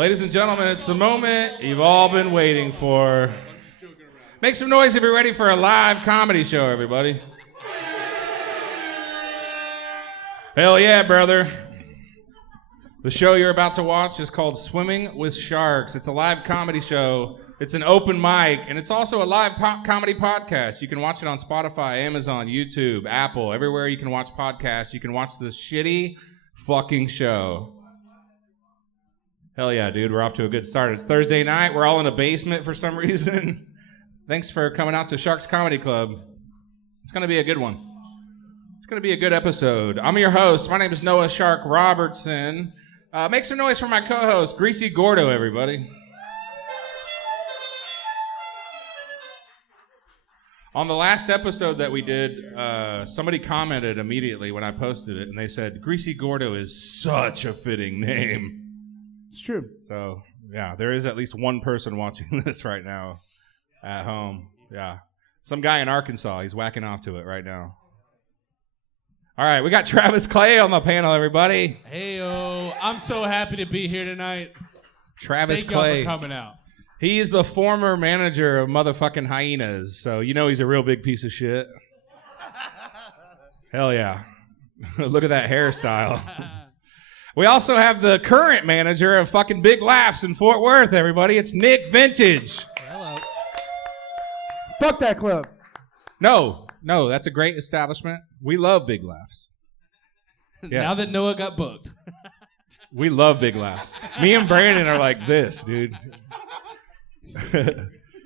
Ladies and gentlemen, it's the moment you've all been waiting for. Make some noise if you're ready for a live comedy show, everybody. Hell yeah, brother. The show you're about to watch is called Swimming with Sharks. It's a live comedy show. It's an open mic, and it's also a live comedy podcast. You can watch it on Spotify, Amazon, YouTube, Apple, everywhere you can watch podcasts. You can watch this shitty fucking show. Hell yeah, dude. We're off to a good start. It's Thursday night. We're all in a basement for some reason. Thanks for coming out to Sharks Comedy Club. It's going to be a good one. It's going to be a good episode. I'm your host. My name is Noah Shark Robertson. Make some noise for my co-host, Greasy Gordo, everybody. On the last episode that we did, somebody commented immediately when I posted it, and they said, Greasy Gordo is such a fitting name. It's true. So, yeah, there is at least one person watching this right now at home. Yeah. Some guy in Arkansas, he's whacking off to it right now. All right, we got Travis Clay on the panel, everybody. Hey-o, I'm so happy to be here tonight. Travis Thank Clay. y'all for coming out. He's the former manager of motherfucking Hyenas, so you know he's a real big piece of shit. Hell yeah. Look at that hairstyle. We also have the current manager of fucking Big Laughs in Fort Worth, everybody. It's Nick Vintage. Hello. Fuck that club. No, that's a great establishment. We love Big Laughs. Yes. Now that Noah got booked. We love Big Laughs. Me and Brandon are like this, dude.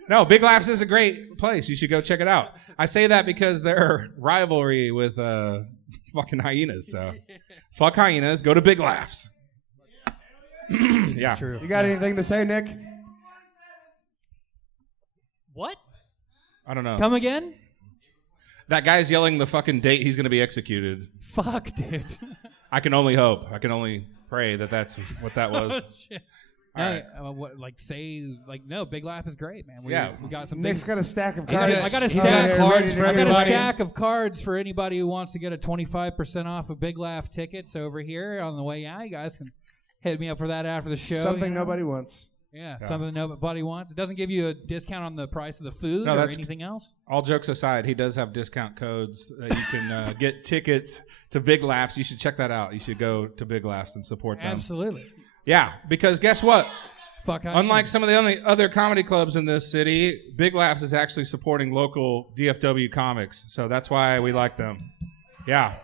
No, Big Laughs is a great place. You should go check it out. I say that because they're rivalry with fucking Hyenas. So, fuck Hyenas. Go to Big Laughs. Yeah. True. You got anything to say, Nick? What? I don't know. Come again? That guy's yelling the fucking date he's going to be executed. Fuck, dude. I can only hope. I can only pray that that's what that was. Oh, shit. All No, right. no, Big Laugh is great, man. We got some Nick's things. got a stack of I got cards. a He's stack got of cards for I got a everybody. stack of cards for anybody who wants to get a 25% off of Big Laugh tickets over here on the way out. You guys can hit me up for that after the show. Something you know? nobody wants. Yeah, something nobody wants. It doesn't give you a discount on the price of the food or anything else. All jokes aside, he does have discount codes that you can get tickets to Big Laughs. You should check that out. You should go to Big Laughs and support them. Absolutely. Yeah, because guess what? Fuck. Unlike some of the other comedy clubs in this city, Big Laughs is actually supporting local DFW comics. So that's why we like them. Yeah.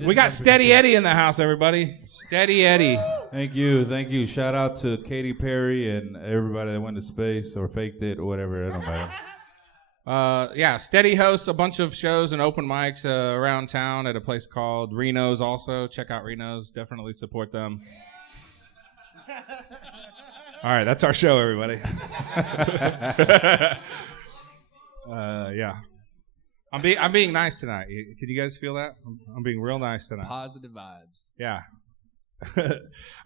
We got Steady Eddie in the house, everybody. Steady Eddie. Thank you. Shout out to Katy Perry and everybody that went to space or faked it or whatever. It don't matter. Yeah, Steady hosts a bunch of shows and open mics around town at a place called Reno's also. Check out Reno's. Definitely support them. All right, that's our show, everybody. Yeah. I'm being nice tonight. Can you guys feel that? I'm being real nice tonight. Positive vibes. Yeah.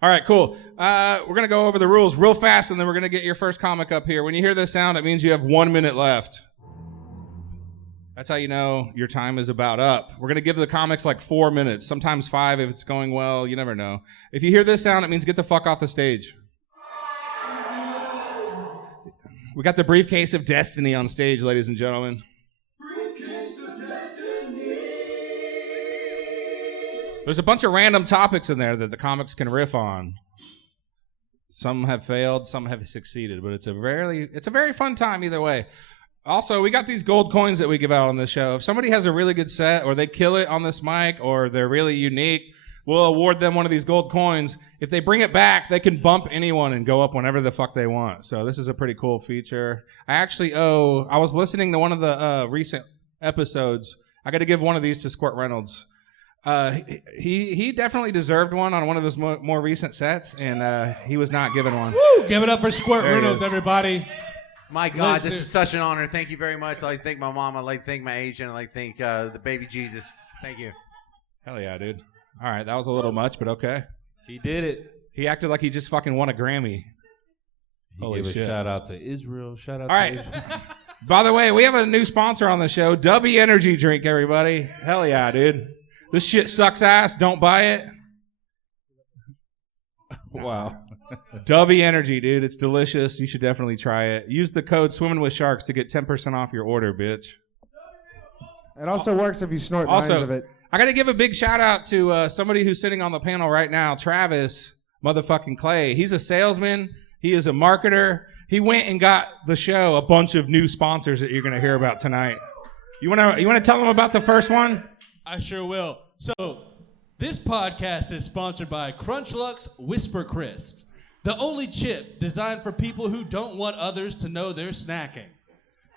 All right, cool. We're going to go over the rules real fast, and then we're going to get your first comic up here. When you hear this sound, it means you have 1 minute left. That's how you know your time is about up. We're going to give the comics like 4 minutes, sometimes 5 if it's going well. You never know. If you hear this sound, it means get the fuck off the stage. We got the briefcase of destiny on stage, ladies and gentlemen. There's a bunch of random topics in there that the comics can riff on. Some have failed, some have succeeded, but it's a very fun time either way. Also, we got these gold coins that we give out on this show. If somebody has a really good set, or they kill it on this mic, or they're really unique, we'll award them one of these gold coins. If they bring it back, they can bump anyone and go up whenever the fuck they want. So this is a pretty cool feature. I was listening to one of the recent episodes. I got to give one of these to Squirt Reynolds. He definitely deserved one on one of his more recent sets, and he was not given one. Woo! Give it up for Squirt Reynolds, everybody. My God, this is such an honor. Thank you very much. I'd like to thank my mom. I'd like to thank my agent. I'd like to thank the baby Jesus. Thank you. Hell yeah, dude. All right, that was a little much, but okay. He did it. He acted like he just fucking won a Grammy. He gave a shout out to Israel. Shout out All to right. Israel. By the way, we have a new sponsor on the show, W Energy Drink, everybody. Hell yeah, dude. This shit sucks ass. Don't buy it. Wow. Dubby Energy, dude. It's delicious. You should definitely try it. Use the code Swimming with Sharks to get 10% off your order, bitch. It also works if you snort lines of it. I got to give a big shout out to somebody who's sitting on the panel right now, Travis motherfucking Clay. He's a salesman. He is a marketer. He went and got the show a bunch of new sponsors that you're going to hear about tonight. You want to tell them about the first one? I sure will. So, this podcast is sponsored by Crunchlux Whisper Crisp, the only chip designed for people who don't want others to know they're snacking.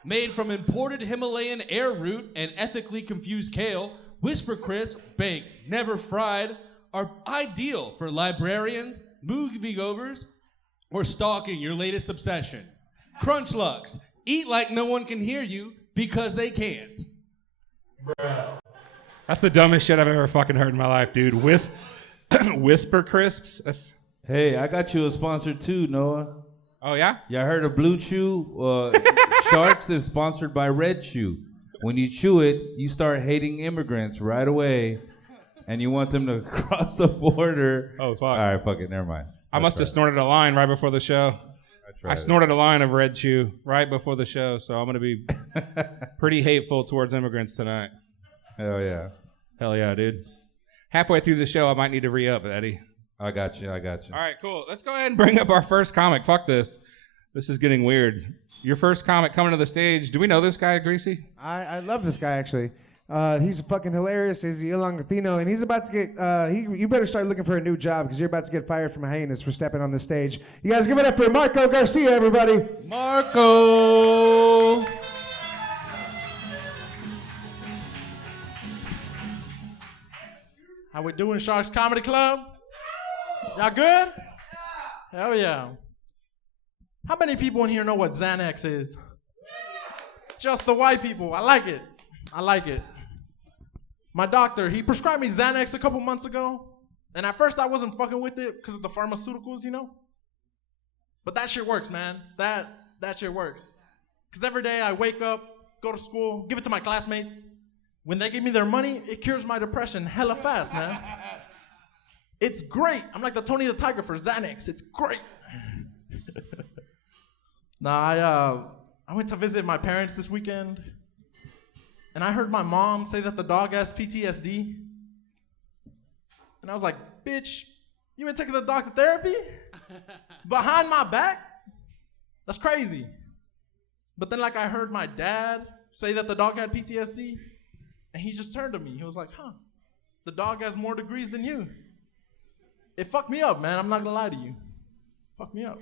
Made from imported Himalayan arrowroot and ethically confused kale, Whisper Crisp, baked, never fried, are ideal for librarians, moviegoers, or stalking your latest obsession. Crunchlux, eat like no one can hear you because they can't. That's the dumbest shit I've ever fucking heard in my life, dude. Whisper Crisps? Hey, I got you a sponsor too, Noah. Oh, yeah? Yeah, I heard of Blue Chew. Sharks is sponsored by Red Chew. When you chew it, you start hating immigrants right away, and you want them to cross the border. Oh, fuck. All right, fuck it, never mind. I must have snorted a line right before the show. I snorted a line of Red Chew right before the show, so I'm going to be pretty hateful towards immigrants tonight. Hell yeah. Hell yeah, dude. Halfway through the show, I might need to re-up, Eddie. I got you. All right, cool. Let's go ahead and bring up our first comic. Fuck this. This is getting weird. Your first comic coming to the stage. Do we know this guy, Greasy? I love this guy, actually. He's fucking hilarious. He's a young Latino, and he's about to get, you better start looking for a new job because you're about to get fired from Hyenas for stepping on the stage. You guys give it up for Marco Garcia, everybody. Marco! How we doing, Sharks Comedy Club? Y'all good? Hell yeah. How many people in here know what Xanax is? Just the white people. I like it. I like it. My doctor, he prescribed me Xanax a couple months ago. And at first I wasn't fucking with it because of the pharmaceuticals, you know? But that shit works, man. That shit works. Because every day I wake up, go to school, give it to my classmates. When they give me their money, it cures my depression hella fast, man. It's great. I'm like the Tony the Tiger for Xanax. It's great. Nah, I went to visit my parents this weekend, and I heard my mom say that the dog has PTSD. And I was like, bitch, you been taking the dog to therapy? Behind my back? That's crazy. But then like I heard my dad say that the dog had PTSD, and he just turned to me. He was like, huh, the dog has more degrees than you. It fucked me up, man. I'm not gonna lie to you. Fucked me up.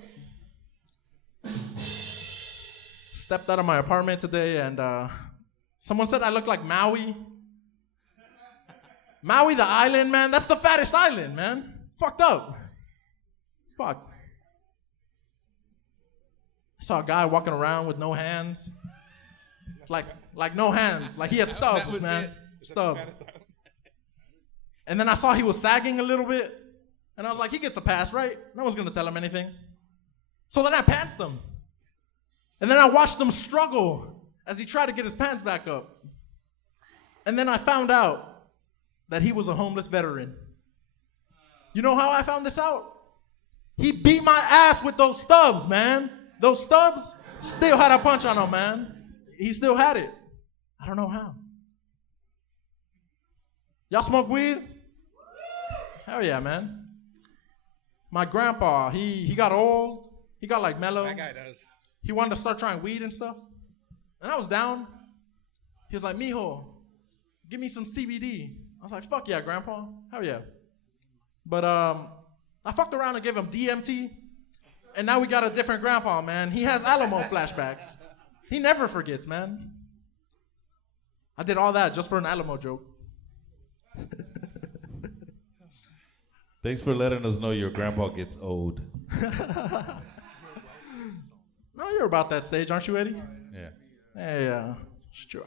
Stepped out of my apartment today, and someone said I look like Maui. Maui, the island, man. That's the fattest island, man. It's fucked up. It's fucked. I saw a guy walking around with no hands. Like no hands. Like he had stubs, man. Stubs. And then I saw he was sagging a little bit. And I was like, he gets a pass, right? No one's gonna tell him anything. So then I pantsed him. And then I watched him struggle as he tried to get his pants back up. And then I found out that he was a homeless veteran. You know how I found this out? He beat my ass with those stubs, man. Those stubs still had a punch on him, man. He still had it. I don't know how. Y'all smoke weed? Hell yeah, man. My grandpa, he got old. He got like mellow. That guy does. He wanted to start trying weed and stuff. And I was down. He was like, mijo, give me some CBD. I was like, fuck yeah, grandpa. Hell yeah. But I fucked around and gave him DMT. And now we got a different grandpa, man. He has Alamo flashbacks. He never forgets, man. I did all that just for an Alamo joke. Thanks for letting us know your grandpa gets old. No, you're about that stage, aren't you, Eddie? Yeah. Hey, it's true.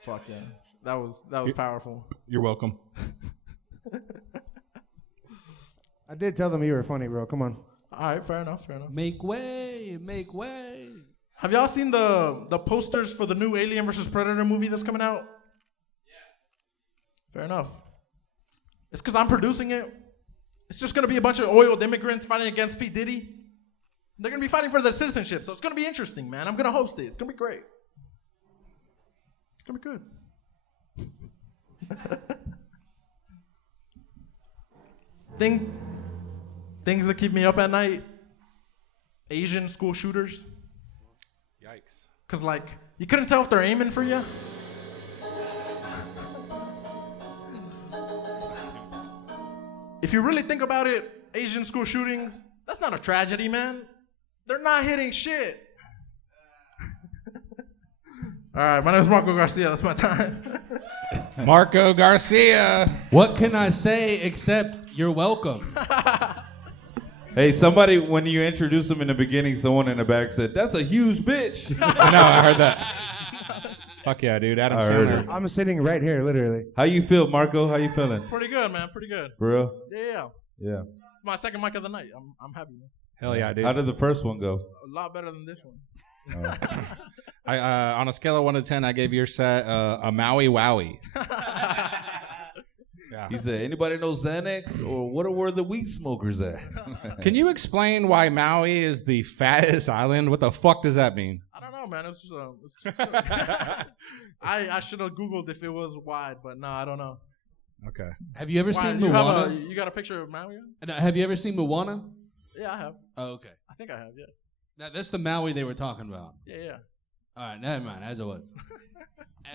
Fuck yeah. That was powerful. You're welcome. I did tell them you were funny, bro. Come on. All right, fair enough. Make way, make way. Have y'all seen the posters for the new Alien vs. Predator movie that's coming out? Yeah. Fair enough. It's because I'm producing it. It's just going to be a bunch of oiled immigrants fighting against P. Diddy. They're going to be fighting for their citizenship, so it's going to be interesting, man. I'm going to host it. It's going to be great. It's going to be good. Things that keep me up at night, Asian school shooters. Yikes. Because, like, you couldn't tell if they're aiming for you. If you really think about it, Asian school shootings, that's not a tragedy, man. They're not hitting shit. All right, my name is Marco Garcia. That's my time. Marco Garcia. What can I say except you're welcome? Hey, somebody, when you introduced him in the beginning, someone in the back said, "That's a huge bitch." I know, I heard that. Fuck yeah, dude. Adam I heard Sandler. it. I'm sitting right here, literally. How you feel, Marco? How you feeling? Pretty good, man. Pretty good. For real? Yeah. Yeah. It's my second mic of the night. I'm happy, man. Hell yeah, dude. How did the first one go? A lot better than this one. I on a scale of 1 to 10, I gave your set a Maui Wowie. Yeah. He said, "Anybody know Xanax, or what are where the weed smokers at?" Can you explain why Maui is the fattest island? What the fuck does that mean? I don't know, man. It's just I should have Googled if it was wide, but no, I don't know. Okay. Have you ever Why, seen you Moana? you got a picture of Maui? Have you ever seen Moana? Yeah, I have. Oh, okay. I think I have, yeah. That's the Maui they were talking about. Yeah. All right, never mind. As I was.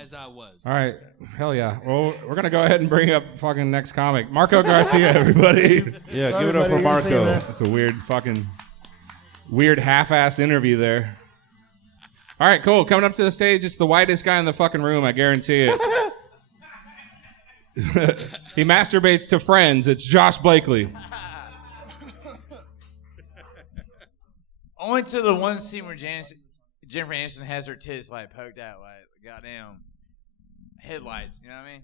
As I was. All right. Hell yeah. Well, we're going to go ahead and bring up fucking next comic. Marco Garcia, everybody. Yeah, give it up for Marco. That's a weird half-assed interview there. All right, cool. Coming up to the stage, it's the whitest guy in the fucking room, I guarantee it. He masturbates to Friends. It's Josh Blakely. Only to the one scene where Jennifer Aniston has her tits like poked out like goddamn headlights. You know what I mean?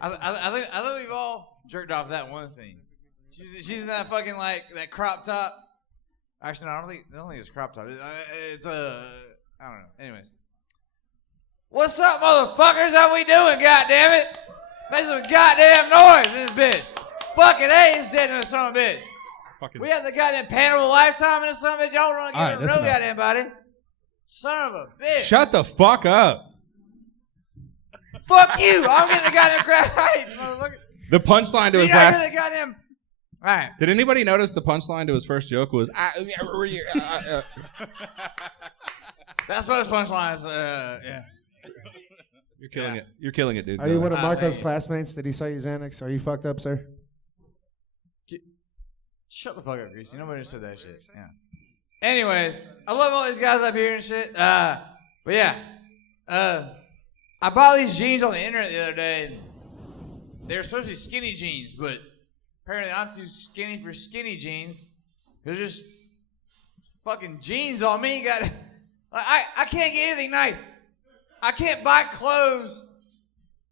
I think we've all jerked off that one scene. She's in that fucking like that crop top. Actually, no, I don't think it's crop top. It's I don't know. Anyways, what's up, motherfuckers? How we doing? Goddamn it! Make some goddamn noise in this bitch. Fucking A is dead in the son of a bitch. We had the goddamn panel of a lifetime in the son of a bitch. Y'all don't give it a real goddamn body. Son of a bitch. Shut the fuck up. Fuck you. I'm getting the goddamn crap right, motherfucker. The punchline to his You last... hear the goddamn... All right. Did anybody notice the punchline to his first joke was... That's what his punchline is. Yeah. You're killing it. You're killing it, dude. Are you one of Marco's man. classmates? Did he sell you Xanax? Are you fucked up, sir? Shut the fuck up, Greasy. Nobody said that shit. Yeah. Anyways, I love all these guys up here and shit. But yeah. I bought these jeans on the internet the other day. They were supposed to be skinny jeans, but apparently I'm too skinny for skinny jeans. They're just fucking jeans on me. I can't get anything nice. I can't buy clothes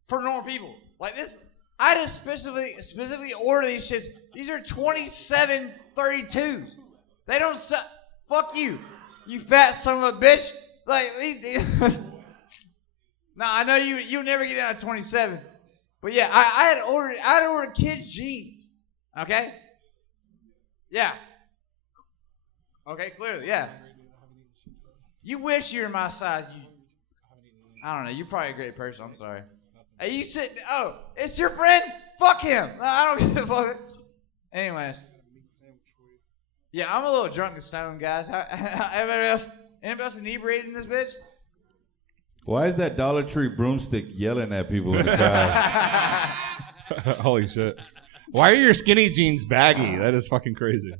for normal people. Like this, I just specifically order these shits. These are 27.32s. They don't sell. Fuck you, you fat son of a bitch. Like, nah, I know you never get down to 27. But yeah, I had ordered kids' jeans. Okay? Yeah. Okay, clearly, yeah. You wish you were my size. I don't know. You're probably a great person. I'm sorry. Hey, you sitting? Oh, it's your friend? Fuck him. No, I don't give a fuck. Anyways. Yeah, I'm a little drunk and stoned, guys. Anybody else inebriated in this bitch? Why is that Dollar Tree broomstick yelling at people in the crowd? Holy shit. Why are your skinny jeans baggy? That is fucking crazy.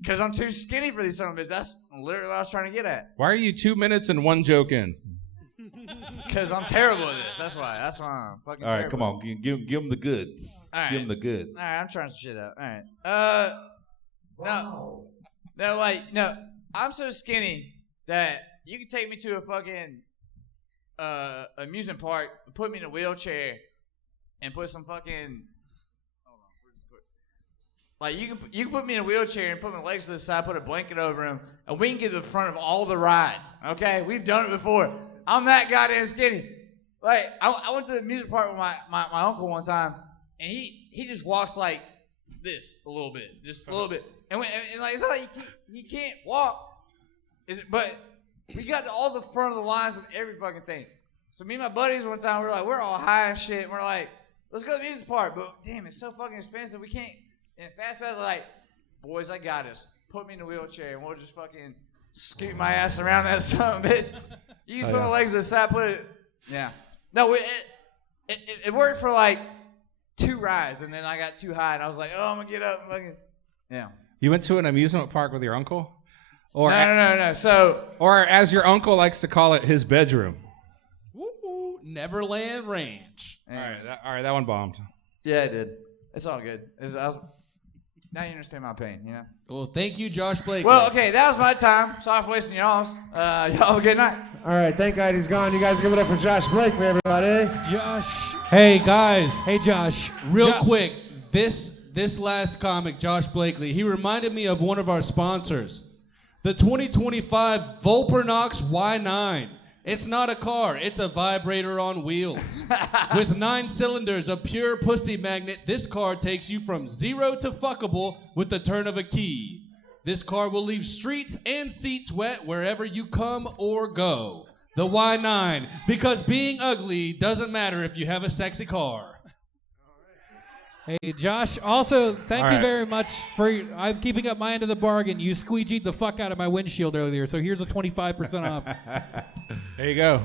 Because I'm too skinny for these son of a bitch. That's literally what I was trying to get at. Why are you 2 minutes and one joke in? Because I'm terrible at this. That's why. That's why I'm fucking All right, terrible. come on. Give them the goods. All right. Give them the goods. All right, I'm trying some shit out. All right. No, I'm so skinny that you can take me to a fucking amusement park, put me in a wheelchair, and put some fucking... Hold on, where's this quick? Like, you can put me in a wheelchair and put my legs to the side, put a blanket over them, and we can get to the front of all the rides, okay? We've done it before. I'm that goddamn skinny. Like, I went to the amusement park with my uncle one time, and he just walks like this a little bit, just a little bit, and like it's not like he can't walk. But we got to all the front of the lines of every fucking thing. So me and my buddies one time we're all high and shit, and we're like, let's go to the music park, but damn, it's so fucking expensive. We can't. And Fast Pass are like, boys, I got us. Put me in a wheelchair, and we'll just fucking scoot my ass around that son of a bitch. You just put my legs to the side, put it. Yeah. No, it worked for like 2 rides, and then I got too high, and I was like, oh, I'm gonna get up and fucking. Yeah. You went to an amusement park with your uncle? Or No. So, or as your uncle likes to call it, his bedroom. Woo, Neverland Ranch. All right, that one bombed. yeah, it did. It's all good. Now you understand my pain, you know? Well, thank you, Josh Blake. Well, okay, that was my time. Sorry for wasting y'all's. Y'all have a good night. All right, thank God he's gone. You guys give it up for Josh Blakely, everybody. Josh. Hey, guys. Hey, Josh. Real quick, this last comic, Josh Blakely, he reminded me of one of our sponsors. The 2025 Volpernox Y9. It's not a car, it's a vibrator on wheels. With 9 cylinders, a pure pussy magnet, this car takes you from 0 to fuckable with the turn of a key. This car will leave streets and seats wet wherever you come or go. The Y9, because being ugly doesn't matter if you have a sexy car. Hey, Josh, also, thank All you right. very much for I'm keeping up my end of the bargain. You squeegeed the fuck out of my windshield earlier, so here's a 25% off. There you go.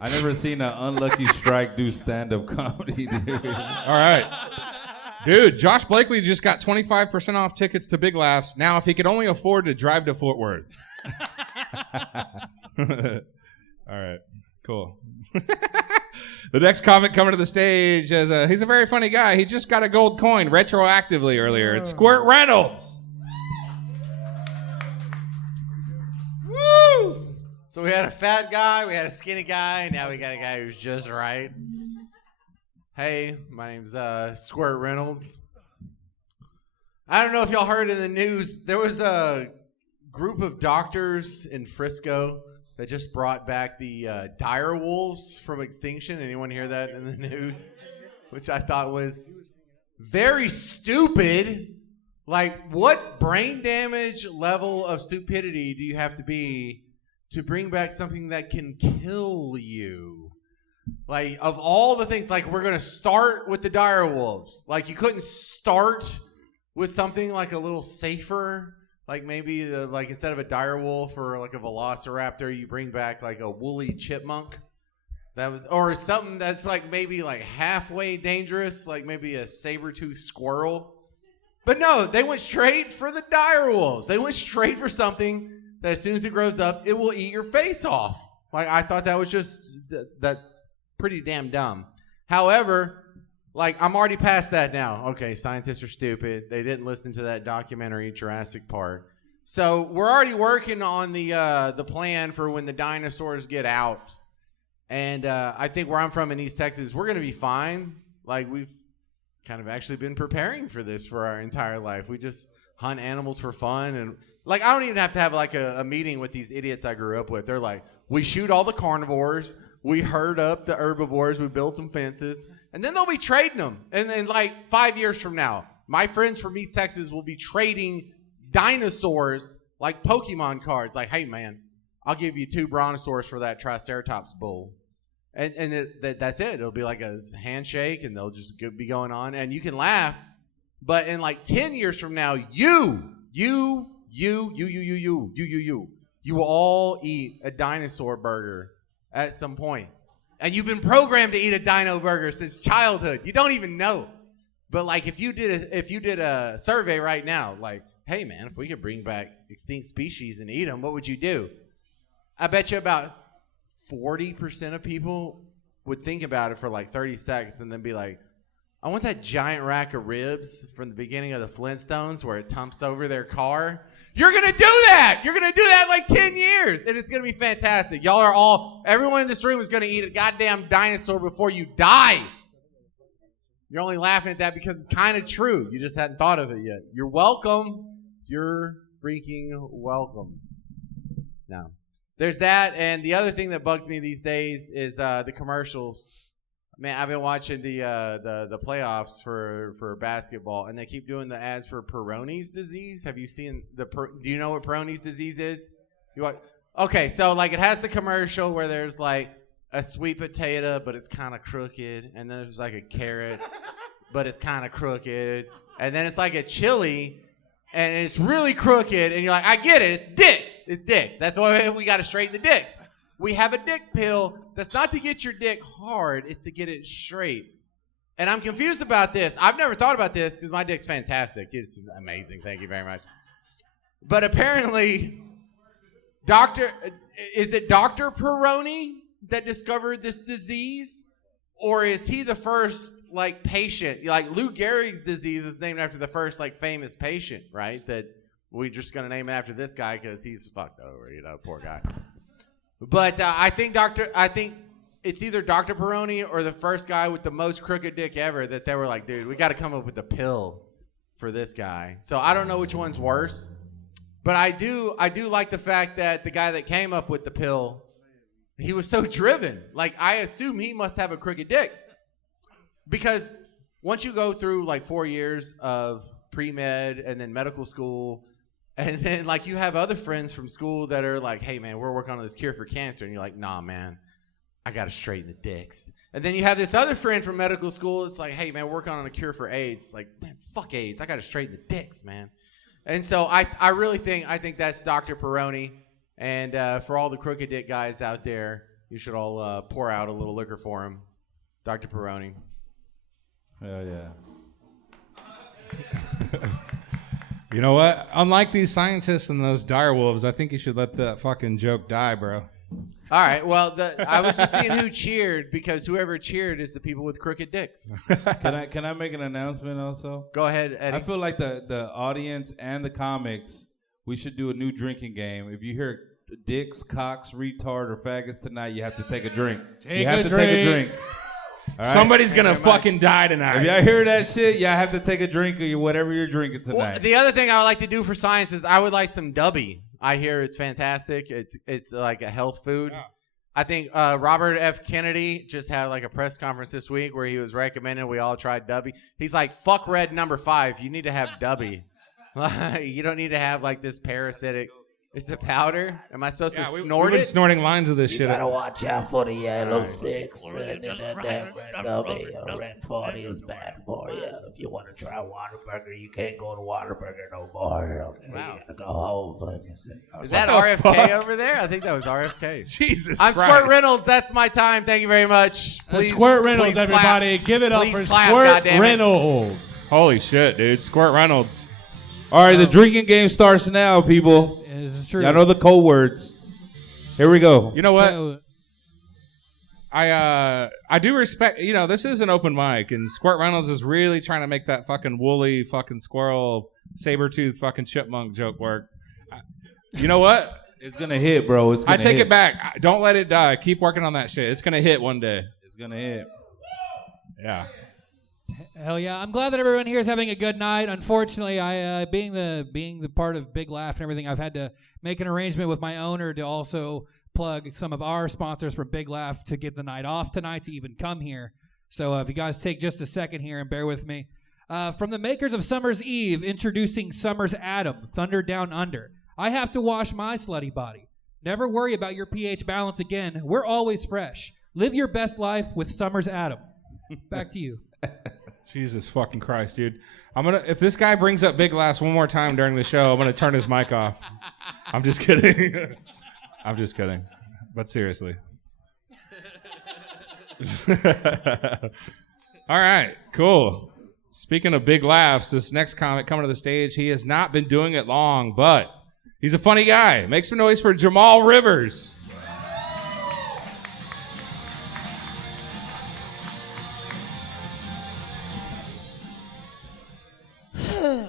I never seen an unlucky strike do stand-up comedy, dude. All right. Dude, Josh Blakely just got 25% off tickets to Big Laughs. Now, if he could only afford to drive to Fort Worth. All right. Cool. The next comic coming to the stage is he's a very funny guy. He just got a gold coin retroactively earlier. It's Squirt Reynolds. Woo! So we had a fat guy, we had a skinny guy, and now we got a guy who's just right. Hey, my name's Squirt Reynolds. I don't know if y'all heard in the news, there was a group of doctors in Frisco that just brought back the dire wolves from extinction. Anyone hear that in the news? Which I thought was very stupid. Like, what brain damage level of stupidity do you have to be to bring back something that can kill you? Like, of all the things, like, we're going to start with the dire wolves. Like, you couldn't start with something like a little safer. Like maybe like instead of a dire wolf or like a velociraptor, you bring back like a woolly chipmunk. That was, or something that's like maybe like halfway dangerous, like maybe a saber-toothed squirrel. But no, they went straight for the dire wolves. They went straight for something that as soon as it grows up, it will eat your face off. Like I thought that was just, that's pretty damn dumb. However, like, I'm already past that now. Okay, scientists are stupid. They didn't listen to that documentary, Jurassic Park. So we're already working on the plan for when the dinosaurs get out. And I think where I'm from in East Texas, we're going to be fine. Like, we've kind of actually been preparing for this for our entire life. We just hunt animals for fun. And, like, I don't even have to have, like, a meeting with these idiots I grew up with. They're like, we shoot all the carnivores. We herd up the herbivores. We build some fences. And then they'll be trading them. And then, like, 5 years from now, my friends from East Texas will be trading dinosaurs like Pokemon cards. Like, hey, man, I'll give you 2 brontosaurs for that Triceratops bull. And that's it. It'll be like a handshake, and they'll just be going on. And you can laugh. But in, like, 10 years from now, you will all eat a dinosaur burger at some point. And you've been programmed to eat a dino burger since childhood. You don't even know. But like if you did a survey right now, like, hey man, if we could bring back extinct species and eat them, what would you do? I bet you about 40% of people would think about it for like 30 seconds and then be like, I want that giant rack of ribs from the beginning of the Flintstones where it tumps over their car. You're going to do that. You're going to do that in like 10 years. And it's going to be fantastic. Y'all are all, everyone in this room is going to eat a goddamn dinosaur before you die. You're only laughing at that because it's kind of true. You just hadn't thought of it yet. You're welcome. You're freaking welcome. Now, there's that. And the other thing that bugs me these days is the commercials. Man, I've been watching the playoffs for basketball, and they keep doing the ads for Peyronie's disease. Have you seen do you know what Peyronie's disease is? Okay, so like it has the commercial where there's like a sweet potato, but it's kind of crooked, and then there's like a carrot, but it's kind of crooked, and then it's like a chili, and it's really crooked, and you're like, I get it, it's dicks. It's dicks. That's why we got to straighten the dicks. We have a dick pill that's not to get your dick hard, it's to get it straight. And I'm confused about this. I've never thought about this because my dick's fantastic. It's amazing. Thank you very much. But apparently, is it Dr. Peroni that discovered this disease? Or is he the first, like, patient? Like, Lou Gehrig's disease is named after the first, like, famous patient, right? That we're just going to name it after this guy because he's fucked over, poor guy. But I think it's either Dr. Peroni or the first guy with the most crooked dick ever that they were like, dude, we got to come up with a pill for this guy. So I don't know which one's worse. But I do like the fact that the guy that came up with the pill, he was so driven. Like, I assume he must have a crooked dick. Because once you go through, like, 4 years of pre-med and then medical school, and then, like, you have other friends from school that are like, hey, man, we're working on this cure for cancer. And you're like, nah, man, I got to straighten the dicks. And then you have this other friend from medical school. It's like, hey, man, we're working on a cure for AIDS. It's like, man, fuck AIDS. I got to straighten the dicks, man. And so I think that's Dr. Peroni. And for all the crooked dick guys out there, you should all pour out a little liquor for him. Dr. Peroni. Hell yeah. You know what? Unlike these scientists and those dire wolves, I think you should let that fucking joke die, bro. All right. Well, I was just seeing who cheered because whoever cheered is the people with crooked dicks. Can I make an announcement also? Go ahead, Eddie. I feel like the audience and the comics, we should do a new drinking game. If you hear dicks, cocks, retard, or faggots tonight, you have to take a drink. Take a drink. All right? Somebody's going to fucking die tonight. If y'all hear that shit, y'all have to take a drink of whatever you're drinking tonight. Well, the other thing I would like to do for science is I would like some Dubby. I hear it's fantastic. It's like a health food. Yeah. I think Robert F. Kennedy just had like a press conference this week where he was recommending we all try Dubby. He's like, fuck red number 5. You need to have Dubby. You don't need to have like this parasitic. It's a powder. Am I supposed to snort we've it? been snorting lines of this shit. You gotta watch out for the yellow 6. That red Dubby, red 40 is bad for you. If you want to try Whataburger, you can't go to Whataburger no more. Wow. You gotta go home. Is that RFK over there? I think that was RFK. Jesus I'm Christ. Squirt Reynolds. That's my time. Thank you very much. Please, Squirt Reynolds, please everybody. Clap. Give it up Please for clap, Squirt goddammit. Reynolds. Holy shit, dude. Squirt Reynolds. All right, the drinking game starts now, people. This is true. Y'all know the code words. Here we go. You know what? So, I do respect, this is an open mic, and Squirt Reynolds is really trying to make that fucking woolly fucking squirrel, saber-toothed fucking chipmunk joke work. You know what? It's going to hit, bro. It's gonna I take hit. it back. Don't let it die. Keep working on that shit. It's going to hit one day. It's going to hit. Yeah. hell yeah! I'm glad that everyone here is having a good night. Unfortunately, I being the part of Big Laugh and everything, I've had to make an arrangement with my owner to also plug some of our sponsors for Big Laugh to get the night off tonight to even come here. So if you guys take just a second here and bear with me. From the makers of Summer's Eve, introducing Summer's Atom, Thunder Down Under. I have to wash my slutty body. Never worry about your pH balance again. We're always fresh. Live your best life with Summer's Atom. Back to you. Jesus fucking Christ, dude. If this guy brings up Big Laughs one more time during the show, I'm gonna turn his mic off. I'm just kidding. I'm just kidding. But seriously. All right, cool. Speaking of Big Laughs, this next comic coming to the stage, he has not been doing it long, but he's a funny guy. Make some noise for Jamal Rivers.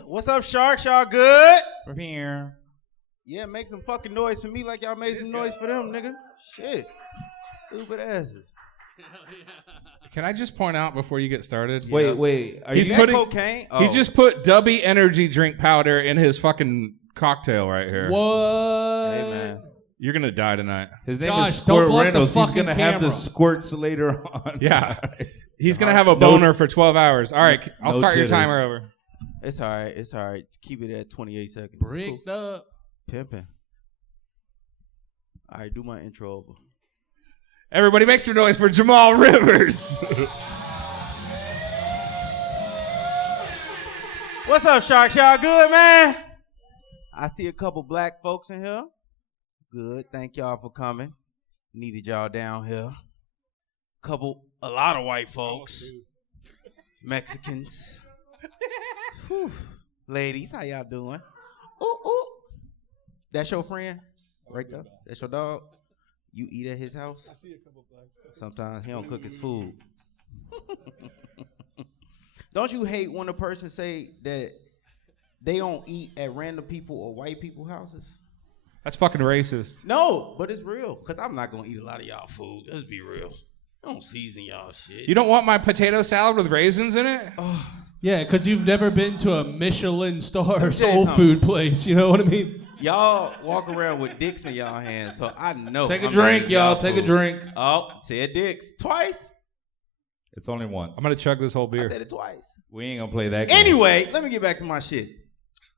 What's up, Sharks? Y'all good? From here. Yeah, make some fucking noise for me like y'all made some noise for them, nigga. Shit. Stupid asses. Can I just point out before you get started? Wait. Are He's you putting cocaine? He just put Dubby energy drink powder in his fucking cocktail right here. What? Hey, man. You're gonna die tonight. His name Josh, is don't Squirt block the Reynolds. He's fucking gonna have the camera. squirts later on. Yeah. He's gonna have a boner for 12 hours. All right, I'll No start your jitters. timer over. It's all right. It's all right. Keep it at 28 seconds. It's Bricked cool. up. Pimping. All right, do my intro over. Everybody make some noise for Jamal Rivers. What's up, Sharks? Y'all good, man? I see a couple black folks in here. Good. Thank y'all for coming. Needed y'all down here. A lot of white folks. Mexicans. Whew. Ladies, how y'all doing? Ooh, ooh. That's your friend? Right there? That's your dog? You eat at his house? I see a couple black folks. Sometimes he don't cook his food. Don't you hate when a person say that they don't eat at random people or white people's houses? That's fucking racist. No, but it's real. Because I'm not going to eat a lot of y'all food. Let's be real. I don't season y'all shit. You don't want my potato salad with raisins in it? Yeah, because you've never been to a Michelin star tell you soul something. food place. You know what I mean? Y'all walk around with dicks in y'all hands, so I know. Take a I'm drink, eating y'all. y'all Take a food. drink. Oh, said dicks. Twice? It's only once. I'm gonna chug this whole I beer. said it twice. We ain't gonna play that game. Anyway, let me get back to my shit.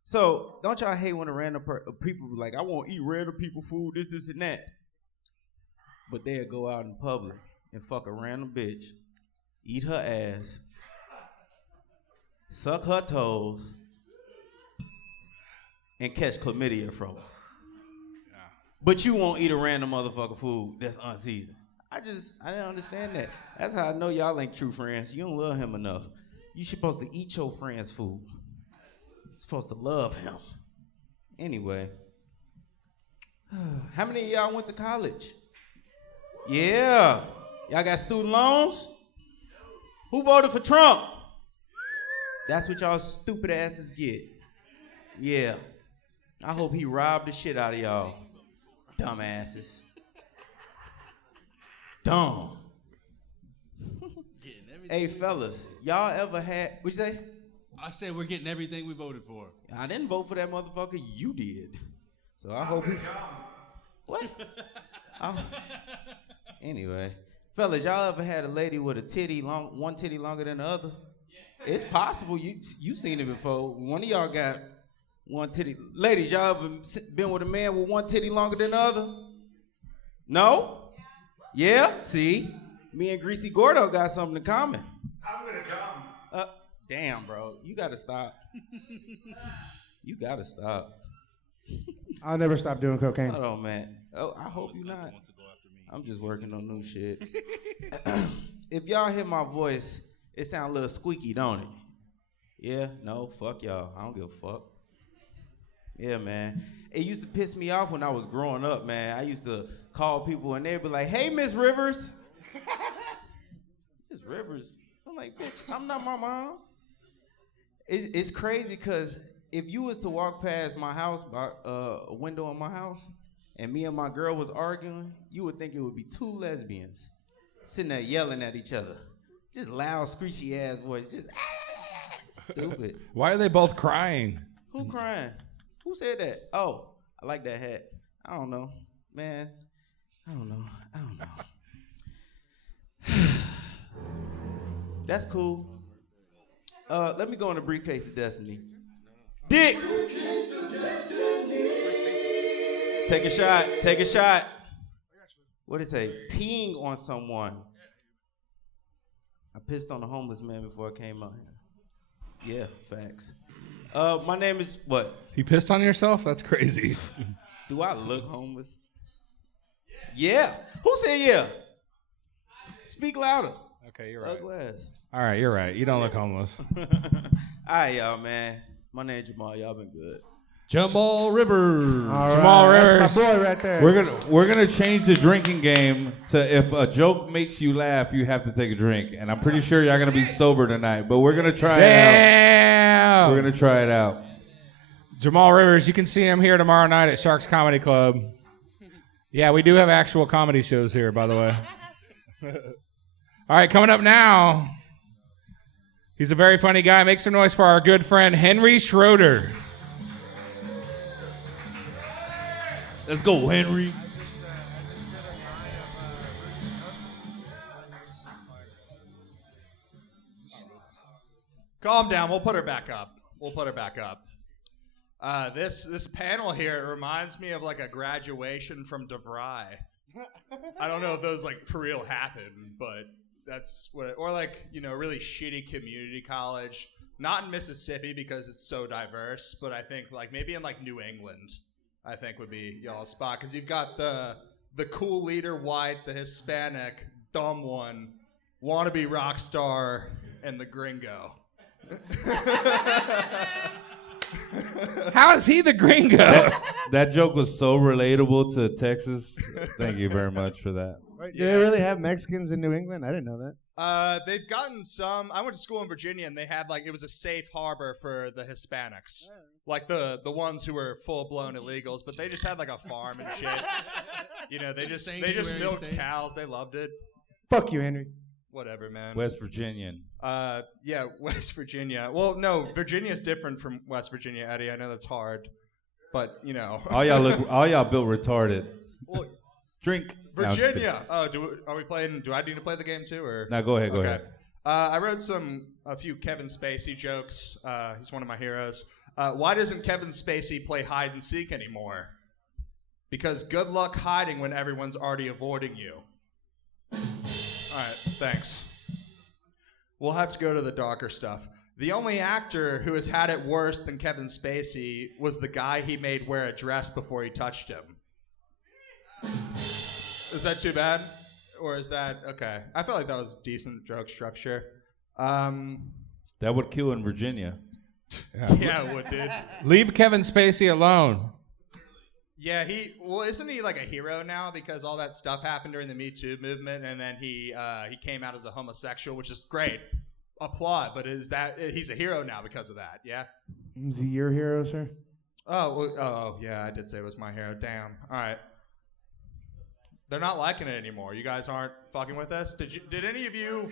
So, don't y'all hate when a random people be like, I won't eat random people food, this, and that. But they'll go out in public and fuck a random bitch, eat her ass, suck her toes, and catch chlamydia from her. But you won't eat a random motherfucker food that's unseasoned. I didn't understand that. That's how I know y'all ain't true friends. You don't love him enough. You supposed to eat your friend's food. You're supposed to love him. Anyway. How many of y'all went to college? Yeah. Y'all got student loans? Who voted for Trump? That's what y'all stupid asses get. Yeah. I hope he robbed the shit out of y'all. Dumbasses. Dumb. Hey, fellas, y'all ever had, what'd you say? I said we're getting everything we voted for. I didn't vote for that motherfucker, you did. So I hope he, what? Anyway, fellas, y'all ever had a lady with one titty longer than the other? It's possible, you seen it before. One of y'all got one titty. Ladies, y'all ever been with a man with one titty longer than the other? No? Yeah? See? Me and Greasy Gordo got something in common. I'm gonna come. Damn, bro. You gotta stop. You gotta stop. I'll never stop doing cocaine. Hold on, man. Oh, I hope you're not. I'm just working on new shit. If y'all hear my voice, it sounds a little squeaky, don't it? Yeah? No? Fuck y'all. I don't give a fuck. Yeah, man. It used to piss me off when I was growing up, man. I used to call people and they'd be like, hey, Miss Rivers. Miss Rivers? I'm like, bitch, I'm not my mom. It's crazy because if you was to walk past my house, by a window in my house, and me and my girl was arguing, you would think it would be two lesbians sitting there yelling at each other. Just loud, screechy ass voice. Just stupid. Why are they both crying? Who crying? Who said that? Oh, I like that hat. I don't know. Man, I don't know. That's cool. Let me go in the briefcase of destiny. Dicks! Take a shot. What did it say? Peeing on someone. I pissed on a homeless man before I came out here. Yeah, facts. My name is, what? You pissed on yourself? That's crazy. Do I look homeless? Yeah. Who said yeah? Speak louder. Okay, you're right. Ugly ass. All right, you're right. You don't look homeless. All right, y'all, man. My name's Jamal. Y'all been good. Jamal Rivers. All Jamal right, Rivers. that's my boy right there. We're gonna change the drinking game to if a joke makes you laugh, you have to take a drink. And I'm pretty sure y'all gonna be sober tonight, but we're gonna try it out. We're gonna try it out. Jamal Rivers, you can see him here tomorrow night at Sharks Comedy Club. Yeah, we do have actual comedy shows here, by the way. All right, coming up now. He's a very funny guy. Make some noise for our good friend Henry Schroeder. Let's go, Henry. Calm down. We'll put her back up. This panel here, it reminds me of like a graduation from DeVry. I don't know if those like for real happen, but that's what, or like, you know, really shitty community college. Not in Mississippi because it's so diverse, but I think like maybe in like New England, I think would be y'all's spot. Because you've got the cool leader white, the Hispanic, dumb one, wannabe rock star, and the gringo. How is he the gringo? That joke was so relatable to Texas. Thank you very much for that. Wait, do they really have Mexicans in New England? I didn't know that. They've gotten some. I went to school in Virginia, and they had like it was a safe harbor for the Hispanics, like the ones who were full blown illegals. But they just had like a farm and shit. You know, they just milked cows. They loved it. Fuck you, Henry. Whatever, man. West Virginian. Yeah, West Virginia. Well, no, Virginia's different from West Virginia, Eddie. I know that's hard, but you know. all y'all built retarded. Well, Drink. Virginia. Are we playing? Do I need to play the game too, or? No, go ahead. Go ahead. I wrote a few Kevin Spacey jokes. He's one of my heroes. Why doesn't Kevin Spacey play hide and seek anymore? Because good luck hiding when everyone's already avoiding you. All right, thanks. We'll have to go to the darker stuff. The only actor who has had it worse than Kevin Spacey was the guy he made wear a dress before he touched him. Is that too bad? Or is that okay? I felt like that was decent joke structure. That would kill in Virginia. Yeah, it would, dude. Leave Kevin Spacey alone. Yeah, isn't he like a hero now because all that stuff happened during the Me Too movement, and then he came out as a homosexual, which is great. Applaud, but he's a hero now because of that? Yeah. Is he your hero, sir? Oh, yeah, I did say it was my hero. Damn. All right. They're not liking it anymore. You guys aren't fucking with us? Did any of you...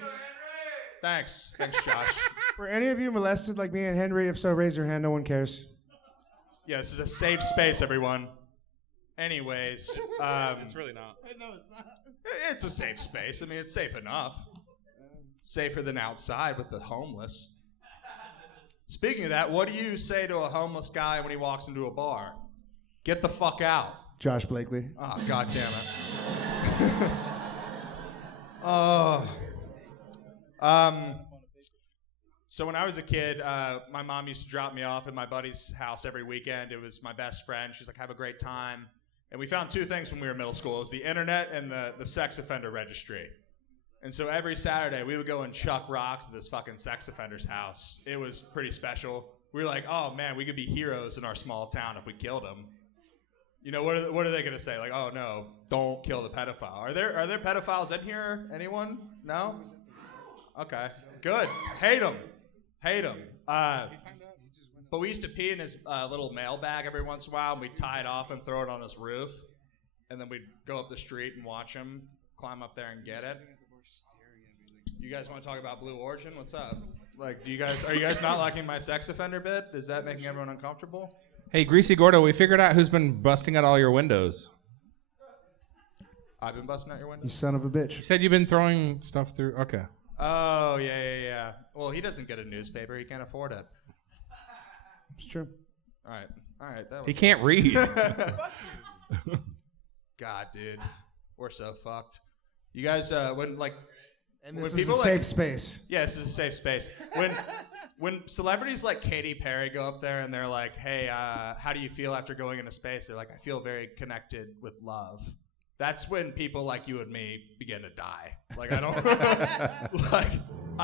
Thanks, Josh. Were any of you molested like me and Henry? If so, raise your hand. No one cares. Yeah, this is a safe space, everyone. Anyways. It's really not. No, it's not. It's a safe space. I mean, it's safe enough. Safer than outside with the homeless. Speaking of that, what do you say to a homeless guy when he walks into a bar? Get the fuck out. Josh Blakely. Oh, God damn it. So when I was a kid, my mom used to drop me off at my buddy's house every weekend. It was my best friend. She's like, have a great time. And we found two things when we were in middle school. It was the internet and the sex offender registry. And so every Saturday, we would go and chuck rocks at this fucking sex offender's house. It was pretty special. We were like, oh, man, we could be heroes in our small town if we killed him. You know, what are they going to say? Like, oh, no, don't kill the pedophile. Are there pedophiles in here? Anyone? No? Okay, good. Hate him. But we used to pee in his little mailbag every once in a while, and we'd tie it off and throw it on his roof. And then we'd go up the street and watch him climb up there and get it. You guys want to talk about Blue Origin? What's up? Like, are you guys not liking my sex offender bit? Is that making everyone uncomfortable? Hey, Greasy Gordo, we figured out who's been busting out all your windows. I've been busting out your windows? You son of a bitch. You said you've been throwing stuff through. Okay. Oh, yeah. Well, he doesn't get a newspaper. He can't afford it. It's true. All right. He can't read. God, dude. We're so fucked. You guys, And this is a safe space. Yeah, this is a safe space. When celebrities like Katy Perry go up there and they're like, hey, how do you feel after going into space? They're like, I feel very connected with love. That's when people like you and me begin to die. Like, I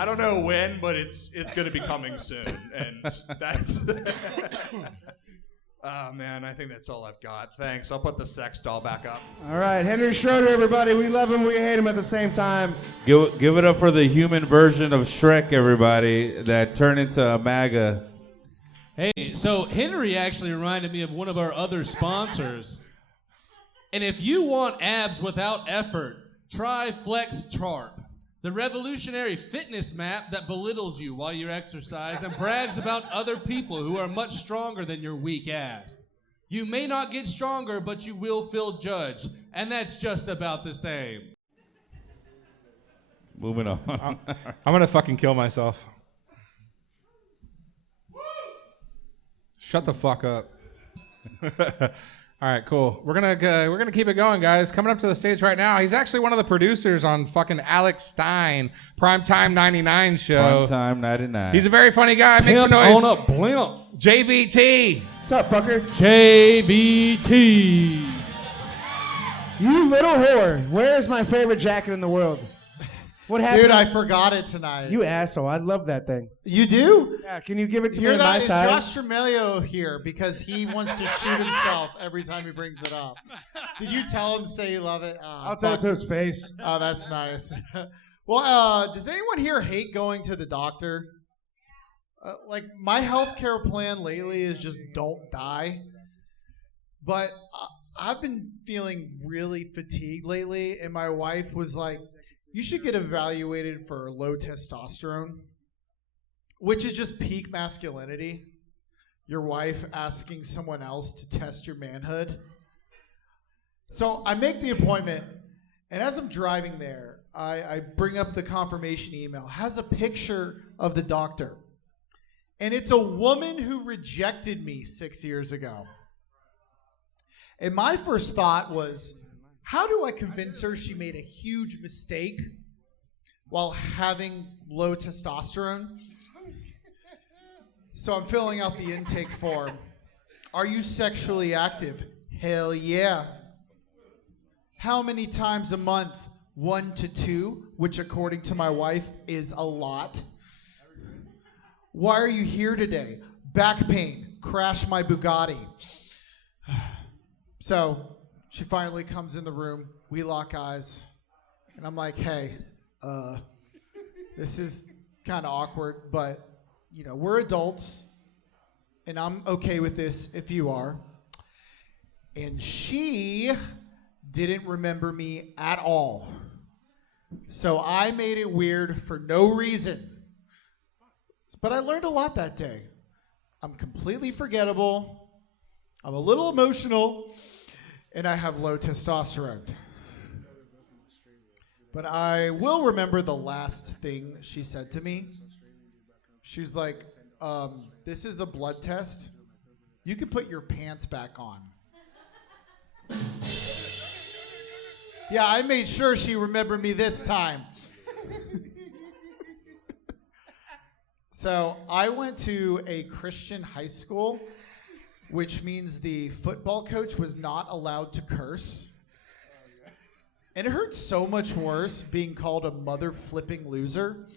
don't know when, but it's going to be coming soon. And that's... Oh, man, I think that's all I've got. Thanks. I'll put the sex doll back up. All right, Henry Schroeder, everybody. We love him. We hate him at the same time. Give it up for the human version of Shrek, everybody, that turned into a MAGA. Hey, so Henry actually reminded me of one of our other sponsors. And if you want abs without effort, try Flex Chart, the revolutionary fitness map that belittles you while you exercise and brags about other people who are much stronger than your weak ass. You may not get stronger, but you will feel judged, and that's just about the same. Moving on. I'm going to fucking kill myself. Shut the fuck up. All right, cool. We're gonna keep it going, guys. Coming up to the stage right now, he's actually one of the producers on fucking Alex Stein Primetime 99 show. Primetime 99. He's a very funny guy. Make some noise. On up, blimp. JVT. What's up, fucker? JVT. You little whore. Where is my favorite jacket in the world? What happened? Dude, I forgot it tonight. You asshole. I love that thing. You do? Yeah, can you give it to me Hear in that? my Is size? Josh Tremelio here because he wants to shoot himself every time he brings it up. Did you tell him to say you love it? I'll tell it to his face. Oh, that's nice. Well, does anyone here hate going to the doctor? Like, my healthcare plan lately is just don't die. But I've been feeling really fatigued lately, and my wife was like, you should get evaluated for low testosterone, which is just peak masculinity. Your wife asking someone else to test your manhood. So I make the appointment, and as I'm driving there, I bring up the confirmation email. It has a picture of the doctor. And it's a woman who rejected me 6 years ago. And my first thought was, how do I convince her she made a huge mistake while having low testosterone? So I'm filling out the intake form. Are you sexually active? Hell yeah. How many times a month? 1 to 2, which according to my wife is a lot. Why are you here today? Back pain. Crash my Bugatti. So she finally comes in the room. We lock eyes. And I'm like, hey, this is kind of awkward, but, you know, we're adults. And I'm okay with this if you are. And she didn't remember me at all. So I made it weird for no reason. But I learned a lot that day. I'm completely forgettable. I'm a little emotional. And I have low testosterone. But I will remember the last thing she said to me. She's like, this is a blood test. You can put your pants back on. Yeah, I made sure she remembered me this time. So I went to a Christian high school, which means the football coach was not allowed to curse. And it hurts so much worse being called a mother-flipping loser.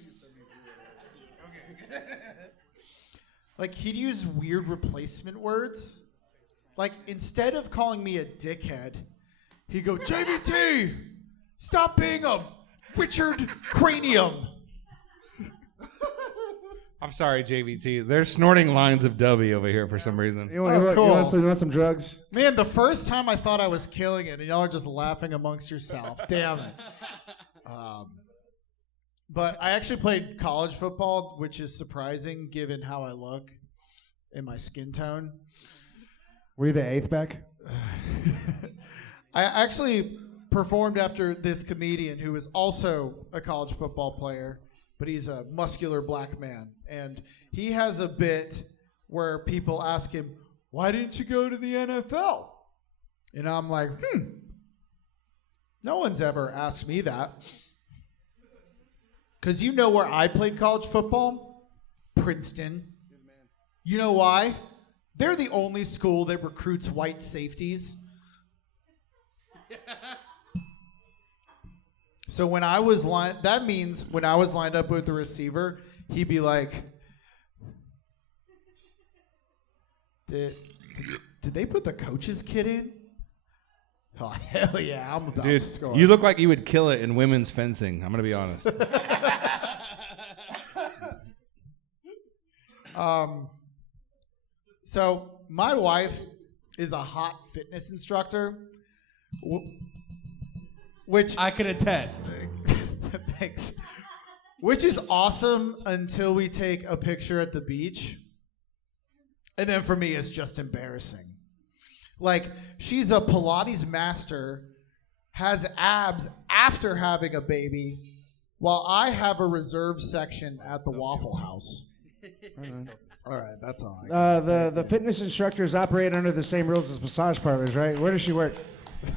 Like, he'd use weird replacement words. Like, instead of calling me a dickhead, he'd go, JVT, stop being a Richard Cranium. I'm sorry, JVT. They're snorting lines of W over here for some reason. You want some drugs? Man, the first time I thought I was killing it, and y'all are just laughing amongst yourself. Damn it. But I actually played college football, which is surprising given how I look and my skin tone. Were you the eighth back? I actually performed after this comedian who was also a college football player, but he's a muscular black man. And he has a bit where people ask him, why didn't you go to the NFL? And I'm like, no one's ever asked me that. Because you know where I played college football? Princeton. You know why? They're the only school that recruits white safeties. So when I was that means when I was lined up with the receiver, he'd be like, did they put the coach's kid in? Oh, hell yeah, I'm about Dude, to score. you look like you would kill it in women's fencing. I'm going to be honest. So my wife is a hot fitness instructor, which I can attest. Thanks. Which is awesome until we take a picture at the beach. And then for me, it's just embarrassing. Like, she's a Pilates master, has abs after having a baby, while I have a reserve section at the Waffle House. All right, that's all. The fitness instructors operate under the same rules as massage parlors, right? Where does she work?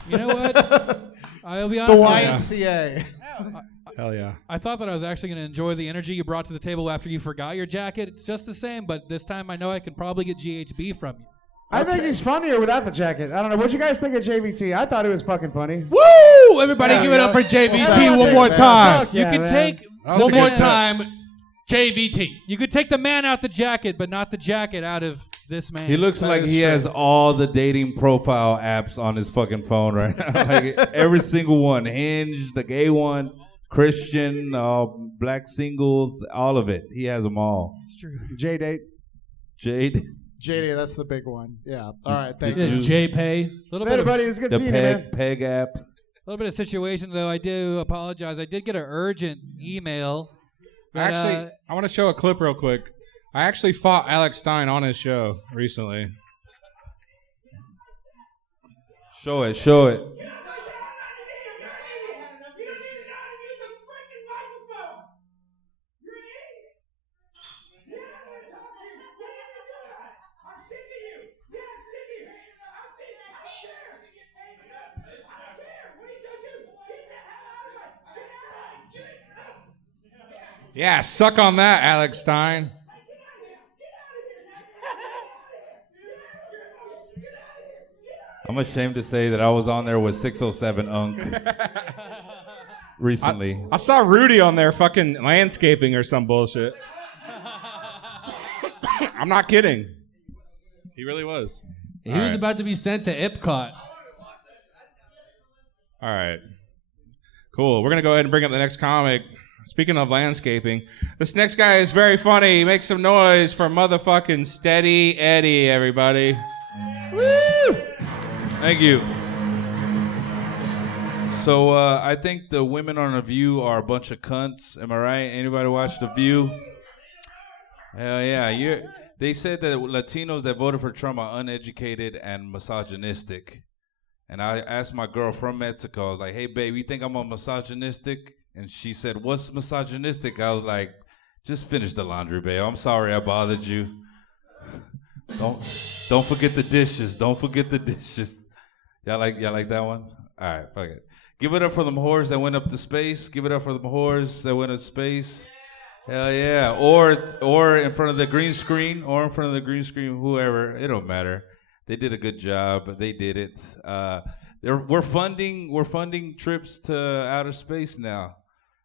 You know what? I'll be The honest. YMCA. Hell yeah. I thought that I was actually going to enjoy the energy you brought to the table after you forgot your jacket. It's just the same, but this time I know I can probably get GHB from you. I think he's funnier without the jacket. I don't know. What'd you guys think of JVT? I thought it was fucking funny. Woo! Everybody give it up for JVT one more time. You can take one more time, JVT. You could take the man out the jacket, but not the jacket out of this man. He looks like he has all the dating profile apps on his fucking phone right now. Like every single one. Hinge, the gay one, Christian, black singles, all of it. He has them all. It's true. J-Date. Jade. JD, that's the big one. Yeah. All right. Thank you. JPay. Little Later, bit buddy. of, It's good The seeing you, man. Peg app. a little bit of situation though. I do apologize. I did get an urgent email. But, Actually, I want to show a clip real quick. I actually fought Alex Stein on his show recently. Show it. Show it. Yeah, suck on that, Alex Stein. I'm ashamed to say that I was on there with 607 Unk recently. I saw Rudy on there fucking landscaping or some bullshit. I'm not kidding. He really was. He was about to be sent to Epcot. All right. Cool. We're going to go ahead and bring up the next comic. Speaking of landscaping, this next guy is very funny. Make some noise for motherfucking Steady Eddie, everybody. Woo! Thank you. So I think the women on The View are a bunch of cunts. Am I right? Anybody watch The View? Hell yeah. They said that Latinos that voted for Trump are uneducated and misogynistic. And I asked my girl from Mexico, I was like, hey, babe, you think I'm a misogynistic? And she said, what's misogynistic? I was like, just finish the laundry, babe. I'm sorry I bothered you. Don't forget the dishes. Don't forget the dishes. Y'all like that one? All right, fuck it. Give it up for them whores that went up to space. Give it up for them whores that went up to space. Hell yeah. Or in front of the green screen. Or in front of the green screen, whoever. It don't matter. They did a good job. They did it. We're funding trips to outer space now.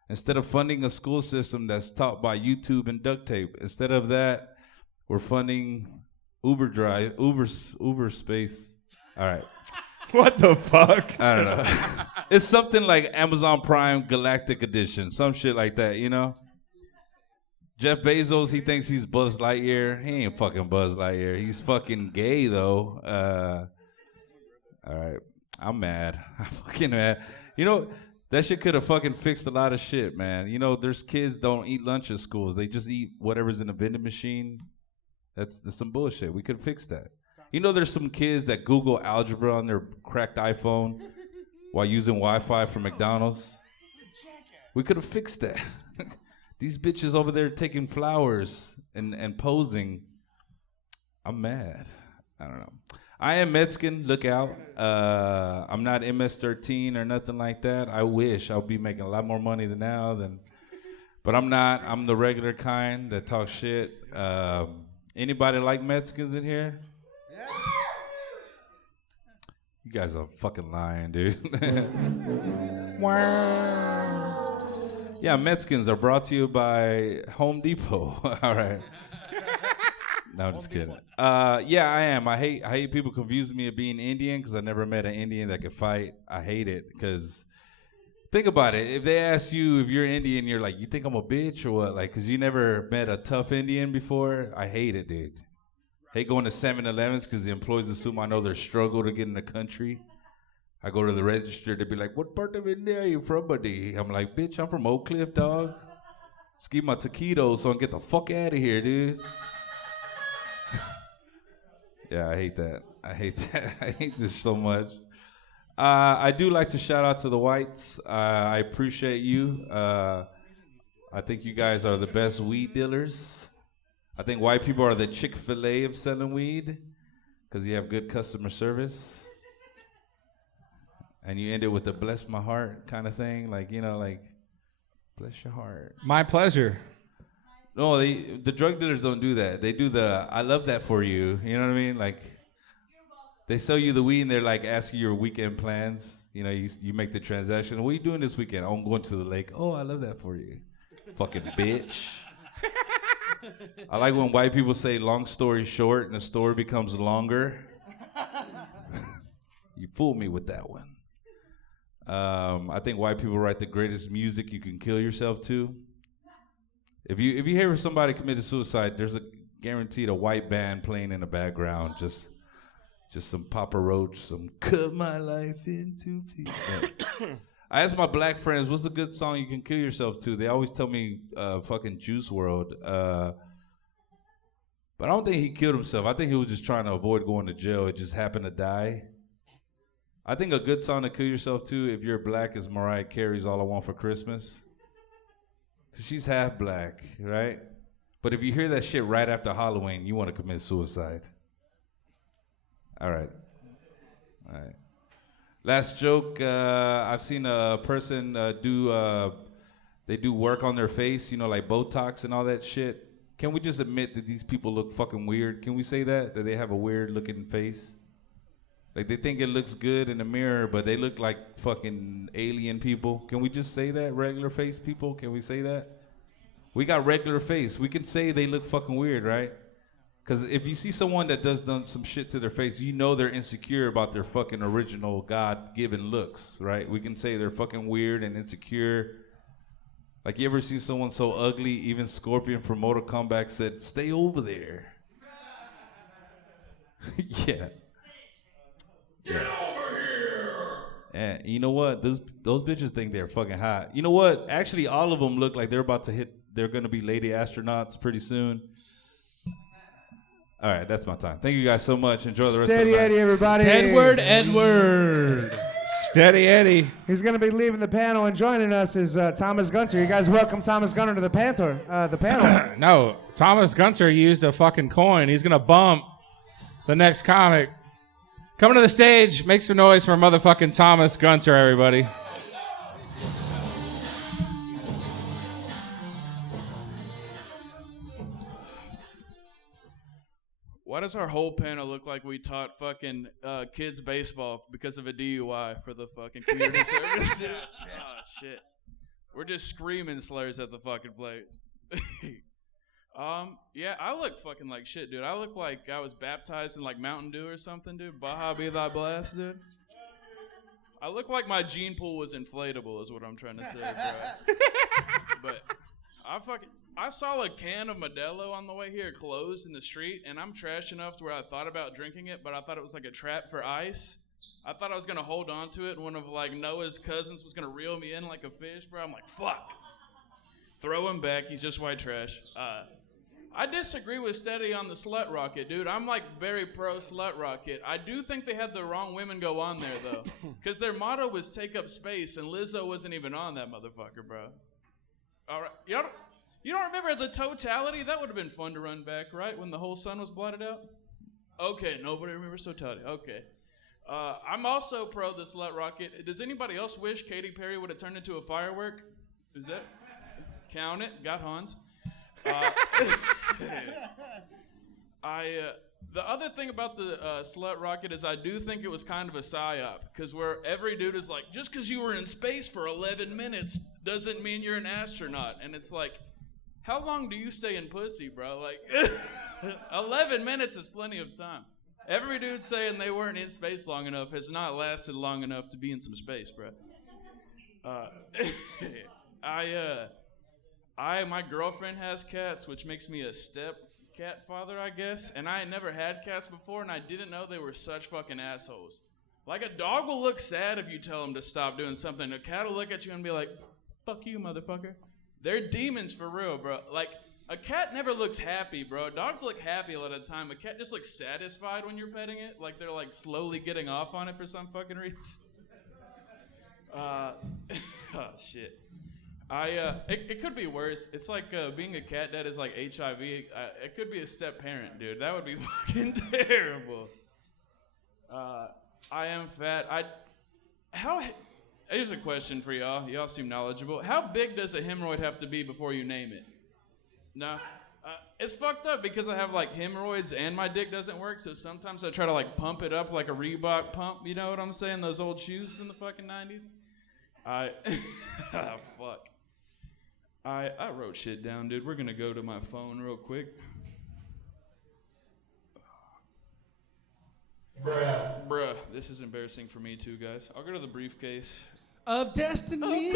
Instead of funding a school system that's taught by YouTube and duct tape. Instead of that, we're funding Uber space. All right. What the fuck? I don't know. It's something like Amazon Prime Galactic Edition. Some shit like that, you know? Jeff Bezos, he thinks he's Buzz Lightyear. He ain't fucking Buzz Lightyear. He's fucking gay, though. All right. I'm mad. I'm fucking mad. You know, that shit could have fucking fixed a lot of shit, man. You know, there's kids don't eat lunch at schools. They just eat whatever's in the vending machine. That's some bullshit. We could fix that. You know, there's some kids that Google algebra on their cracked iPhone while using Wi-Fi from McDonald's. We could have fixed that. These bitches over there taking flowers and posing. I'm mad. I don't know. I am Mexican. Look out. I'm not MS-13 or nothing like that. I wish. I'll be making a lot more money than now. But I'm not. I'm the regular kind that talks shit. Anybody like Mexicans in here? You guys are fucking lying, dude. Yeah, Mexicans are brought to you by Home Depot. All right. No, I'm just kidding. Yeah, I am. I hate people confusing me of being Indian because I never met an Indian that could fight. I hate it because think about it. If they ask you if you're Indian, you're like, you think I'm a bitch or what? Like, because you never met a tough Indian before. I hate it, dude. Hate going to 7-Elevens because the employees assume I know their struggle to get in the country. I go to the register, they'd be like, what part of India are you from, buddy? I'm like, bitch, I'm from Oak Cliff, dog. Just give my taquitos so I can get the fuck out of here, dude. Yeah, I hate that. I hate this so much. I do like to shout out to the whites. I appreciate you. I think you guys are the best weed dealers. I think white people are the Chick-fil-A of selling weed because you have good customer service. And you end it with a bless my heart kind of thing. Like, you know, like, bless your heart. My pleasure. No, the drug dealers don't do that. They do the I love that for you. You know what I mean? Like, they sell you the weed and they're like asking your weekend plans. You know, you make the transaction. What are you doing this weekend? Oh, I'm going to the lake. Oh, I love that for you. Fucking bitch. I like when white people say long story short and the story becomes longer. You fooled me with that one. I think white people write the greatest music you can kill yourself to. If you hear somebody committed suicide, there's a guaranteed a white band playing in the background, just some Papa Roach, some cut my life into pieces. I asked my black friends, what's a good song you can kill yourself to? They always tell me fucking Juice WRLD. But I don't think he killed himself. I think he was just trying to avoid going to jail. It just happened to die. I think a good song to kill yourself to, if you're black, is Mariah Carey's All I Want for Christmas. Because she's half black, right? But if you hear that shit right after Halloween, you want to commit suicide. All right. Last joke, I've seen a person they do work on their face, you know, like Botox and all that shit. Can we just admit that these people look fucking weird? Can we say that they have a weird looking face? Like, they think it looks good in the mirror, but they look like fucking alien people. Can we just say that? Regular face people? Can we say that? We got regular face. We can say they look fucking weird, right? Because if you see someone that does some shit to their face, you know they're insecure about their fucking original God-given looks, right? We can say they're fucking weird and insecure. Like, you ever see someone so ugly, even Scorpion from Mortal Kombat said, stay over there. Yeah. Get over here! And you know what? Those bitches think they're fucking hot. You know what? Actually, all of them look like they're gonna be lady astronauts pretty soon. All right, that's my time. Thank you guys so much. Enjoy the rest of the night. Steady Eddie, everybody. Edward. Steady Eddie. He's going to be leaving the panel, and joining us is Thomas Gunter. You guys welcome Thomas Gunter to the panel. No, Thomas Gunter used a fucking coin. He's going to bump the next comic. Coming to the stage, make some noise for motherfucking Thomas Gunter, everybody. Why does our whole panel look like we taught fucking kids baseball because of a DUI for the fucking community service? Oh, shit. We're just screaming slurs at the fucking plate. Yeah, I look fucking like shit, dude. I look like I was baptized in like Mountain Dew or something, dude. Baja be thy blast, dude. I look like my gene pool was inflatable is what I'm trying to say, bro. But I saw a can of Modelo on the way here closed in the street, and I'm trash enough to where I thought about drinking it, but I thought it was like a trap for ice. I thought I was going to hold on to it, and one of like Noah's cousins was going to reel me in like a fish, bro. I'm like, fuck. Throw him back. He's just white trash. I disagree with Steady on the slut rocket, dude. I'm like very pro slut rocket. I do think they had the wrong women go on there, though, because their motto was take up space, and Lizzo wasn't even on that motherfucker, bro. All right. You don't remember the totality? That would have been fun to run back, right? When the whole sun was blotted out? Okay, nobody remembers totality. Okay. I'm also pro the slut rocket. Does anybody else wish Katy Perry would have turned into a firework? Is that? Count it. Got Hans. The other thing about the slut rocket is I do think it was kind of a psyop, because where every dude is like, just because you were in space for 11 minutes doesn't mean you're an astronaut. And it's like, how long do you stay in pussy, bro? Like, 11 minutes is plenty of time. Every dude saying they weren't in space long enough has not lasted long enough to be in some space, bro. My girlfriend has cats, which makes me a step cat father, I guess. And I had never had cats before, and I didn't know they were such fucking assholes. Like, a dog will look sad if you tell him to stop doing something. A cat will look at you and be like, fuck you, motherfucker. They're demons for real, bro. Like, a cat never looks happy, bro. Dogs look happy a lot of the time. A cat just looks satisfied when you're petting it. Like, they're, like, slowly getting off on it for some fucking reason. Oh, shit. It could be worse. It's like being a cat dad is like HIV. It could be a step parent, dude. That would be fucking terrible. I am fat. Here's a question for y'all. Y'all seem knowledgeable. How big does a hemorrhoid have to be before you name it? No. It's fucked up because I have like hemorrhoids and my dick doesn't work, so sometimes I try to like pump it up like a Reebok pump, you know what I'm saying? Those old shoes in the fucking 90s. Fuck. I wrote shit down, dude. We're gonna go to my phone real quick. Bruh, this is embarrassing for me too, guys. I'll go to the briefcase. Of destiny.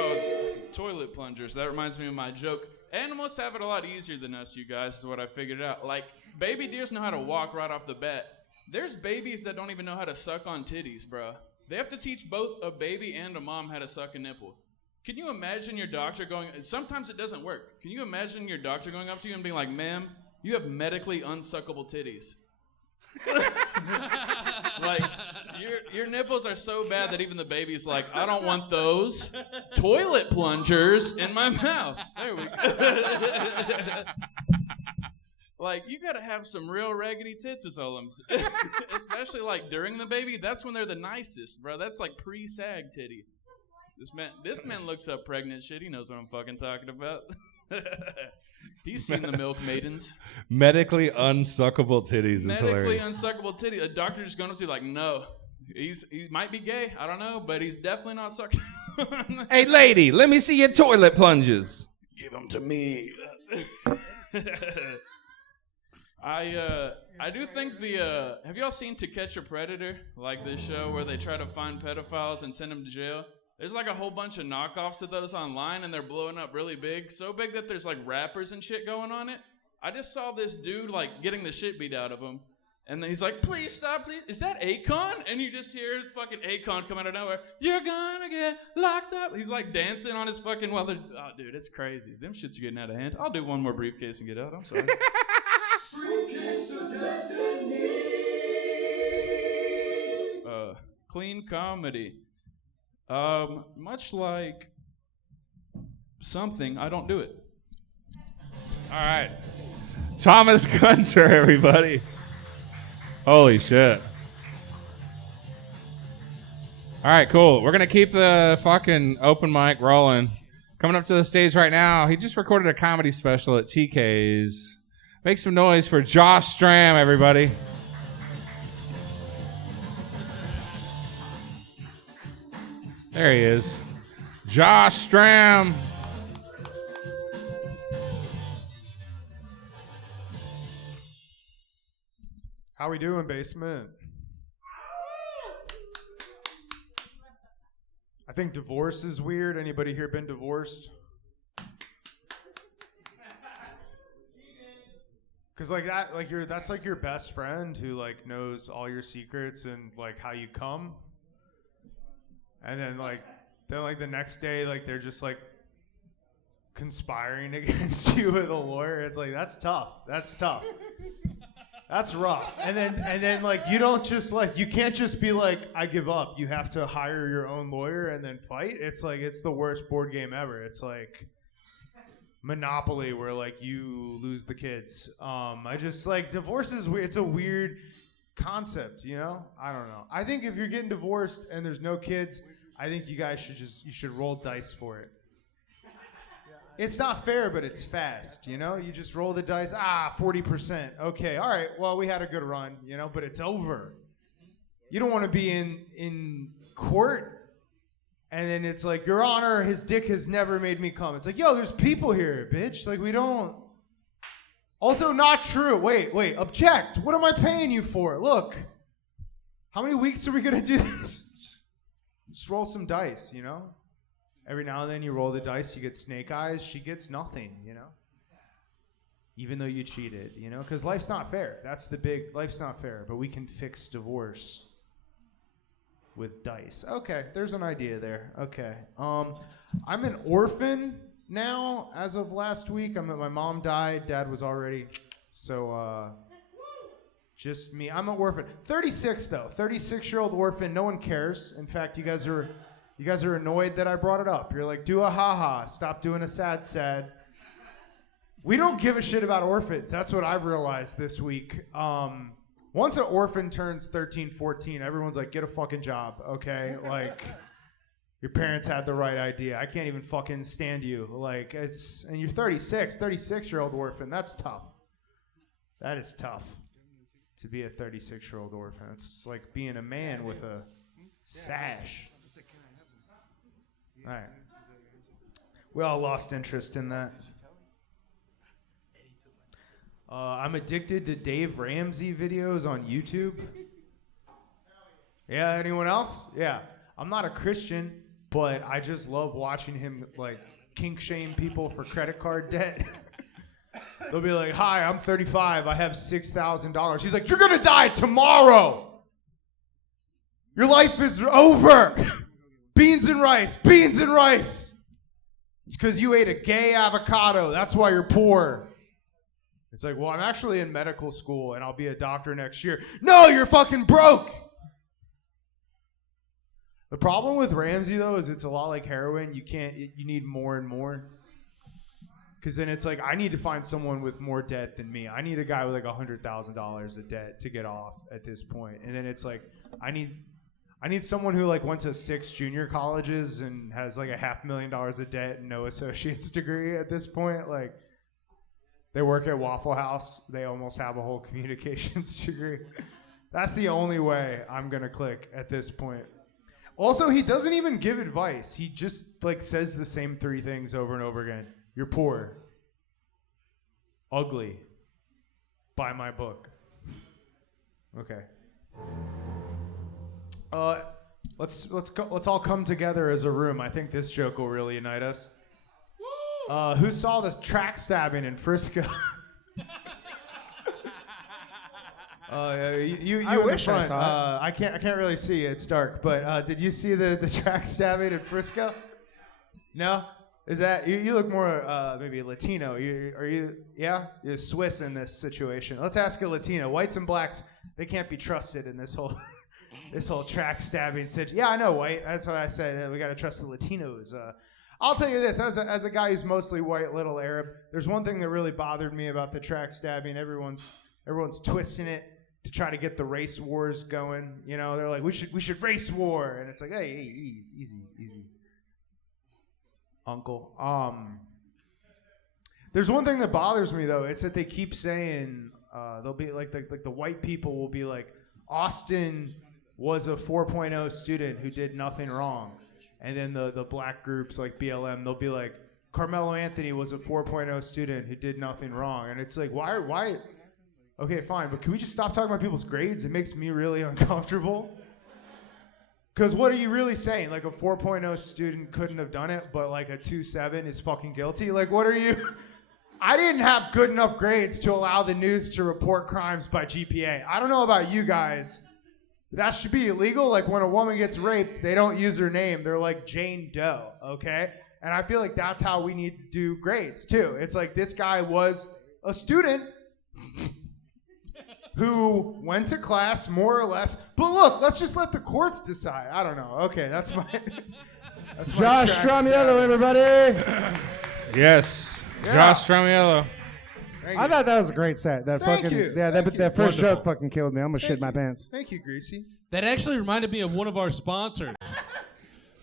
Oh, toilet plungers. That reminds me of my joke. Animals have it a lot easier than us, you guys, is what I figured out. Like, baby deers know how to walk right off the bat. There's babies that don't even know how to suck on titties, bro. They have to teach both a baby and a mom how to suck a nipple. Can you imagine your doctor going, sometimes it doesn't work. Can you imagine your doctor going up to you and being like, ma'am, you have medically unsuckable titties. Like, your nipples are so bad that even the baby's like, I don't want those toilet plungers in my mouth. There we go. Like, you gotta have some real raggedy tits, is all I'm saying. Especially like during the baby, that's when they're the nicest, bro. That's like pre-sag titty. This man looks up pregnant shit. He knows what I'm fucking talking about. He's seen the milk maidens. Medically unsuckable titties is Medically hilarious. unsuckable titty. A doctor just going up to you like, no. He might be gay. I don't know, but he's definitely not sucking. Hey, lady, let me see your toilet plunges. Give them to me. I do think have y'all seen To Catch a Predator? Like this show where they try to find pedophiles and send them to jail? There's like a whole bunch of knockoffs of those online and they're blowing up really big. So big that there's like rappers and shit going on it. I just saw this dude like getting the shit beat out of him. And then he's like, please stop, please. Is that Akon? And you just hear fucking Akon come out of nowhere. You're gonna get locked up. He's like dancing on his fucking oh dude, it's crazy. Them shits are getting out of hand. I'll do one more briefcase and get out. I'm sorry. Clean comedy. Much like something, I don't do it. All right. Thomas Gunter, everybody. Holy shit. All right, cool. We're going to keep the fucking open mic rolling. Coming up to the stage right now, he just recorded a comedy special at TK's. Make some noise for Josh Stram, everybody. There he is. Josh Stram. How we doing, basement? I think divorce is weird. Anybody here been divorced? Cause like that, like that's like your best friend who like knows all your secrets and like how you come. And then like the next day, like they're just like conspiring against you with a lawyer. It's like that's tough. That's tough. That's rough. And then like you don't just like you can't just be like I give up. You have to hire your own lawyer and then fight. It's like it's the worst board game ever. It's like Monopoly where like you lose the kids. I just like divorce is weird. It's a weird concept, you know? I don't know. I think if you're getting divorced and there's no kids, I think you guys should roll dice for it. It's not fair, but it's fast, you know? You just roll the dice, 40%. Okay, all right, well, we had a good run, you know, but it's over. You don't want to be in court, and then it's like, Your Honor, his dick has never made me come. It's like, yo, there's people here, bitch. Like, we don't... Also not true. Wait, object. What am I paying you for? Look, how many weeks are we going to do this? Just roll some dice, you know? Every now and then you roll the dice, you get snake eyes, she gets nothing, you know? Even though you cheated, you know? Because life's not fair. Life's not fair, but we can fix divorce with dice. Okay, there's an idea there. Okay. I'm an orphan now as of last week. My mom died, dad was already, so Just me. I'm an orphan. 36 though. 36-year-old orphan. No one cares. In fact, you guys are annoyed that I brought it up. You're like, do a ha-ha. Stop doing a sad. We don't give a shit about orphans. That's what I've realized this week. Once an orphan turns 13, 14, everyone's like, get a fucking job, okay? Like, your parents had the right idea. I can't even fucking stand you. Like, and you're 36-year-old orphan. That's tough. That is tough to be a 36-year-old orphan. It's like being a man with a sash. All right. We all lost interest in that. I'm addicted to Dave Ramsey videos on YouTube. Yeah, anyone else? Yeah. I'm not a Christian, but I just love watching him like kink shame people for credit card debt. They'll be like, hi, I'm 35. I have $6,000. He's like, you're going to die tomorrow. Your life is over. Beans and rice. It's because you ate a gay avocado. That's why you're poor. It's like, well, I'm actually in medical school and I'll be a doctor next year. No, you're fucking broke. The problem with Ramsey, though, is it's a lot like heroin. You need more and more. Because then it's like, I need to find someone with more debt than me. I need a guy with like $100,000 of debt to get off at this point. And then it's like, I need someone who like went to 6 junior colleges and has like $500,000 of debt and no associate's degree at this point. Like, they work at Waffle House. They almost have a whole communications degree. That's the only way I'm going to click at this point. Also, he doesn't even give advice. He just like says the same 3 things over and over again. You're poor. Ugly. Buy my book. Okay. Let's all come together as a room. I think this joke will really unite us. Who saw this track stabbing in Frisco? You I in the wish I front. saw it. I can't really see. It's dark. But did you see the track stabbing in Frisco? No. Is that you look more maybe Latino? You're Swiss in this situation. Let's ask a Latino. Whites and blacks, they can't be trusted in this whole track stabbing situation. Yeah, I know, white. That's why I said we got to trust the Latinos. I'll tell you this, as a guy who's mostly white, little Arab, there's one thing that really bothered me about the track stabbing. Everyone's twisting it to try to get the race wars going. You know, they're like, we should race war, and it's like, hey, easy, uncle. There's one thing that bothers me though. It's that they keep saying they'll be like the white people will be like, Austin was a 4.0 student who did nothing wrong. And then the black groups like BLM, they'll be like, Carmelo Anthony was a 4.0 student who did nothing wrong. And it's like, why? Okay, fine, but can we just stop talking about people's grades? It makes me really uncomfortable. Because what are you really saying? Like a 4.0 student couldn't have done it, but like a 2.7 is fucking guilty? Like what are you? I didn't have good enough grades to allow the news to report crimes by GPA. I don't know about you guys. That should be illegal. Like when a woman gets raped, they don't use her name. They're like Jane Doe, okay? And I feel like that's how we need to do grades too. It's like this guy was a student who went to class more or less. But look, let's just let the courts decide. I don't know. Okay, that's my Josh Stramiello, everybody. Yes, Yeah. Josh Stramiello. I thought that was a great set. That Thank fucking you. yeah, Thank that you. first Wonderful. joke fucking killed me. I'm gonna shit my pants. Thank you, Greasy. That actually reminded me of one of our sponsors.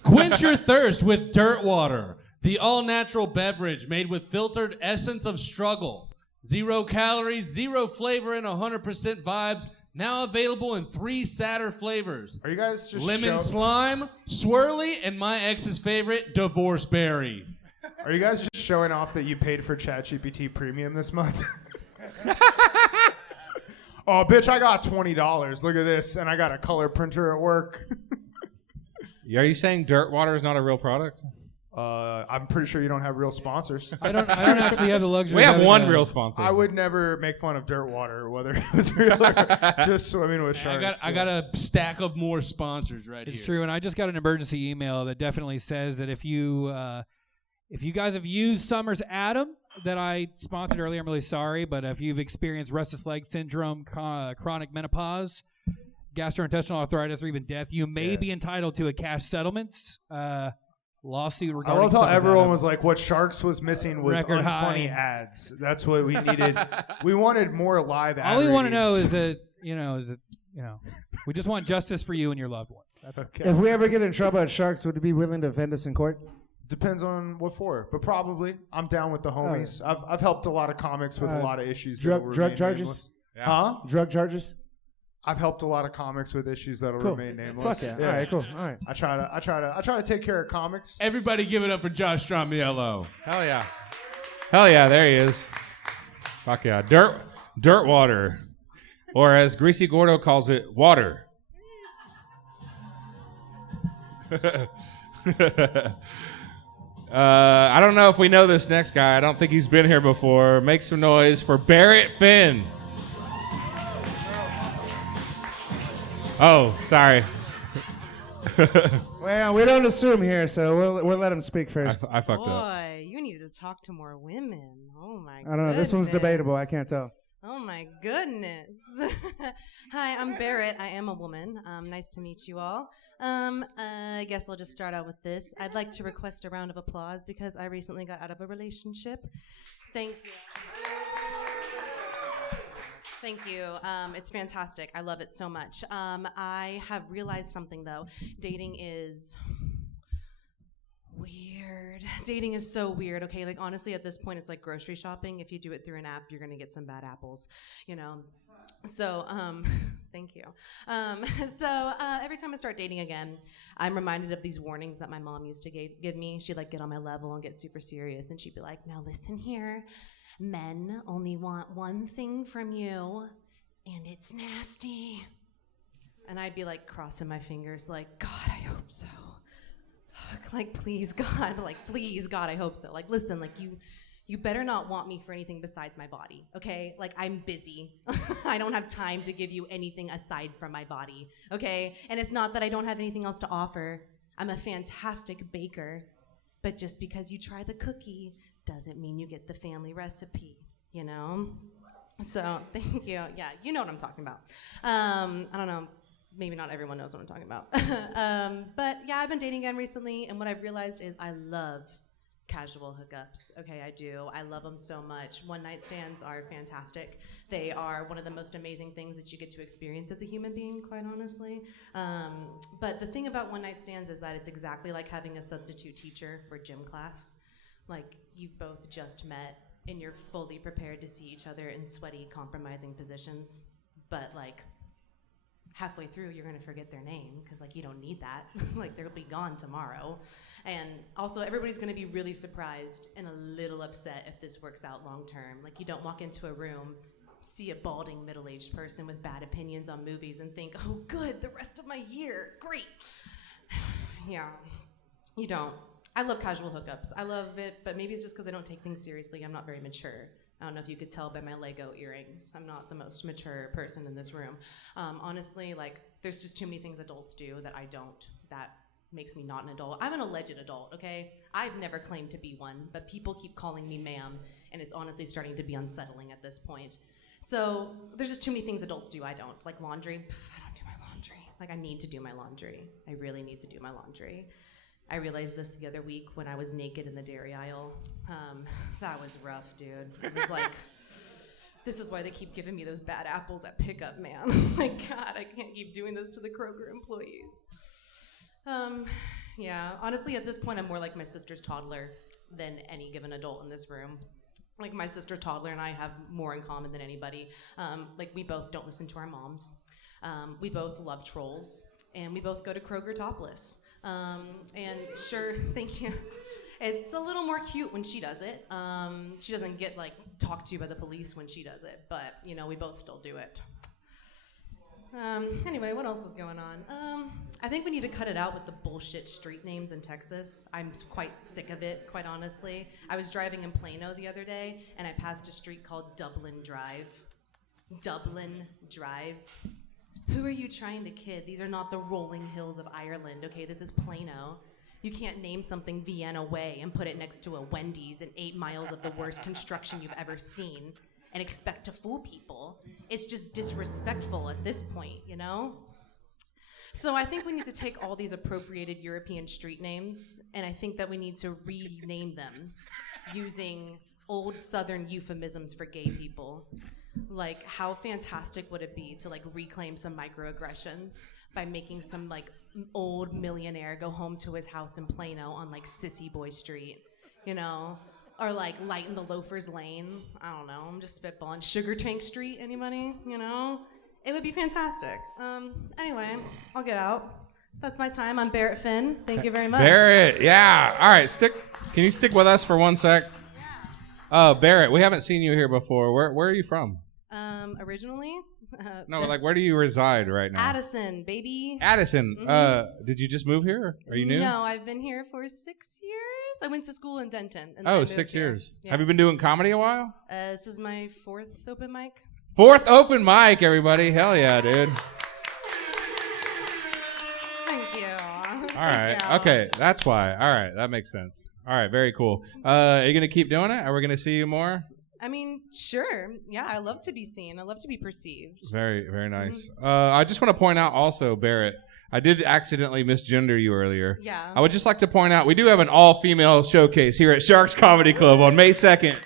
Quench your thirst with Dirt Water, the all-natural beverage made with filtered essence of struggle. 0 calories, 0 flavor, and 100% vibes. Now available in 3 sadder flavors. Are you guys just lemon slime, swirly, and my ex's favorite, divorce berry. Are you guys just showing off that you paid for ChatGPT Premium this month? Oh, bitch, I got $20. Look at this, and I got a color printer at work. Are you saying Dirt Water is not a real product? I'm pretty sure you don't have real sponsors. I don't actually have the luxury. We of have having one a- real sponsor. I would never make fun of Dirt Water, whether it was real or just swimming with sharks. I got a stack of more sponsors right It's here. true, and I just got an emergency email that definitely says that if you guys have used Summer's Atom, that I sponsored earlier, I'm really sorry, but if you've experienced restless leg syndrome, chronic menopause, gastrointestinal arthritis, or even death, you may be entitled to a cash settlements lawsuit I regarding love how some of that. everyone was like, what Sharks was missing was Record unfunny high. ads. That's what we needed. We wanted more live ads. All we want to know is that, we just want justice for you and your loved one. That's okay. If we ever get in trouble at Sharks, would you be willing to defend us in court? Depends on what for, but probably I'm down with the homies. I've helped a lot of comics with a lot of issues. Drug charges? Huh? Drug charges? I've helped a lot of comics with issues that'll Cool. remain nameless. Fuck yeah. All right, cool. All right. I try to take care of comics. Everybody give it up for Josh Stramiello. Hell yeah. Hell yeah, there he is. Fuck yeah. Dirt water. Or as Greasy Gordo calls it, water. I don't know if we know this next guy. I don't think he's been here before. Make some noise for Barrett Finn. Oh, sorry. Well, we don't assume here, so we'll let him speak first. I fucked up. Boy, you needed to talk to more women. Oh my I don't know. This one's goodness. debatable. I can't tell. Oh my goodness. Hi, I'm Barrett. I am a woman. Nice to meet you all. I guess I'll just start out with this. I'd like to request a round of applause because I recently got out of a relationship. Thank you. Thank you. It's fantastic. I love it so much. I have realized something, though. Dating is weird. Dating is so weird, okay? Like, honestly, at this point, it's like grocery shopping. If you do it through an app, you're going to get some bad apples, So, thank you. Every time I start dating again, I'm reminded of these warnings that my mom used to give me. She'd, like, get on my level and get super serious, and she'd be like, now listen here. Men only want one thing from you, and it's nasty. And I'd be, like, crossing my fingers, like, God, I hope so. Like, please, God. Like, please, God, I hope so. Like, listen, like, you better not want me for anything besides my body, okay? Like, I'm busy. I don't have time to give you anything aside from my body, okay? And it's not that I don't have anything else to offer. I'm a fantastic baker. But just because you try the cookie doesn't mean you get the family recipe, So, thank you. Yeah, you know what I'm talking about. I don't know. Maybe not everyone knows what I'm talking about. But yeah, I've been dating again recently, and what I've realized is I love casual hookups. Okay, I do. I love them so much. One-night stands are fantastic. They are one of the most amazing things that you get to experience as a human being, quite honestly. But the thing about one-night stands is that it's exactly like having a substitute teacher for gym class. Like, you've both just met, and you're fully prepared to see each other in sweaty, compromising positions. But, like, halfway through, you're going to forget their name because, like, you don't need that. Like, they'll be gone tomorrow. And also, everybody's going to be really surprised and a little upset if this works out long term. Like, you don't walk into a room, see a balding middle-aged person with bad opinions on movies and think, oh, good, the rest of my year, great. Yeah, you don't. I love casual hookups. I love it, but maybe it's just because I don't take things seriously. I'm not very mature. I don't know if you could tell by my Lego earrings. I'm not the most mature person in this room. Honestly, like, there's just too many things adults do that I don't. That makes me not an adult. I'm an alleged adult, okay? I've never claimed to be one, but people keep calling me ma'am, and it's honestly starting to be unsettling at this point. So there's just too many things adults do I don't. Like laundry, I don't do my laundry. Like, I need to do my laundry. I really need to do my laundry. I realized this the other week when I was naked in the dairy aisle. That was rough, dude. It was like, this is why they keep giving me those bad apples at pickup, man. Like, God, I can't keep doing this to the Kroger employees. Yeah, honestly, at this point, I'm more like my sister's toddler than any given adult in this room. Like, my sister toddler and I have more in common than anybody. Like, we both don't listen to our moms. We both love trolls, and we both go to Kroger topless. And sure, thank you. It's a little more cute when she does it. She doesn't get, like, talked to by the police when she does it, but, we both still do it. Anyway, what else is going on? I think we need to cut it out with the bullshit street names in Texas. I'm quite sick of it, quite honestly. I was driving in Plano the other day, and I passed a street called Dublin Drive. Dublin Drive. Who are you trying to kid? These are not the rolling hills of Ireland, okay? This is Plano. You can't name something Vienna Way and put it next to a Wendy's and 8 miles of the worst construction you've ever seen and expect to fool people. It's just disrespectful at this point, you know? So I think we need to take all these appropriated European street names, and I think that we need to rename them using old Southern euphemisms for gay people. Like, how fantastic would it be to like reclaim some microaggressions by making some like old millionaire go home to his house in Plano on like Sissy Boy Street, you know? Or like lighten the loafers lane. I don't know, I'm just spitballing. Sugar Tank Street, anybody? You know? It would be fantastic. Anyway, I'll get out. That's my time. I'm Barrett Finn. Thank you very much. Barrett, yeah. All right, can you stick with us for 1 sec? Barrett, we haven't seen you here before. Where are you from? Originally? No, like where do you reside right now? Addison, baby. Addison. Mhm. Did you just move here? Are you new? No, I've been here for 6 years. I went to school in Denton. And then I Oh, moved 6 here. years. Yes. Have you been doing comedy a while? This is my 4th open mic. 4th open mic, everybody. Hell yeah, dude. Thank you. All right. Okay, that's why. All right, that makes sense. All right, very cool. Are you going to keep doing it? Are we going to see you more? I mean, sure. Yeah, I love to be seen. I love to be perceived. Very, very nice. I just want to point out also, Barrett, I did accidentally misgender you earlier. Yeah. I would just like to point out, we do have an all-female showcase here at Sharks Comedy Club on May 2nd.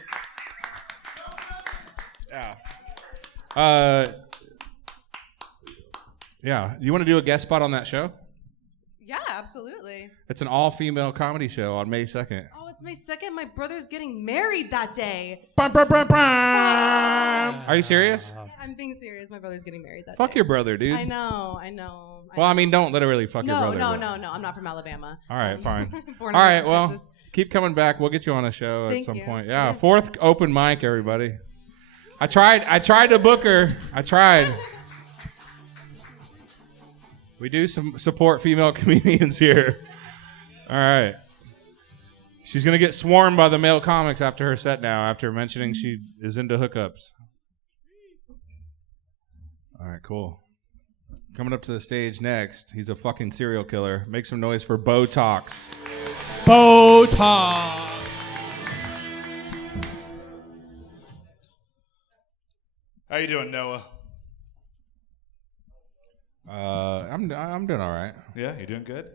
Yeah. You want to do a guest spot on that show? Yeah, absolutely. It's an all-female comedy show on May 2nd. Oh, it's May 2nd. My brother's getting married that day. Are you serious? Yeah, I'm being serious. My brother's getting married that day. Fuck your brother, dude. I know. Well, I mean, don't literally fuck your No, brother. no, but- no, no. I'm not from Alabama. All right, fine. Born All and right, raised in well, Texas. keep coming back. We'll get you on a show at Thank some you. point. Yeah, 4th open mic, everybody. I tried to book her. I tried. We do some support female comedians here. All right. She's going to get swarmed by the male comics after her set now, after mentioning she is into hookups. All right, cool. Coming up to the stage next, he's a fucking serial killer. Make some noise for Botox. Botox. How you doing, Noah? I'm doing all right. Yeah, you doing good?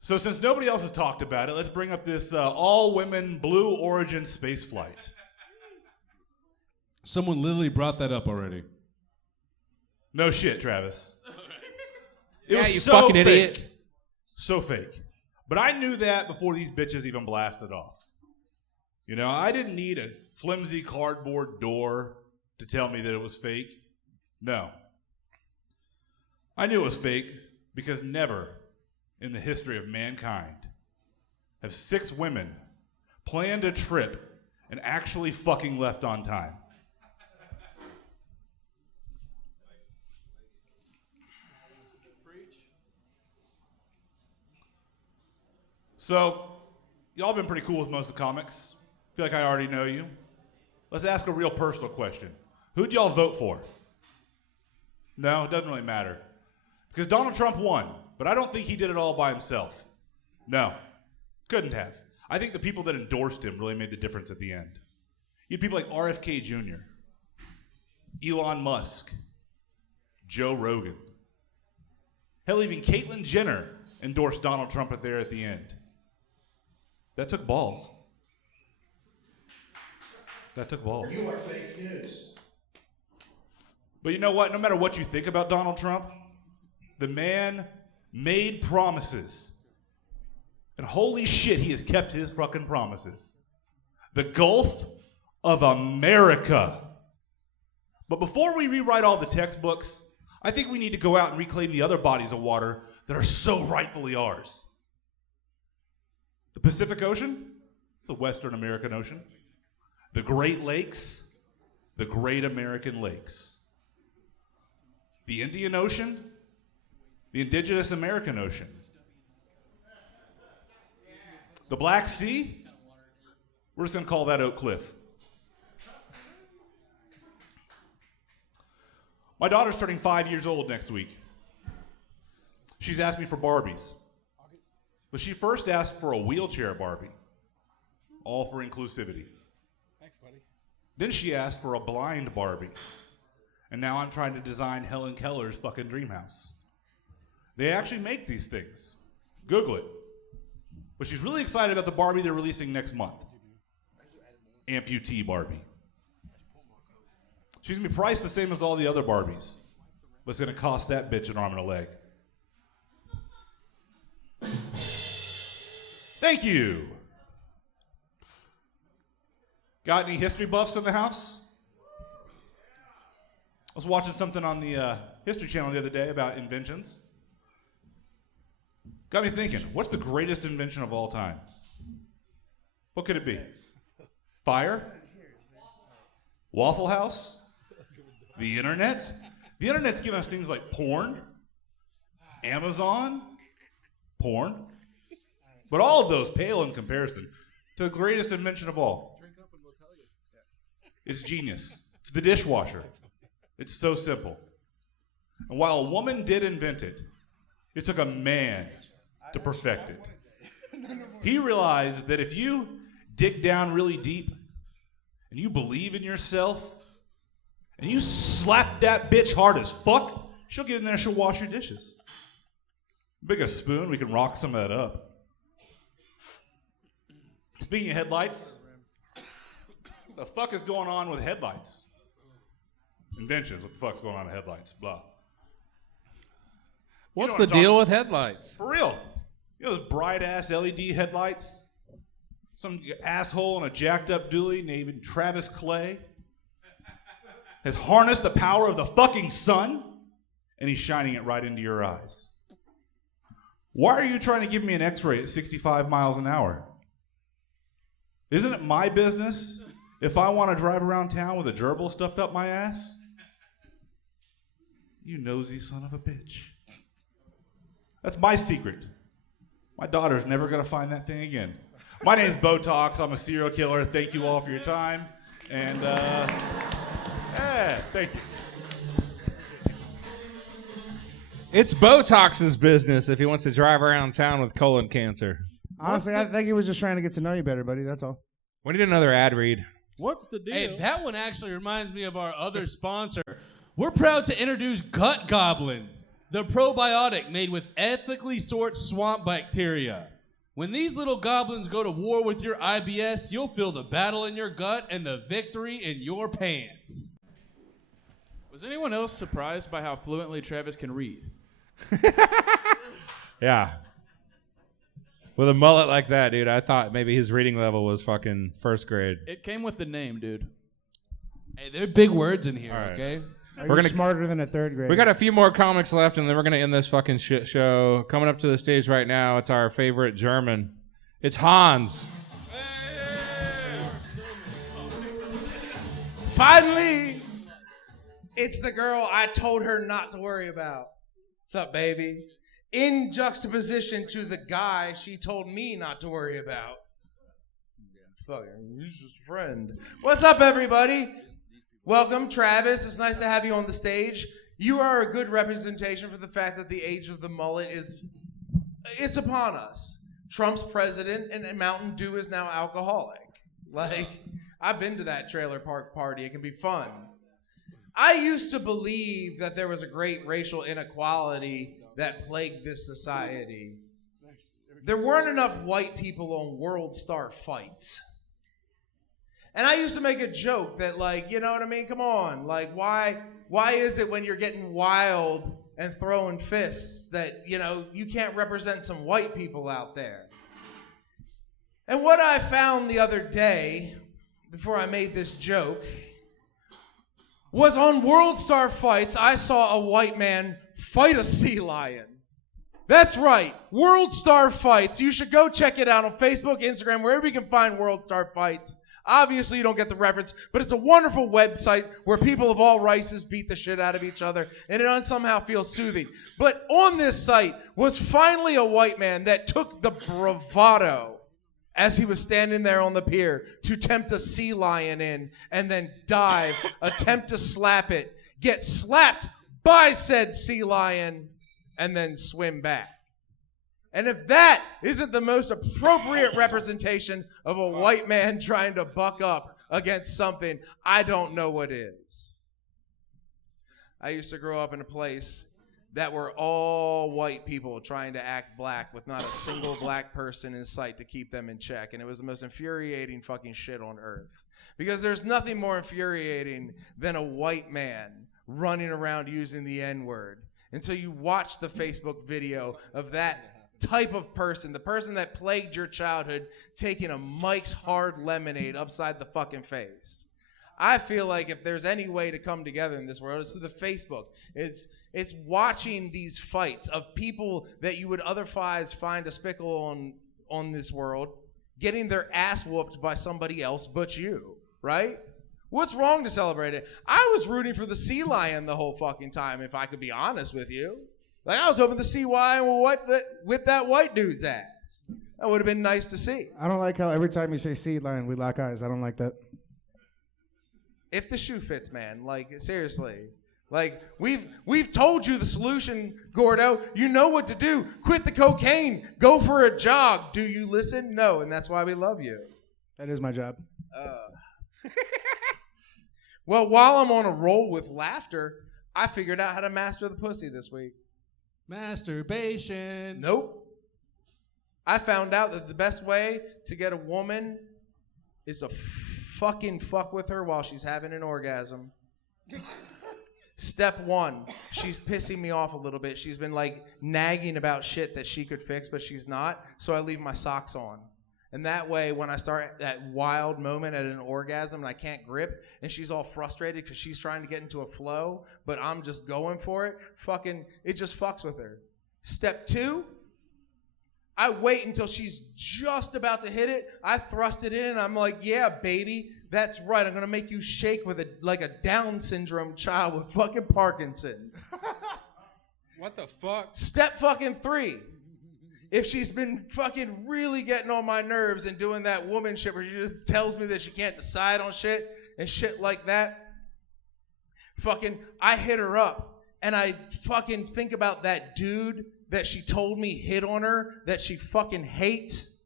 So since nobody else has talked about it, let's bring up this all-women Blue Origin space flight. Someone literally brought that up already. No shit, Travis. It Yeah, was you so fucking fake. idiot. So fake. But I knew that before these bitches even blasted off. You know, I didn't need a flimsy cardboard door to tell me that it was fake. No. I knew it was fake because never in the history of mankind have 6 women planned a trip and actually fucking left on time. So, y'all been pretty cool with most of the comics. Feel like I already know you. Let's ask a real personal question. Who'd y'all vote for? No, it doesn't really matter. Because Donald Trump won, but I don't think he did it all by himself. No, couldn't have. I think the people that endorsed him really made the difference at the end. You had people like RFK Jr., Elon Musk, Joe Rogan. Hell, even Caitlyn Jenner endorsed Donald Trump at the end. That took balls. That took balls. You are fake news. But you know what? No matter what you think about Donald Trump, the man made promises. And holy shit, he has kept his fucking promises. The Gulf of America. But before we rewrite all the textbooks, I think we need to go out and reclaim the other bodies of water that are so rightfully ours. The Pacific Ocean, it's the Western American Ocean. The Great Lakes, the Great American Lakes. The Indian Ocean, the Indigenous American Ocean. The Black Sea, we're just going to call that Oak Cliff. My daughter's turning 5 years old next week. She's asked me for Barbies. But she first asked for a wheelchair Barbie, all for inclusivity. Thanks, buddy. Then she asked for a blind Barbie. And now I'm trying to design Helen Keller's fucking dream house. They actually make these things. Google it. But she's really excited about the Barbie they're releasing next month. Amputee Barbie. She's gonna be priced the same as all the other Barbies, but it's gonna cost that bitch an arm and a leg. Thank you. Got any history buffs in the house? I was watching something on the History Channel the other day about inventions. Got me thinking, what's the greatest invention of all time? What could it be? Fire? Waffle House? The internet? The internet's given us things like porn, Amazon, porn, but all of those pale in comparison to the greatest invention of all. It's genius. It's the dishwasher. It's so simple. And while a woman did invent it, it took a man to perfect it. He realized that if you dig down really deep and you believe in yourself and you slap that bitch hard as fuck, she'll get in there and she'll wash your dishes. Bring a spoon, we can rock some of that up. Speaking of headlights, what the fuck is going on with headlights? Inventions, what the fuck's going on with headlights? Blah. What's the deal with headlights? For real. You know those bright-ass LED headlights? Some asshole in a jacked-up dually named Travis Clay has harnessed the power of the fucking sun, and he's shining it right into your eyes. Why are you trying to give me an X-ray at 65 miles an hour? Isn't it my business if I want to drive around town with a gerbil stuffed up my ass? You nosy son of a bitch. That's my secret. My daughter's never going to find that thing again. My name's Botox. I'm a serial killer. Thank you all for your time. And, yeah, thank you. It's Botox's business if he wants to drive around town with colon cancer. Honestly, I think he was just trying to get to know you better, buddy. That's all. We need another ad read. What's the deal? Hey, that one actually reminds me of our other sponsor. We're proud to introduce Gut Goblins, the probiotic made with ethically sourced swamp bacteria. When these little goblins go to war with your IBS, you'll feel the battle in your gut and the victory in your pants. Was anyone else surprised by how fluently Travis can read? Yeah. With a mullet like that, dude, I thought maybe his reading level was fucking first grade. It came with the name, dude. Hey, there are big words in here, All right. okay? We're smarter than a third grade. We got a few more comics left, and then we're going to end this fucking shit show. Coming up to the stage right now, it's our favorite German. It's Hans. Finally, it's the girl I told her not to worry about. What's up, baby? In juxtaposition to the guy she told me not to worry about. Fucking, he's just a friend. What's up, everybody? Welcome, Travis. It's nice to have you on the stage. You are a good representation for the fact that the age of the mullet it's upon us. Trump's president and Mountain Dew is now alcoholic. Like, I've been to that trailer park party. It can be fun. I used to believe that there was a great racial inequality that plagued this society. There weren't enough white people on World Star fights. And I used to make a joke that, like, you know what I mean? Come on. Like, why is it when you're getting wild and throwing fists that, you know, you can't represent some white people out there? And what I found the other day, before I made this joke, was on World Star Fights, I saw a white man fight a sea lion. That's right, World Star Fights. You should go check it out on Facebook, Instagram, wherever you can find World Star Fights. Obviously, you don't get the reference, but it's a wonderful website where people of all races beat the shit out of each other, and it somehow feels soothing. But on this site was finally a white man that took the bravado as he was standing there on the pier to tempt a sea lion in and then dive, attempt to slap it, get slapped by said sea lion, and then swim back. And if that isn't the most appropriate representation of a white man trying to buck up against something, I don't know what is. I used to grow up in a place that were all white people trying to act black with not a single black person in sight to keep them in check. And it was the most infuriating fucking shit on earth. Because there's nothing more infuriating than a white man running around using the N-word. Until you watch the Facebook video of that type of person, the person that plagued your childhood, taking a Mike's Hard Lemonade upside the fucking face. I feel like if there's any way to come together in this world, it's through the Facebook. It's watching these fights of people that you would otherwise find despicable on this world, getting their ass whooped by somebody else but you, right? What's wrong to celebrate it? I was rooting for the sea lion the whole fucking time, if I could be honest with you. Like, I was hoping the sea lion will whip that white dude's ass. That would have been nice to see. I don't like how every time you say sea lion, we lock eyes. I don't like that. If the shoe fits, man. Like, seriously. Like, we've told you the solution, Gordo. You know what to do. Quit the cocaine. Go for a jog. Do you listen? No, and that's why we love you. That is my job. Well, while I'm on a roll with laughter, I figured out how to master the pussy this week. Masturbation. Nope. I found out that the best way to get a woman is to fucking fuck with her while she's having an orgasm. Step one, she's pissing me off a little bit. She's been like nagging about shit that she could fix, but she's not. So I leave my socks on. And that way, when I start that wild moment at an orgasm and I can't grip, and she's all frustrated because she's trying to get into a flow, but I'm just going for it, it just fucks with her. Step two, I wait until she's just about to hit it. I thrust it in, and I'm like, yeah, baby, that's right. I'm going to make you shake with like a Down syndrome child with fucking Parkinson's. What the fuck? Step fucking three. If she's been fucking really getting on my nerves and doing that woman shit where she just tells me that she can't decide on shit and shit like that, I hit her up and I fucking think about that dude that she told me hit on her that she fucking hates.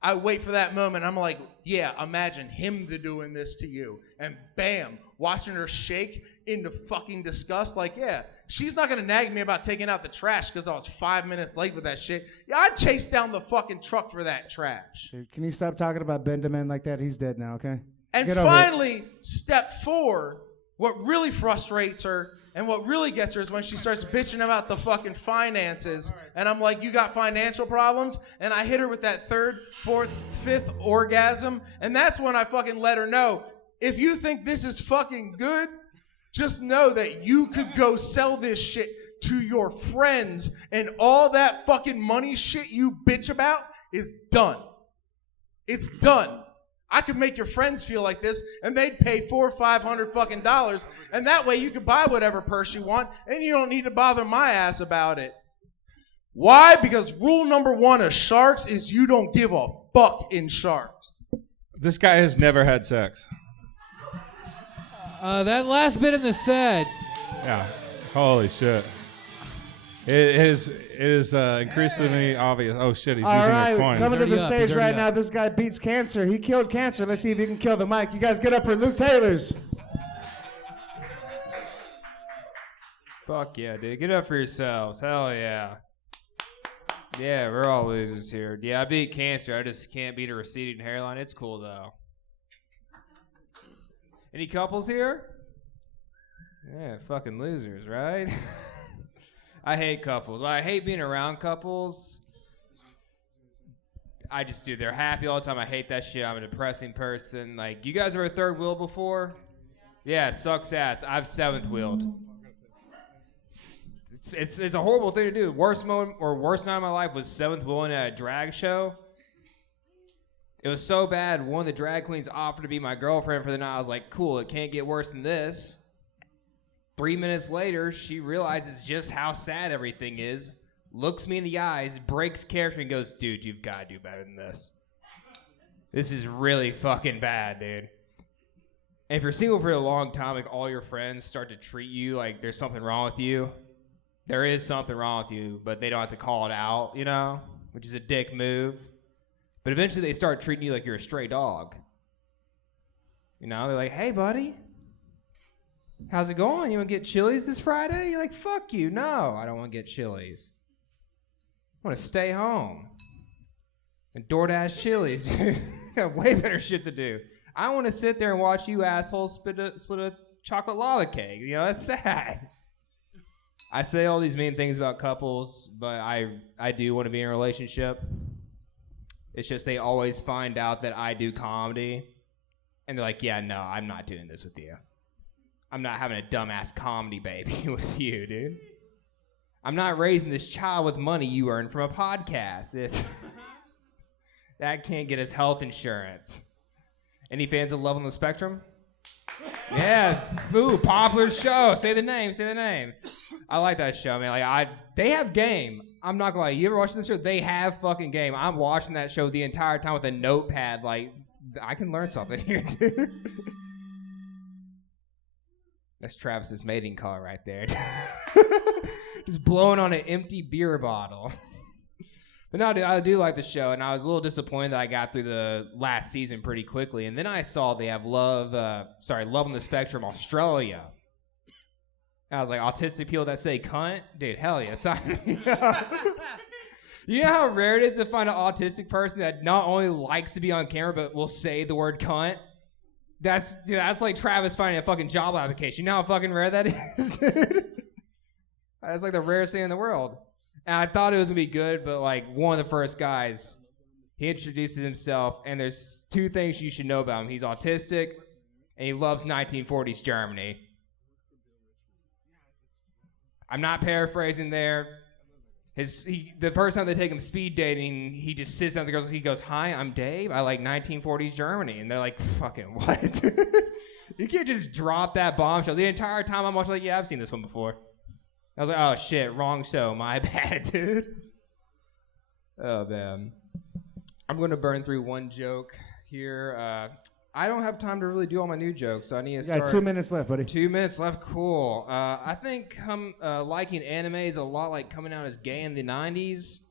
I wait for that moment. I'm like, yeah, imagine him doing this to you. And bam, watching her shake into fucking disgust. Like, yeah, she's not going to nag me about taking out the trash because I was 5 minutes late with that shit. Yeah, I'd chase down the fucking truck for that trash. Dude, can you stop talking about Benjamin like that? He's dead now, okay? And finally, step four, what really frustrates her and what really gets her is when she starts bitching about the fucking finances. And I'm like, you got financial problems? And I hit her with that third, fourth, fifth orgasm. And that's when I fucking let her know, if you think this is fucking good, just know that you could go sell this shit to your friends and all that fucking money shit you bitch about is done. It's done. I could make your friends feel like this and they'd pay $400 or $500 fucking dollars, and that way you could buy whatever purse you want and you don't need to bother my ass about it. Why? Because rule number one of sharks is you don't give a fuck in sharks. This guy has never had sex. That last bit in the set. Yeah. Holy shit. It is increasingly obvious. Oh shit, he's All using right, a coin. coming to the stage right now, this guy beats cancer. He killed cancer. Let's see if he can kill the mic. You guys get up for Luke Taylors. Fuck yeah, dude. Get up for yourselves. Hell yeah. Yeah, we're all losers here. Yeah, I beat cancer. I just can't beat a receding hairline. It's cool, though. Any couples here? Yeah, fucking losers, right? I hate couples. I hate being around couples. I just do. They're happy all the time. I hate that shit. I'm a depressing person. Like, you guys ever third wheel before? Yeah, sucks ass. I've seventh wheeled. It's a horrible thing to do. Worst moment or worst night of my life was seventh wheeling at a drag show. It was so bad, one of the drag queens offered to be my girlfriend for the night. I was like, cool, it can't get worse than this. 3 minutes later, she realizes just how sad everything is, looks me in the eyes, breaks character, and goes, dude, you've got to do better than this. This is really fucking bad, dude. And if you're single for a long time, like all your friends start to treat you like there's something wrong with you, there is something wrong with you, but they don't have to call it out, you know, which is a dick move. But eventually they start treating you like you're a stray dog. You know, they're like, hey, buddy, how's it going? You want to get Chili's this Friday? You're like, fuck you. No, I don't want to get Chili's. I want to stay home and DoorDash Chili's. Got way better shit to do. I want to sit there and watch you assholes split a chocolate lava cake. You know, that's sad. I say all these mean things about couples, but I do want to be in a relationship. It's just they always find out that I do comedy, and they're like, yeah, no, I'm not doing this with you. I'm not having a dumbass comedy baby with you, dude. I'm not raising this child with money you earn from a podcast. That can't get us health insurance. Any fans of Love on the Spectrum? Yeah, popular show. Say the name. I like that show, man. Like they have game. I'm not gonna lie. You ever watch this show? They have fucking game. I'm watching that show the entire time with a notepad. Like, I can learn something here, dude. That's Travis's mating call right there. Just blowing on an empty beer bottle. But no, dude, I do like the show, and I was a little disappointed that I got through the last season pretty quickly. And then I saw they have Love on the Spectrum Australia. I was like, autistic people that say cunt? Dude, hell yeah, sign me up. You know how rare it is to find an autistic person that not only likes to be on camera, but will say the word cunt? That's like Travis finding a fucking job application. You know how fucking rare that is, dude? That's like the rarest thing in the world. And I thought it was going to be good, but like one of the first guys, he introduces himself, and there's two things you should know about him. He's autistic, and he loves 1940s Germany. I'm not paraphrasing there. The first time they take him speed dating, he just sits down with the girls. He goes, "Hi, I'm Dave. I like 1940s Germany." And they're like, "Fucking what?" You can't just drop that bombshell. The entire time I'm watching, like, yeah, I've seen this one before. I was like, oh shit, wrong show. My bad, dude. Oh man. I'm going to burn through one joke here. I don't have time to really do all my new jokes, so I need to start. You got 2 minutes left, buddy. 2 minutes left, cool. I think liking anime is a lot like coming out as gay in the 90s.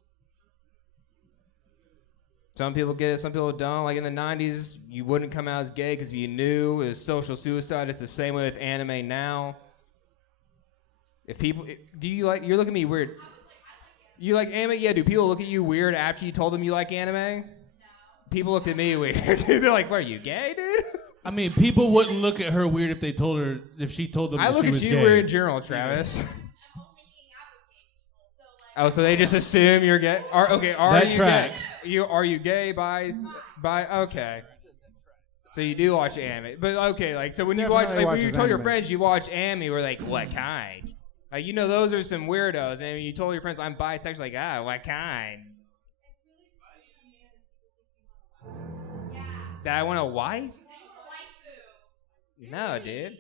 Some people get it, some people don't. Like in the 90s, you wouldn't come out as gay because you knew it was social suicide. It's the same way with anime now. You're looking at me weird. You like anime? Yeah, do people look at you weird after you told them you like anime? No. People looked at me weird. They're like, what, are you gay, dude? I mean, people wouldn't look at her weird if she told them I that look she at was you gay. weird in general, Travis. Oh, so they just assume you're gay? That tracks. Gay? Are you gay, bi? Okay. So you do watch anime. But okay, like, so when you watch, like, when you told your friends you watch anime, we're like, what kind? Like, you know, those are some weirdos. And when you told your friends, I'm bisexual, like, what kind? That I want a wife? No, dude.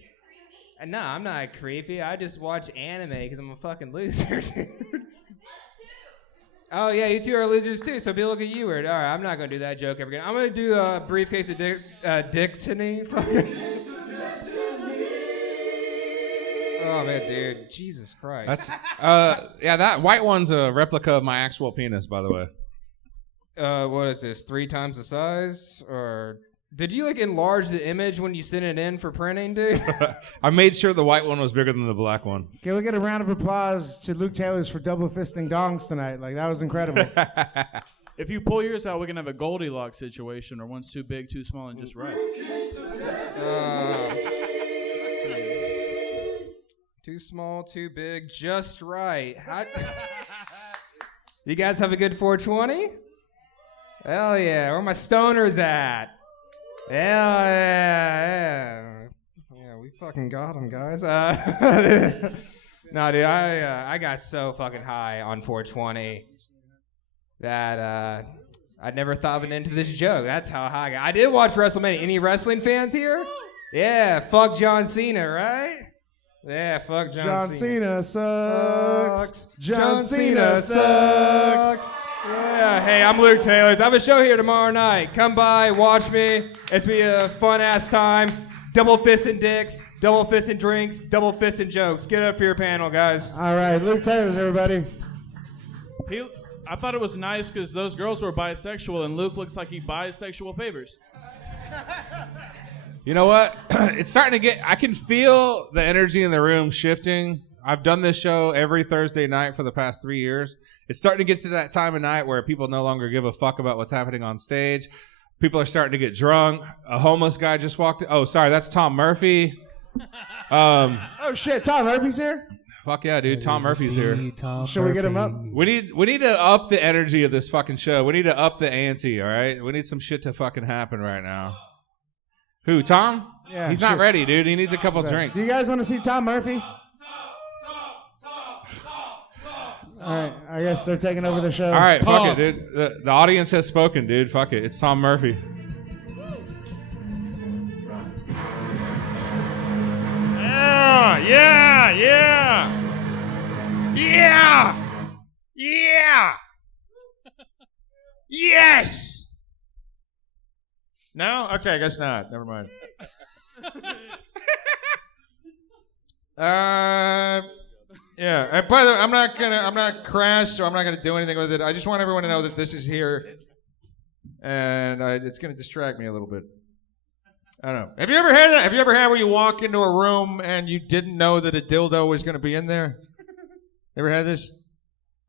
No, I'm not creepy. I just watch anime because I'm a fucking loser, dude. Oh, yeah, you two are losers, too, so people look at you weird. All right, I'm not going to do that joke ever again. I'm going to do a briefcase of Dixony. Oh, man, dude. Jesus Christ. That's, that white one's a replica of my actual penis, by the way. What is this, 3 times the size? Or did you, like, enlarge the image when you sent it in for printing, dude? I made sure the white one was bigger than the black one. Can we get a round of applause to Luke Taylor's for double fisting dongs tonight? Like, that was incredible. If you pull yours out, we can have a Goldilocks situation, or one's too big, too small, and just right. Too small, too big, just right. You guys have a good 420? Hell yeah. Where my stoners at? Hell yeah. Yeah, we fucking got them, guys. No, dude, I got so fucking high on 420 that I never thought of an end to this joke. That's how high I got. I did watch WrestleMania. Any wrestling fans here? Yeah, fuck John Cena, right? Yeah, fuck John Cena. Cena sucks. John Cena sucks. Yeah, hey, I'm Luke Taylor. I have a show here tomorrow night. Come by, watch me. It's be a fun-ass time. double fisting dicks, double fisting drinks, double fisting jokes. Get up for your panel, guys. All right, Luke Taylor's, everybody. I thought it was nice because those girls were bisexual, and Luke looks like he buys sexual favors. You know what? It's starting to get. I can feel the energy in the room shifting. I've done this show every Thursday night for the past 3 years. It's starting to get to that time of night where people no longer give a fuck about what's happening on stage. People are starting to get drunk. A homeless guy just walked in. Oh, sorry, that's Tom Murphy. Oh shit, Tom Murphy's here? Fuck yeah, dude. Tom Murphy's here. Should we get him up? We need to up the energy of this fucking show. We need to up the ante, all right? We need some shit to fucking happen right now. Who, Tom? Yeah, He's not ready, dude. He needs a couple drinks. Do you guys want to see Tom Murphy? All right, I guess they're taking over the show. All right, fuck it, dude. The audience has spoken, dude. Fuck it. It's Tom Murphy. Yeah! Yes! No? Okay, I guess not. Never mind. Yeah. And by the way, I'm not crass, so I'm not gonna do anything with it. I just want everyone to know that this is here, and it's gonna distract me a little bit. I don't know. Have you ever had that? Have you ever had where you walk into a room and you didn't know that a dildo was gonna be in there? Ever had this?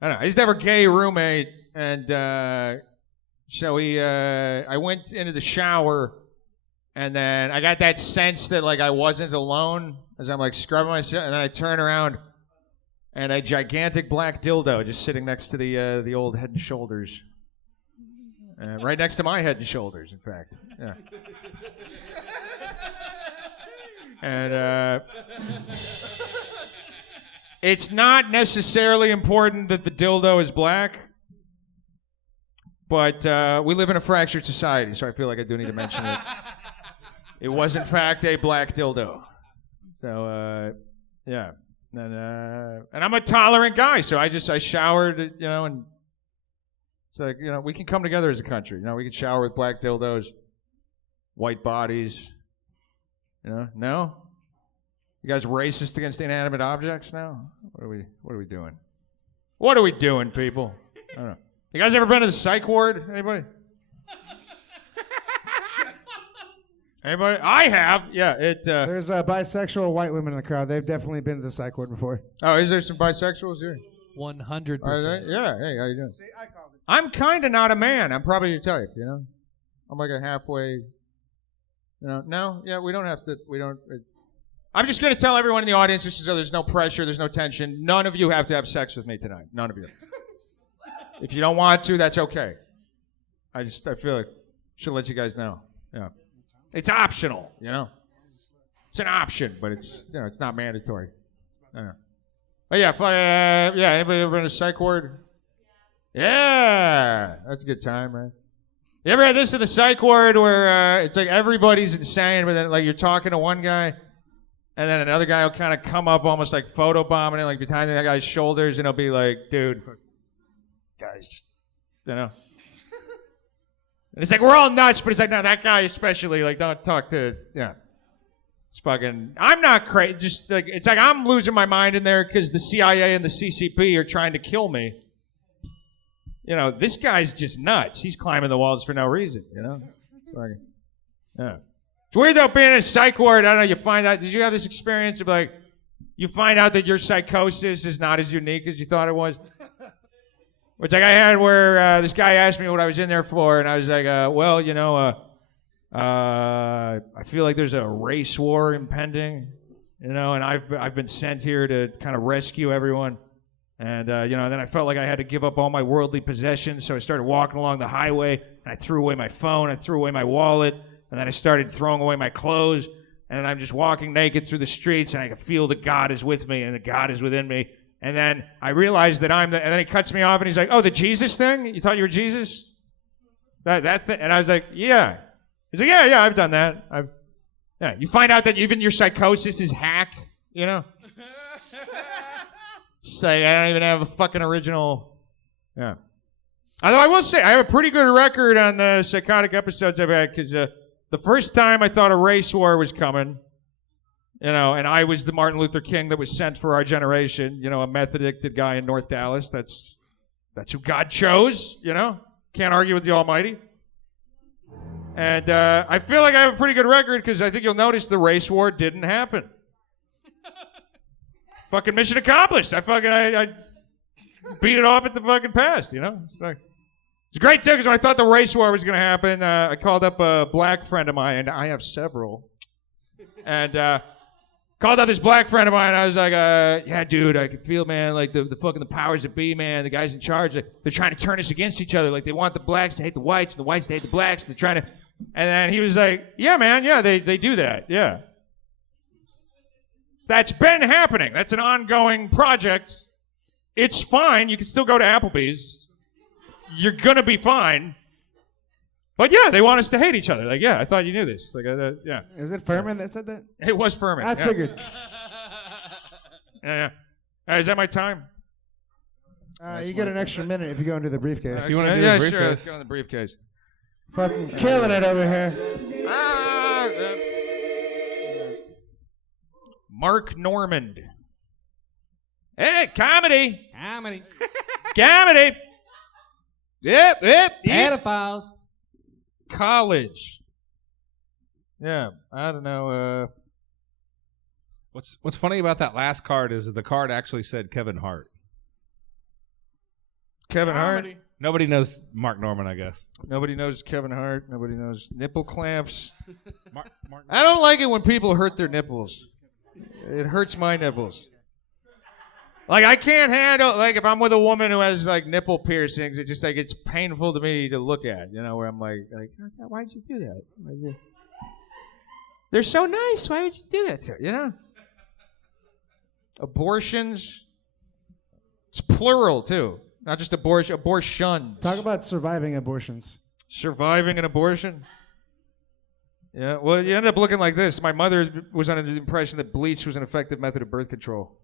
I don't know. I used to have a gay roommate, and so I went into the shower, and then I got that sense that like I wasn't alone as I'm like scrubbing myself, and then I turn around, and a gigantic black dildo just sitting next to the old Head and Shoulders, right next to my Head and Shoulders, in fact. Yeah. And it's not necessarily important that the dildo is black, but we live in a fractured society, so I feel like I do need to mention it. It was, in fact, a black dildo. So, yeah. And I'm a tolerant guy, so I showered, and it's like, we can come together as a country. We can shower with black dildos, white bodies. No? You guys racist against inanimate objects now? What are we doing? What are we doing, people? I don't know. You guys ever been to the psych ward? Anybody? Anybody? I have. Yeah. There's bisexual white women in the crowd. They've definitely been to the psych ward before. Oh, is there some bisexuals here? 100%. Are they? Yeah. Hey, how you doing? I'm kind of not a man. I'm probably your type. I'm like a halfway. No. Yeah. We don't have to. We don't. I'm just going to tell everyone in the audience, just so there's no pressure, there's no tension. None of you have to have sex with me tonight. None of you. If you don't want to, that's okay. I feel like I should let you guys know. Yeah. It's optional, It's an option, but it's not mandatory. But yeah, anybody ever been to a psych ward? Yeah. That's a good time, man. You ever had this in the psych ward where it's like everybody's insane, but then like you're talking to one guy, and then another guy will kind of come up almost like photobombing it, like behind that guy's shoulders, and he'll be like, dude, guys, And it's like, we're all nuts, but it's like, no, that guy especially, like, don't talk to, It's fucking, I'm not crazy, just like, it's like I'm losing my mind in there because the CIA and the CCP are trying to kill me. This guy's just nuts. He's climbing the walls for no reason, Fucking, yeah. It's weird though, being in a psych ward, I don't know, you find out, did you have this experience of like, you find out that your psychosis is not as unique as you thought it was? Which like I had where this guy asked me what I was in there for, and I was like, I feel like there's a race war impending, and I've been sent here to kind of rescue everyone, and then I felt like I had to give up all my worldly possessions, so I started walking along the highway, and I threw away my phone, I threw away my wallet, and then I started throwing away my clothes, and then I'm just walking naked through the streets, and I can feel that God is with me, and that God is within me. And then I realized that and then he cuts me off and he's like, oh, the Jesus thing? You thought you were Jesus? That thing? And I was like, yeah. He's like, yeah, I've done that. Yeah. You find out that even your psychosis is hack, It's like, I don't even have a fucking original, Although I will say, I have a pretty good record on the psychotic episodes I've had because the first time I thought a race war was coming, and I was the Martin Luther King that was sent for our generation, a meth-addicted guy in North Dallas. That's who God chose, Can't argue with the Almighty. And I feel like I have a pretty good record because I think you'll notice the race war didn't happen. Fucking mission accomplished. I beat it off at the fucking past, It's great too because when I thought the race war was going to happen, I called up a black friend of mine, and I have several, and called up this black friend of mine. And I was like, "Yeah, dude, I can feel, man, like the fucking the powers that be, man, the guys in charge, like, they're trying to turn us against each other. Like they want the blacks to hate the whites, and the whites to hate the blacks. They're trying to." And then he was like, "Yeah, man, yeah, they do that, yeah." That's been happening. That's an ongoing project. It's fine. You can still go to Applebee's. You're going to be fine. But yeah, they want us to hate each other. Like, yeah, I thought you knew this. Like, yeah. Is it Furman that said that? It was Furman. I figured. Yeah. Is that my time? You get an extra minute if you go into the briefcase. You want to do the briefcase? Sure. Let's go in the briefcase. Fucking killing it over here. Mark Normand. Hey, comedy. Comedy. Comedy. Yep. Pedophiles. College. Yeah, I don't know. What's funny about that last card is that the card actually said Kevin Hart. Kevin Hart? Nobody knows Mark Norman, I guess. Nobody knows Kevin Hart. Nobody knows nipple clamps. I don't like it when people hurt their nipples. It hurts my nipples. Like, I can't handle, like, if I'm with a woman who has, like, nipple piercings, it's just, like, it's painful to me to look at, where I'm like, why'd you do that? They're so nice. Why would you do that to her, Abortions. It's plural, too. Not just abortion. Talk about surviving abortions. Surviving an abortion? Yeah, well, you end up looking like this. My mother was under the impression that bleach was an effective method of birth control.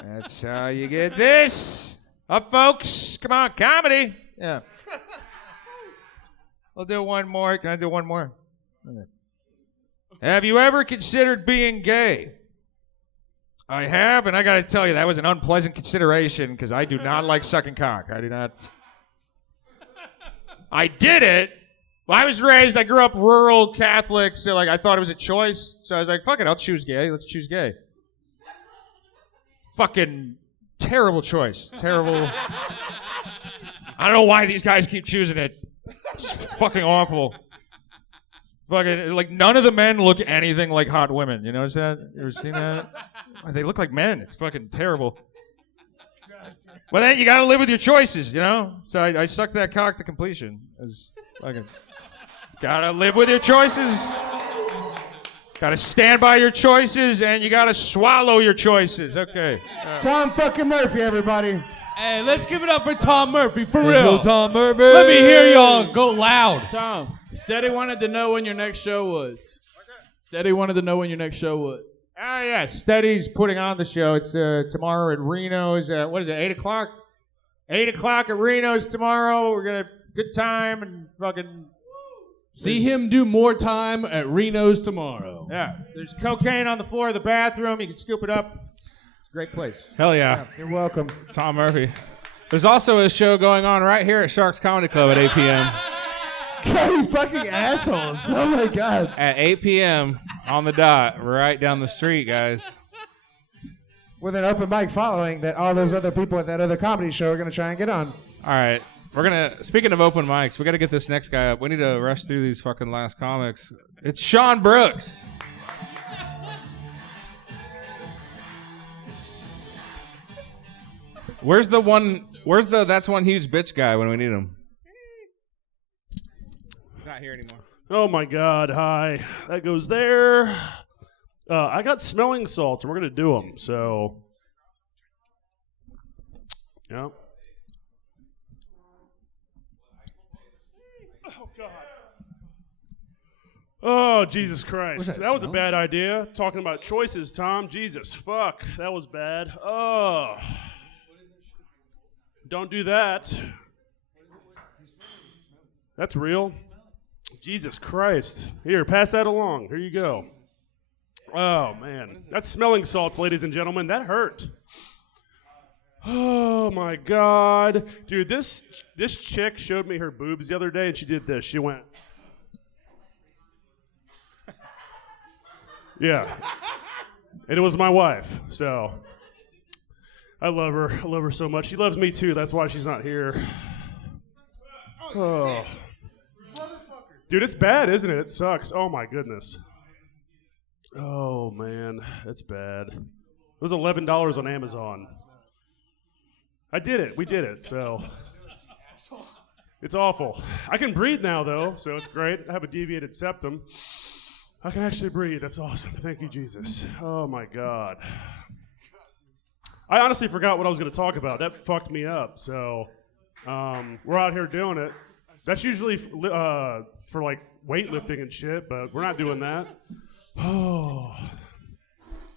That's how you get this. Up, folks. Come on, comedy. Yeah. I'll do one more. Can I do one more? Okay. Have you ever considered being gay? I have, and I got to tell you, that was an unpleasant consideration because I do not like sucking cock. I do not. I did it. Well, I grew up rural Catholic, so I thought it was a choice. So I was like, fuck it, I'll choose gay. Let's choose gay. Fucking terrible choice. Terrible. I don't know why these guys keep choosing it. It's fucking awful. Fucking, none of the men look anything like hot women. You notice that? You ever seen that? They look like men. It's fucking terrible. Well, then you got to live with your choices, So I sucked that cock to completion. It was fucking. Got to live with your choices. Got to stand by your choices, and you got to swallow your choices. Okay. Tom fucking Murphy, everybody. Hey, let's give it up for Tom Murphy, for Let's real. go, Tom Murphy. Let me hear y'all go loud. Tom said he wanted to know when your next show was. Said he wanted to know when your next show was. Oh, yeah. Steady's putting on the show. It's tomorrow at Reno's. What is it, 8 o'clock? 8 o'clock at Reno's tomorrow. We're going to have a good time and fucking... See him do more time at Reno's tomorrow. Yeah. There's cocaine on the floor of the bathroom. You can scoop it up. It's a great place. Hell yeah. You're welcome. Tom Murphy. There's also a show going on right here at Sharks Comedy Club at 8 p.m. God, you fucking assholes. Oh, my God. At 8 p.m. on the dot, right down the street, guys. With an open mic following that all those other people at that other comedy show are going to try and get on. All right. Speaking of open mics, we got to get this next guy up. We need to rush through these fucking last comics. It's Sean Brooks. Where's the that's one huge bitch guy when we need him? He's not here anymore. Oh my God, hi. That goes there. I got smelling salts and we're going to do them, so. Yeah. Oh, God. Oh, Jesus Christ. That was a bad idea. Talking about choices, Tom. Jesus, fuck. That was bad. Oh. Don't do that. That's real. Jesus Christ. Here, pass that along. Here you go. Oh, man. That's smelling salts, ladies and gentlemen. That hurt. Oh, my God. Dude, this chick showed me her boobs the other day, and she did this. She went... Yeah. And it was my wife, so... I love her. I love her so much. She loves me, too. That's why she's not here. Oh. Dude, it's bad, isn't it? It sucks. Oh, my goodness. Oh, man. That's bad. It was $11 on Amazon. I did it. We did it, so. It's awful. I can breathe now, though, so it's great. I have a deviated septum. I can actually breathe. That's awesome. Thank you, Jesus. Oh, my God. I honestly forgot what I was going to talk about. That fucked me up, so we're out here doing it. That's usually for like weightlifting and shit, but we're not doing that. Oh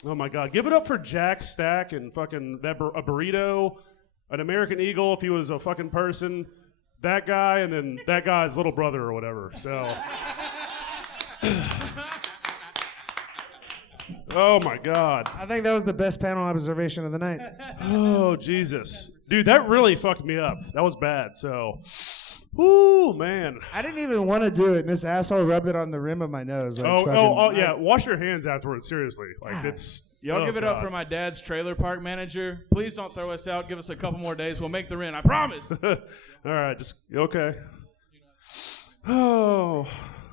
my God! Give it up for Jack Stack and fucking a burrito, an American Eagle if he was a fucking person, that guy, and then that guy's little brother or whatever. So. Oh my God! I think that was the best panel observation of the night. Oh Jesus, dude, that really fucked me up. That was bad. So. Ooh, man. I didn't even want to do it, and this asshole rubbed it on the rim of my nose. Like Yeah. Wash your hands afterwards, seriously. Like, it's... Y'all give it up for my dad's trailer park manager. Please don't throw us out. Give us a couple more days. We'll make the rent. I promise. All right, okay. Oh,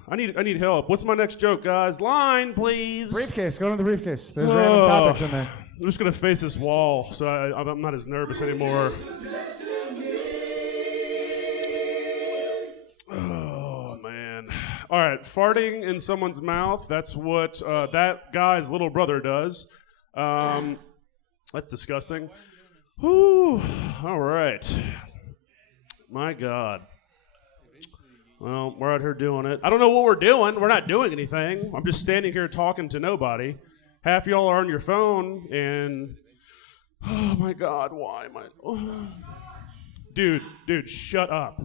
I need help. What's my next joke, guys? Line, please. Briefcase. Go to the briefcase. There's random topics in there. I'm just going to face this wall, so I'm not as nervous anymore. Oh, man. All right, farting in someone's mouth, that's what that guy's little brother does. That's disgusting. Whew. All right. My God. Well, we're out here doing it. I don't know what we're doing. We're not doing anything. I'm just standing here talking to nobody. Half y'all are on your phone, and... Oh, my God, why am I... Oh. Dude, shut up.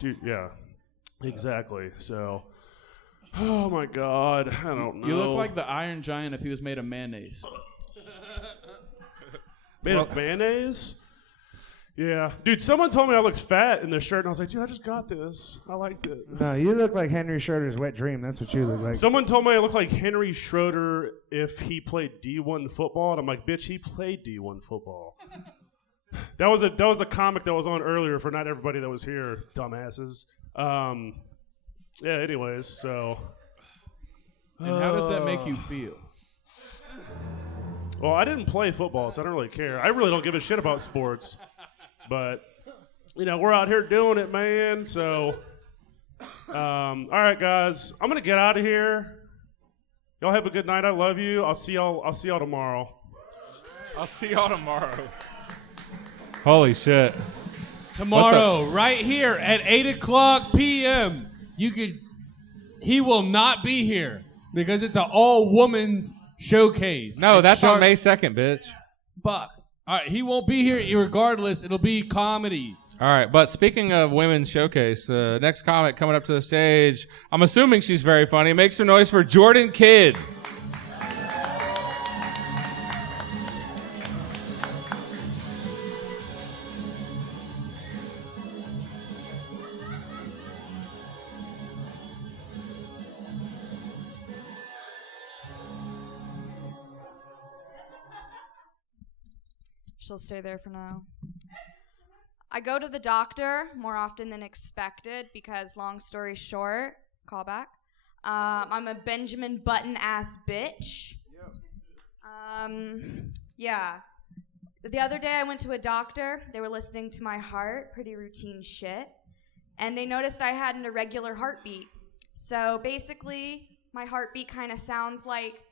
Dude, yeah, exactly. So, oh my God, I don't know. You look like the Iron Giant if he was made of mayonnaise. Made of mayonnaise? Yeah, dude. Someone told me I looked fat in this shirt, and I was like, dude, I just got this. I liked it. No, you look like Henry Schroeder's wet dream. That's what you look like. Someone told me I look like Henry Schroeder if he played D1 football, and I'm like, bitch, he played D1 football. That was a comic that was on earlier for not everybody that was here, dumbasses. Yeah, anyways, so. And how does that make you feel? Well, I didn't play football, so I don't really care. I really don't give a shit about sports. But, we're out here doing it, man, so. All right, guys, I'm going to get out of here. Y'all have a good night. I love you. I'll see y'all tomorrow. I'll see y'all tomorrow. Holy shit. Tomorrow, right here at 8:00 p.m., he will not be here because it's an all-women's showcase. No, that's on May 2nd, bitch. Fuck. All right, he won't be here regardless. It'll be comedy. All right, but speaking of women's showcase, next comic coming up to the stage, I'm assuming she's very funny. Make some noise for Jordan Kidd. She'll stay there for now. I go to the doctor more often than expected because, long story short, callback, I'm a Benjamin Button ass bitch. Yeah. The other day I went to a doctor. They were listening to my heart, pretty routine shit, and they noticed I had an irregular heartbeat. So basically, my heartbeat kind of sounds like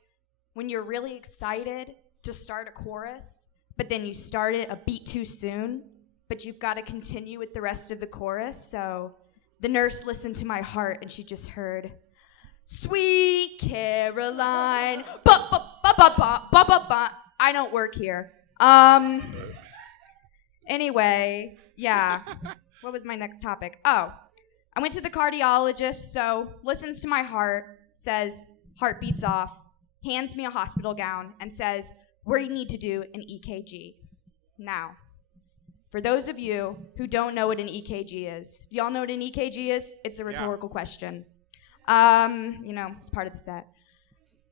when you're really excited to start a chorus, but then you start it a beat too soon, but you've got to continue with the rest of the chorus. So the nurse listened to my heart, and she just heard, "Sweet Caroline, ba ba ba ba ba ba ba ba." I don't work here. Anyway, yeah. what was my next topic? Oh, I went to the cardiologist, so listens to my heart, says heart beats off, hands me a hospital gown, and says, we need to do an EKG. Now, for those of you who don't know what an EKG is, do y'all know what an EKG is? It's a rhetorical question. It's part of the set.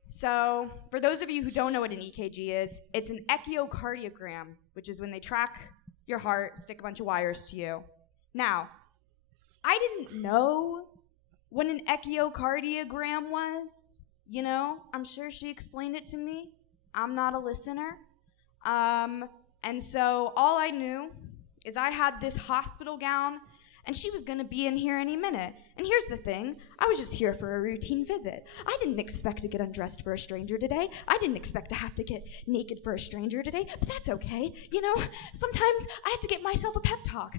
So, for those of you who don't know what an EKG is, it's an echocardiogram, which is when they track your heart, stick a bunch of wires to you. Now, I didn't know what an echocardiogram was. I'm sure she explained it to me. I'm not a listener. And so all I knew is I had this hospital gown, and she was gonna be in here any minute. And here's the thing, I was just here for a routine visit. I didn't expect to get undressed for a stranger today. I didn't expect to have to get naked for a stranger today, but that's okay. Sometimes I have to get myself a pep talk.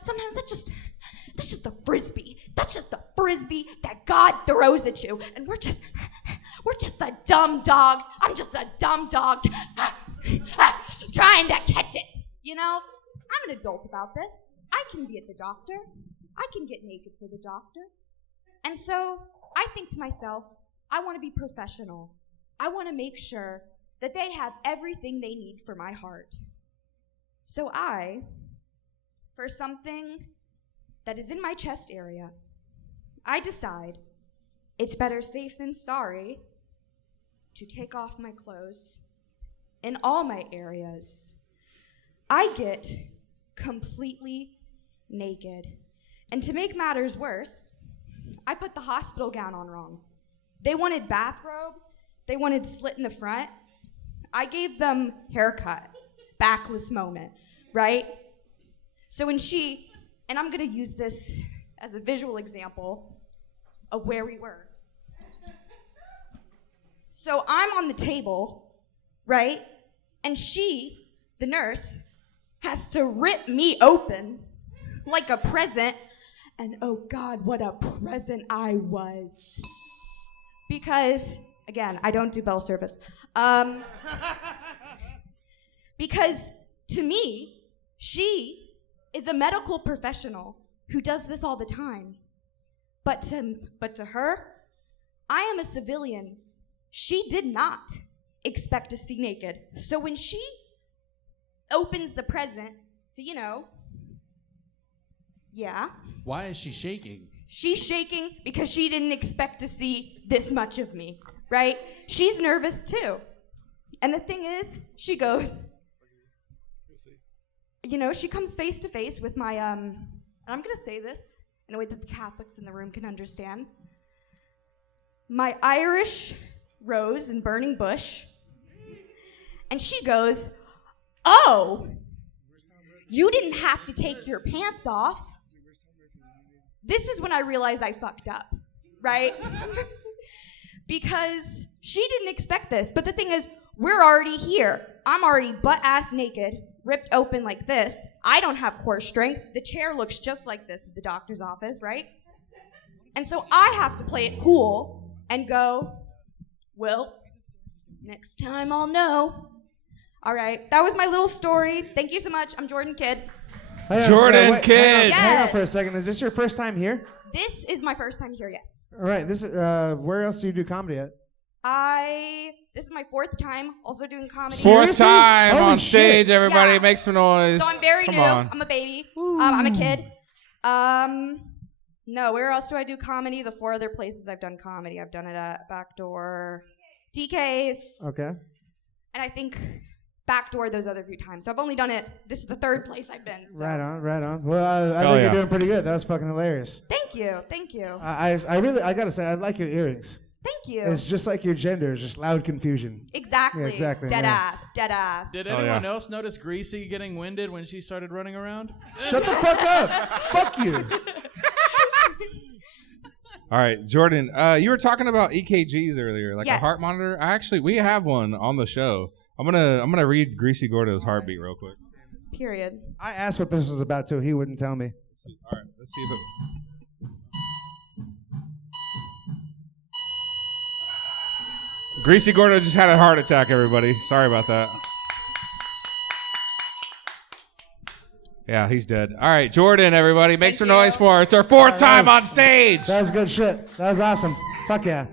Sometimes that's just the frisbee. That's just the frisbee that God throws at you. And we're just the dumb dogs. I'm just a dumb dog trying to catch it. I'm an adult about this. I can be at the doctor. I can get naked for the doctor. And so I think to myself, I want to be professional. I want to make sure that they have everything they need for my heart. So for something that is in my chest area, I decide it's better safe than sorry to take off my clothes in all my areas. I get completely naked. And to make matters worse, I put the hospital gown on wrong. They wanted bathrobe, they wanted slit in the front. I gave them haircut, backless moment, right? So when and I'm gonna use this as a visual example of where we were. So I'm on the table, right? And the nurse, has to rip me open like a present. And oh God, what a present I was. Because, again, I don't do bell service. Because to me, she is a medical professional who does this all the time. But to her, I am a civilian. She did not expect to see naked. So when she opens the present to, Why is she shaking? She's shaking because she didn't expect to see this much of me, right? She's nervous too. And the thing is, she goes, she comes face to face with my, and I'm gonna say this in a way that the Catholics in the room can understand. My Irish rose and burning bush. And she goes, oh, you didn't have to take your pants off. This is when I realized I fucked up, right? Because she didn't expect this. But the thing is, we're already here. I'm already butt-ass naked, ripped open like this. I don't have core strength. The chair looks just like this at the doctor's office, right? And so I have to play it cool and go, well, next time I'll know. All right, that was my little story. Thank you so much. I'm Jordan Kidd. Jordan Kidd. Hang on for a second. Is this your first time here? This is my first time here, yes. All right. This is where else do you do comedy at? This is my fourth time also doing comedy. Fourth time on stage, shit. everybody. Yeah. Make some noise. So I'm very Come new. on. I'm a baby. I'm a kid. No, where else do I do comedy? The 4 other places I've done comedy. I've done it at Backdoor, DK's. Okay. And I think Backdoor those other few times. So I've only done it, this is the 3rd place I've been. So. Right on. Well, I think you're doing pretty good. That was fucking hilarious. Thank you. I gotta say, I like your earrings. Thank you. It's just like your gender. It's just loud confusion. Exactly. Yeah, exactly. Dead yeah. ass. Did anyone else notice Greasy getting winded when she started running around? Shut the fuck up. Fuck you. All right, Jordan, you were talking about EKGs earlier, like a heart monitor. We have one on the show. I'm gonna read Greasy Gordo's heartbeat real quick. Period. I asked what this was about too. He wouldn't tell me. All right, let's see if it. Greasy Gordo just had a heart attack, everybody. Sorry about that. Yeah, he's dead. All right, Jordan, everybody, make some noise for her. It's our fourth time on stage. That was good shit. That was awesome. Fuck yeah.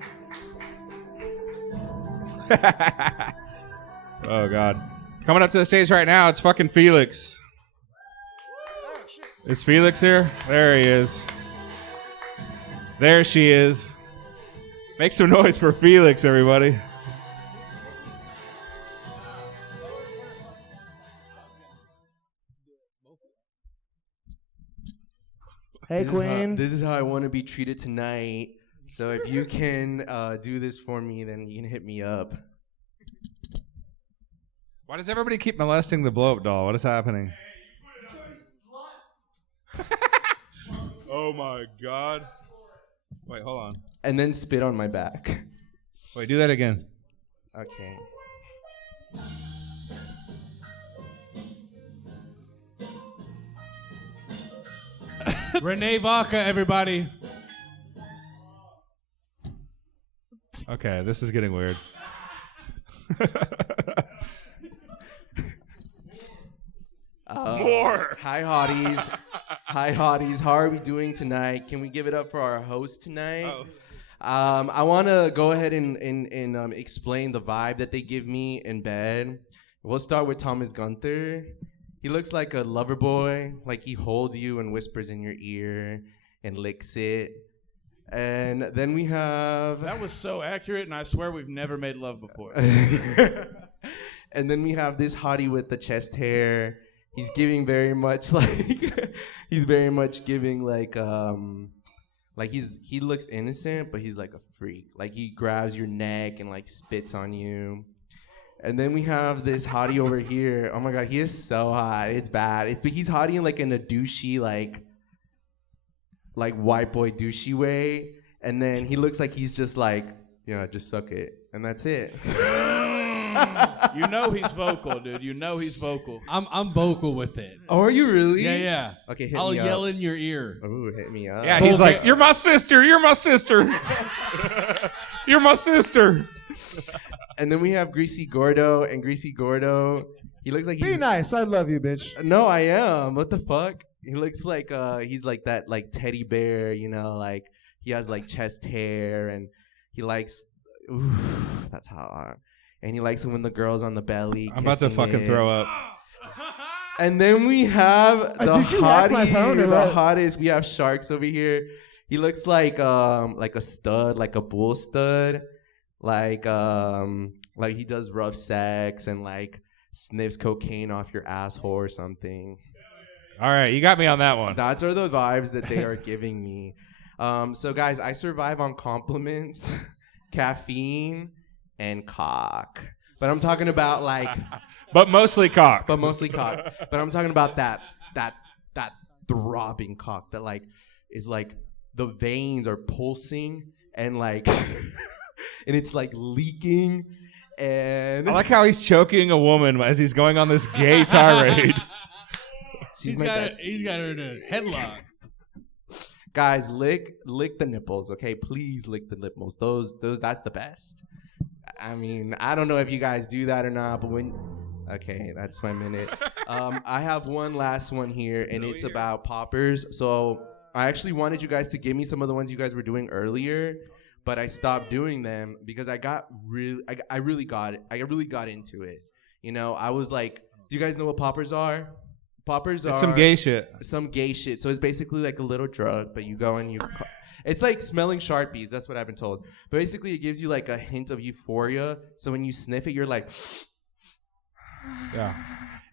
Oh, God. Coming up to the stage right now, it's fucking Felix. Is Felix here? There he is. There she is. Make some noise for Felix, everybody. Hey, Queen. This is how I want to be treated tonight. So if you can do this for me, then you can hit me up. Why does everybody keep molesting the blow-up doll? What is happening? Oh, my God. Wait, hold on. And then spit on my back. Wait, do that again. Okay. Renee Vaca, everybody. Okay, this is getting weird. More. Hi, hotties. Hi, hotties. How are we doing tonight? Can we give it up for our host tonight? Oh. I want to go ahead and explain the vibe that they give me in bed. We'll start with Thomas Gunther. He looks like a lover boy, like he holds you and whispers in your ear and licks it. And then we have... That was so accurate, and I swear we've never made love before. And then we have this hottie with the chest hair. He's giving very much like... he's very much giving like he looks innocent, but he's like a freak. Like he grabs your neck and like spits on you. And then we have this hottie over here. Oh my God, he is so hot. It's bad. He's hottie like in a douchey like white boy douchey way. And then he looks like he's just like, just suck it. And that's it. You know he's vocal, dude. You know he's vocal. I'm vocal with it. Oh, are you really? Yeah. Okay, hit I'll me yell up. in your ear. Ooh, hit me up. Yeah, he's like, you're my sister. You're my sister. You're my sister. And then we have Greasy Gordo. And Greasy Gordo, he looks like he's... Be nice. I love you, bitch. No, I am. What the fuck? He looks like he's like that like teddy bear, like he has like chest hair and he likes... Oof, that's hot. And he likes it when the girl's on the belly. I'm about to fucking throw up. And then we have the did you hack my phone or the what? hottest. We have Sharks over here. He looks like a stud, like a bull stud, like he does rough sex and like sniffs cocaine off your asshole or something. All right, you got me on that one. That's are the vibes that they are giving me. So guys, I survive on compliments, caffeine, and cock. But I'm talking about like... But mostly cock. But I'm talking about that throbbing cock that like is like the veins are pulsing and like and it's like leaking and... I like how he's choking a woman as he's going on this gay tirade. He's got her in a headlock. Guys, lick the nipples, okay? Please lick the nipples. Those that's the best. I mean, I don't know if you guys do that or not, but okay, that's my minute. I have one last one here, and it's about poppers. So I actually wanted you guys to give me some of the ones you guys were doing earlier, but I stopped doing them because I really got into it. I was like, do you guys know what poppers are? Poppers are some gay shit. Some gay shit. So it's basically like a little drug, but you go and you... It's like smelling Sharpies. That's what I've been told. But basically, it gives you like a hint of euphoria. So when you sniff it, you're like... Yeah.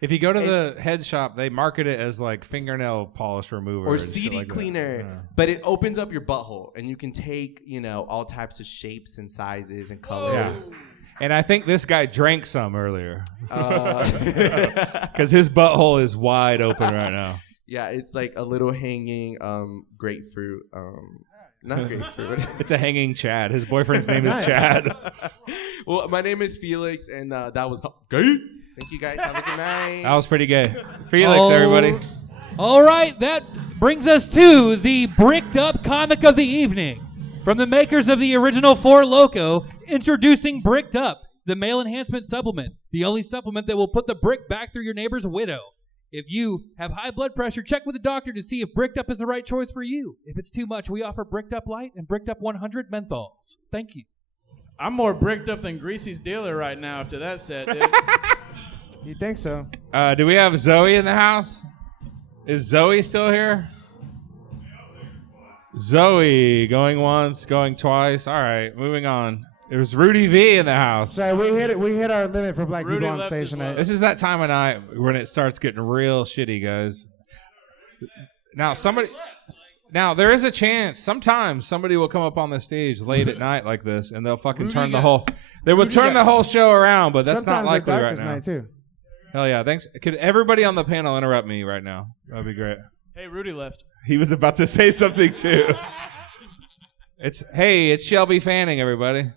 If you go to the head shop, they market it as like fingernail polish remover. Or and shit CD like cleaner. Yeah. But it opens up your butthole. And you can take, all types of shapes and sizes and colors. Yeah. And I think this guy drank some earlier. Because his butthole is wide open right now. Yeah, it's like a little hanging grapefruit. Not grapefruit. It's a hanging Chad. His boyfriend's name is Chad. Well, my name is Felix, and that was gay. Thank you guys. Have a good night. That was pretty gay. Felix, everybody. All right, that brings us to the bricked up comic of the evening. From the makers of the original Four Loko, introducing Bricked Up, the male enhancement supplement, the only supplement that will put the brick back through your neighbor's widow. If you have high blood pressure, check with a doctor to see if Bricked Up is the right choice for you. If it's too much, we offer Bricked Up Light and Bricked Up 100 menthols. Thank you. I'm more bricked up than Greasy's dealer right now after that set, dude. You think so? Do we have Zoe in the house? Is Zoe still here? Zoe, going once, going twice. All right, moving on. There's Rudy V in the house. Sorry, we hit our limit for black people on stage tonight. This is that time of night when it starts getting real shitty, guys. Now, there is a chance sometimes somebody will come up on the stage late at night like this, and they'll fucking turn the whole show around, but that's not likely right now. Night too. Hell yeah, thanks. Could everybody on the panel interrupt me right now? That'd be great. Hey, Rudy left. He was about to say something too. It's Shelby Fanning, everybody.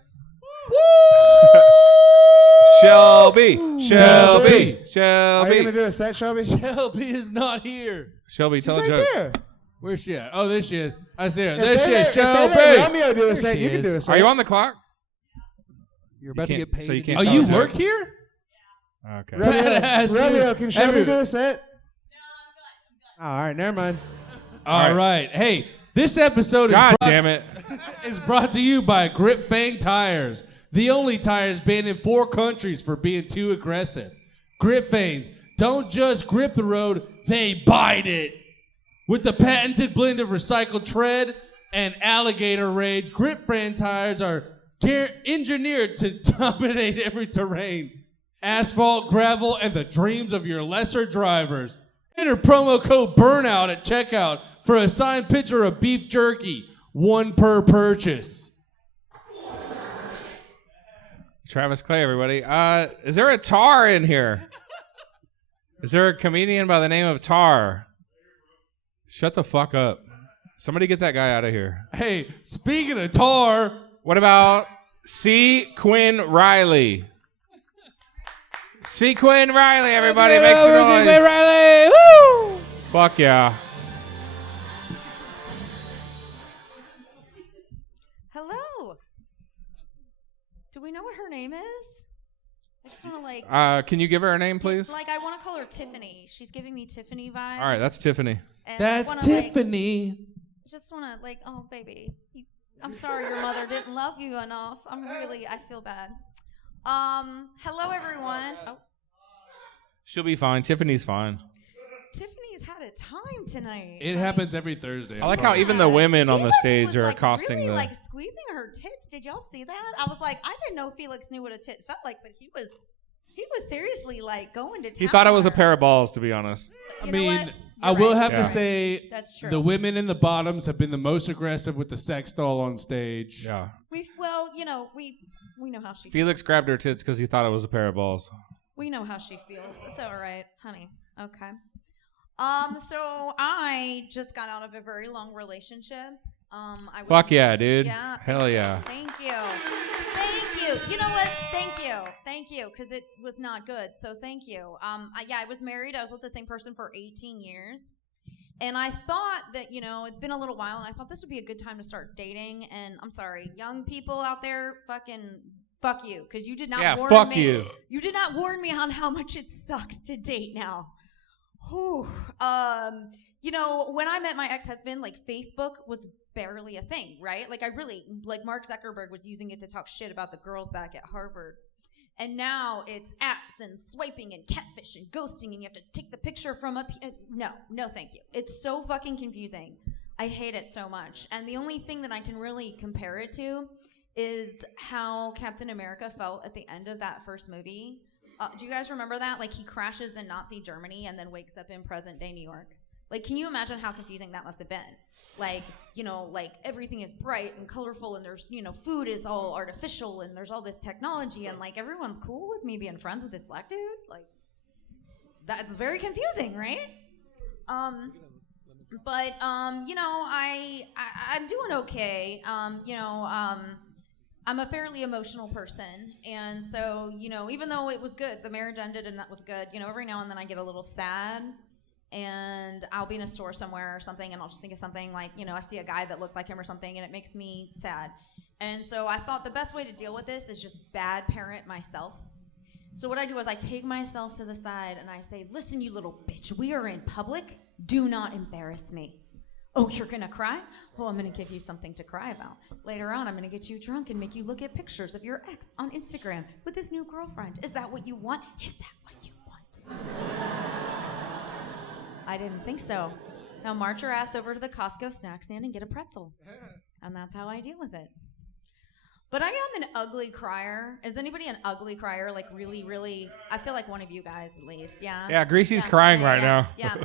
Shelby. Are you gonna do a set, Shelby? Shelby is not here. Shelby, tell a right joke. there. Where's she at? Oh, there she is. I see her. If There she is, if they Shelby. let Romeo do a set, There you she can do a is. set. Are you on the clock? You're about to get paid. So you can't Oh, tell you a joke? work here? Okay. Romeo, can Shelby Every- do a set? Oh, all right, never mind. All right. Hey, this episode God damn it. is brought to you by Grip Fang Tires, the only tires banned in 4 countries for being too aggressive. Grip Fangs don't just grip the road, they bite it. With the patented blend of recycled tread and alligator rage, Grip Fang tires are engineered to dominate every terrain. Asphalt, gravel, and the dreams of your lesser drivers. Enter promo code BURNOUT at checkout for a signed picture of beef jerky, 1 per purchase. Travis Clay, everybody. Is there a Tar in here? Is there a comedian by the name of Tar? Shut the fuck up. Somebody get that guy out of here. Hey, speaking of Tar, what about C. Quinn Riley? C. Quinn Riley, everybody, make some noise. Quinn Riley, woo! Fuck yeah. Hello. Do we know what her name is? I just want to Can you give her a name, please? I want to call her Tiffany. She's giving me Tiffany vibes. All right, that's Tiffany. And I wanna, Tiffany. just want to oh baby, I'm sorry your mother didn't love you enough. I feel bad. Hello everyone. Oh. She'll be fine. Tiffany's fine. Tiffany's had a time tonight. It happens every Thursday. I like how even the women on the stage was, are accosting really, the... squeezing her tits. Did y'all see that? I was like, I didn't know Felix knew what a tit felt like, but he was seriously going to town. He thought it was a pair of balls, to be honest. I mean, I will have to Yeah. say That's true. the women in the bottoms have been the most aggressive with the sex doll on stage. Yeah. We know how she Felix grabbed her tits because he thought it was a pair of balls. We know how she feels. It's all right, honey. Okay. So I just got out of a very long relationship. Fuck yeah, dude. Yeah. Hell yeah. Thank you. Thank you. You know what? Thank you, because it was not good. So thank you. I was married. I was with the same person for 18 years. And I thought that, it'd been a little while, and I thought this would be a good time to start dating. And I'm sorry, young people out there, fuck you, because you did not warn me. Yeah, fuck you. You did not warn me on how much it sucks to date now. Whew. When I met my ex-husband, Facebook was barely a thing, right? Mark Zuckerberg was using it to talk shit about the girls back at Harvard. And now it's apps and swiping and catfish and ghosting, and you have to take the picture from up here. No, thank you. It's so fucking confusing. I hate it so much. And the only thing that I can really compare it to is how Captain America felt at the end of that first movie. Do you guys remember that? He crashes in Nazi Germany and then wakes up in present-day New York. Can you imagine how confusing that must have been? Everything is bright and colorful, and there's, food is all artificial, and there's all this technology, and, everyone's cool with me being friends with this black dude? That's very confusing, right? I'm doing okay. I'm a fairly emotional person, and so, even though it was good, the marriage ended and that was good, every now and then I get a little sad, and I'll be in a store somewhere or something, and I'll just think of something I see a guy that looks like him or something, and it makes me sad. And so I thought the best way to deal with this is just bad parent myself. So what I do is I take myself to the side and I say, listen, you little bitch, we are in public. Do not embarrass me. Oh, you're gonna cry? Well, I'm gonna give you something to cry about. Later on, I'm gonna get you drunk and make you look at pictures of your ex on Instagram with his new girlfriend. Is that what you want? Is that what you want? I didn't think so. Now march your ass over to the Costco snack stand and get a pretzel. And that's how I deal with it. But I am an ugly crier. Is anybody an ugly crier? Like really, really? I feel like one of you guys at least. Yeah. Yeah, Greasy's crying right now. Yeah.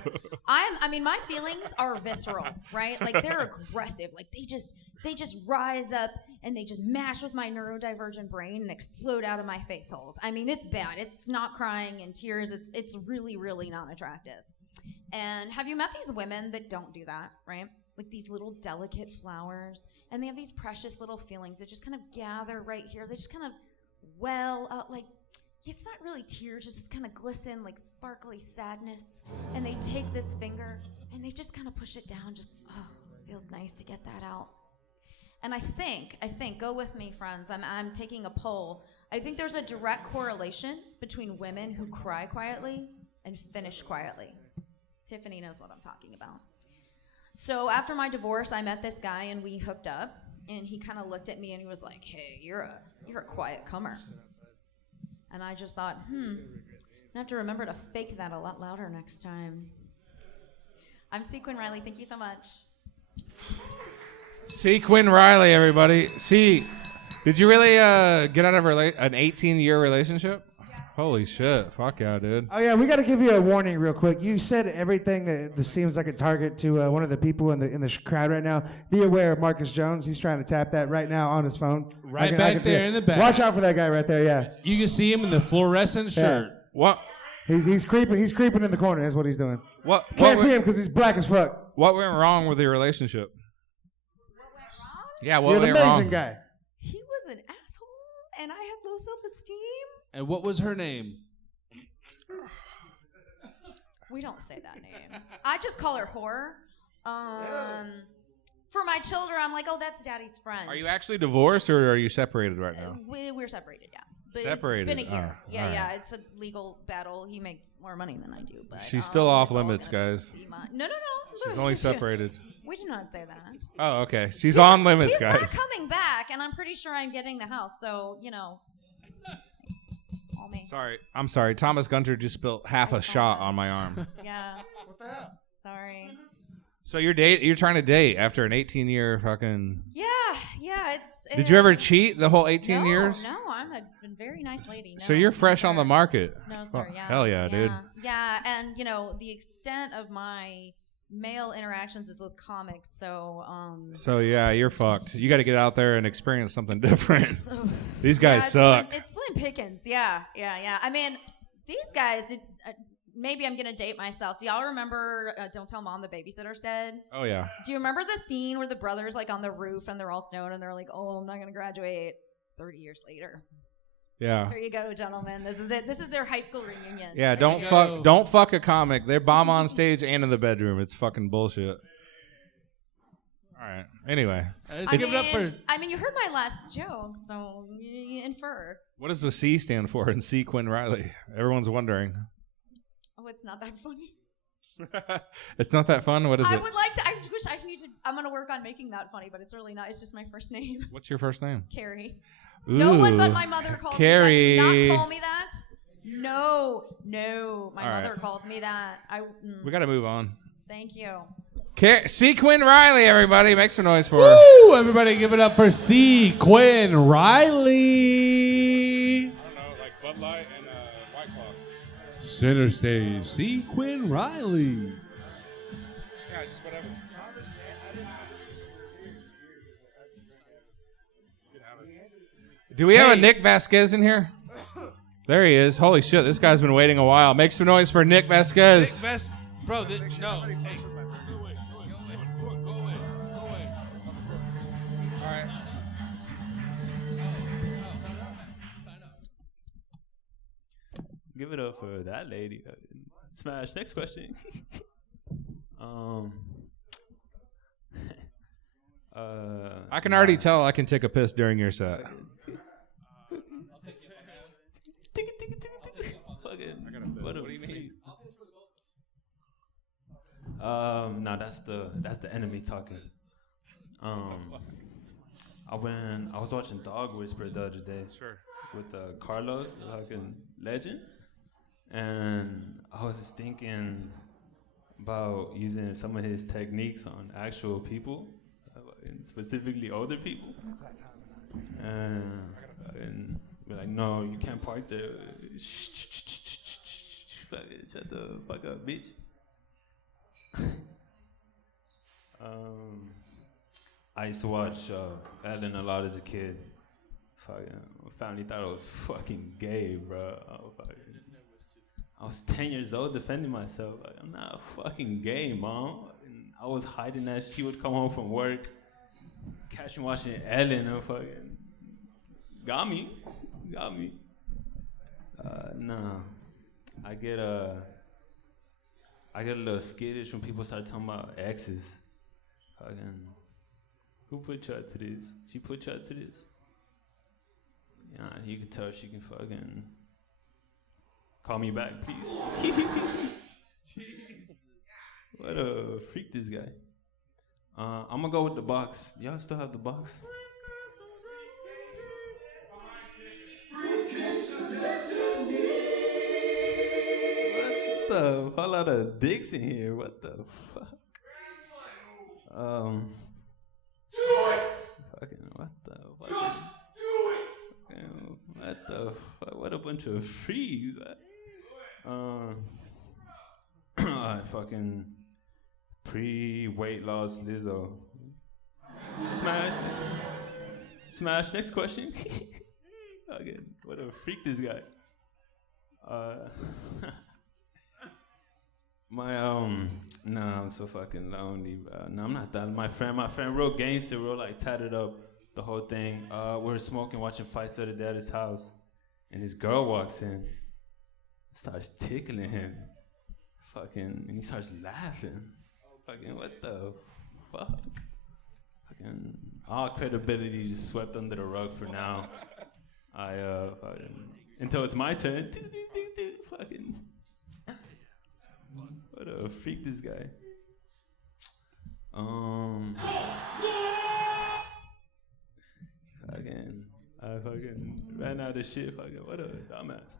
I mean, my feelings are visceral, right? Like they're aggressive. Like they just rise up and they just mash with my neurodivergent brain and explode out of my face holes. I mean, it's bad. It's not crying and tears. It's really, really not attractive. And have you met these women that don't do that, right? Like these little delicate flowers, and they have these precious little feelings that just kind of gather right here. They just kind of well up, like, it's not really tears, just kind of glisten, like sparkly sadness. And they take this finger, and they just kind of push it down, just, oh, feels nice to get that out. And I think, go with me, friends, I'm taking a poll. I think there's a direct correlation between women who cry quietly and finish quietly. Tiffany knows what I'm talking about. So after my divorce, I met this guy and we hooked up, and he kind of looked at me and he was like, hey, you're a quiet comer. And I just thought, I have to remember to fake that a lot louder next time. I'm Sequin Riley. Thank you so much. Sequin Riley, everybody. See, did you really get out of an 18-year relationship? Holy shit. Fuck yeah, dude. Oh, yeah, we got to give you a warning real quick. You said everything that seems like a target to one of the people in the crowd right now. Be aware of Marcus Jones. He's trying to tap that right now on his phone. I can there in the back. Watch out for that guy right there, yeah. You can see him in the fluorescent shirt. What? He's creeping in the corner. That's what he's doing. What? Can't see him because he's black as fuck. What went wrong with your relationship? What went wrong? Yeah, what You're went an amazing wrong? guy. He was an asshole, and I had low self-esteem. And what was her name? We don't say that name. I just call her whore. For my children, I'm like, oh, that's daddy's friend. Are you actually divorced or are you separated right now? We're separated, yeah. But Separated. It's been a year. Oh, yeah, all yeah. right. It's a legal battle. He makes more money than I do. But She's still off it's all limits, gonna guys. be mine. No. She's only separated. We did not say that. Oh, okay. She's on limits, He's guys. not coming back, and I'm pretty sure I'm getting the house. So, all me. Sorry. I'm sorry. Thomas Gunter just spilled half a shot on my arm. Yeah. What the hell? Sorry. So you're trying to date after an 18-year fucking... Yeah. Did you ever cheat the whole 18 years? No, I'm a very nice lady. No, So you're fresh on the market. No, sir. Yeah. Hell yeah, dude. Yeah, and the extent of my male interactions is with comics, so So yeah, you're fucked. You got to get out there and experience something different. These guys suck. It's slim pickings. Yeah. I mean, these guys. Maybe I'm gonna date myself. Do y'all remember Don't Tell Mom the Babysitter's Dead? Oh yeah. Do you remember the scene where the brother's like on the roof and they're all stoned and they're like, "Oh, I'm not gonna graduate." 30 years later. Yeah. There you go, gentlemen. This is it. This is their high school reunion. Yeah, don't fuck a comic. They bomb on stage and in the bedroom. It's fucking bullshit. All right. Anyway, I mean, you heard my last joke, so you infer. what does the C stand for in Sequin Riley? Everyone's wondering. Oh, it's not that funny. It's not that fun. What is I it? would like to. I wish I need to. I'm gonna work on making that funny, but it's really not. It's just my first name. What's your first name? Carrie. Ooh, No one but my mother calls Carrie. me that. Do not call me that. No. My All right. mother calls me that. We got to move on. Thank you. Sequin Riley, everybody. Make some noise for her. Woo! Everybody give it up for Sequin Riley. Bud Light and White Claw. Center stage, Sequin Riley. Yeah, just whatever. Do we have a Nick Vasquez in here? There he is. Holy shit, this guy's been waiting a while. Make some noise for Nick Vasquez. Bro, no. Hey. All right. Give it up for that lady. Smash. Next question. I can already tell I can take a piss during your set. What do you mean? No, that's the enemy talking. I was watching Dog Whisperer the other day. Sure. With Carlos, the fucking legend, and I was just thinking about using some of his techniques on actual people, and specifically older people. And we're like, no, you can't park there. Shut the fuck up, bitch. I used to watch Ellen a lot as a kid. My family thought I was fucking gay, bro. I was 10 years old defending myself. Like, I'm not fucking gay, Mom. And I was hiding that. She would come home from work, catch me watching Ellen, and fucking got me. Nah, I get a little skittish when people start talking about exes. Fucking, who put you up to this? She put you up to this? Yeah, you can tell she can fucking call me back, please. What a freak, this guy. I'm gonna go with the box. Y'all still have the box? What the whole lot of dicks in here? What the fuck? Fucking what the fuck? What the fuck? What a bunch of freaks. Fucking pre-weight loss Lizzo. Smash. Next question. Okay, what a freak, this guy. Nah, I'm so fucking lonely, bro. No, I'm not that. My friend, real gangster, real like tatted up the whole thing. We were smoking, watching fights the other day at his house, and his girl walks in, starts tickling him, fucking, and he starts laughing. Fucking, what the fuck? Fucking, all credibility just swept under the rug for now. Until it's my turn. Fucking, what a freak, this guy. I fucking ran out of shit. Fucking, what a dumbass.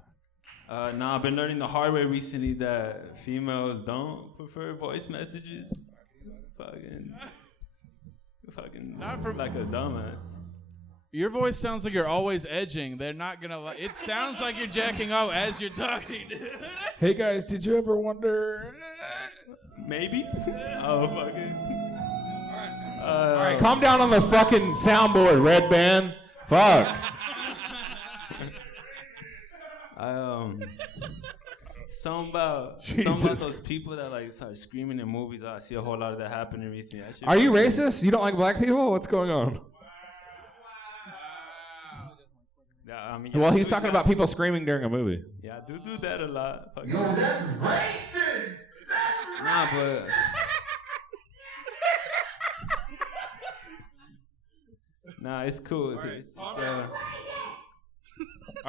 I've been learning the hard way recently that females don't prefer voice messages. Fucking Not from like a dumbass. Your voice sounds like you're always edging. They're not gonna it sounds like you're jacking off as you're talking. Hey guys, did you ever wonder? Maybe. Oh, fucking. All right, calm down on the fucking soundboard, Red Band. Fuck. Something about those people that like start screaming in movies. I see a whole lot of that happening recently. Are you racist? You don't like black people? What's going on? Yeah, I mean, Well, he's talking about people screaming during a movie. Yeah, I do that a lot. Yo, that's racist! Nah, but nah, it's cool. All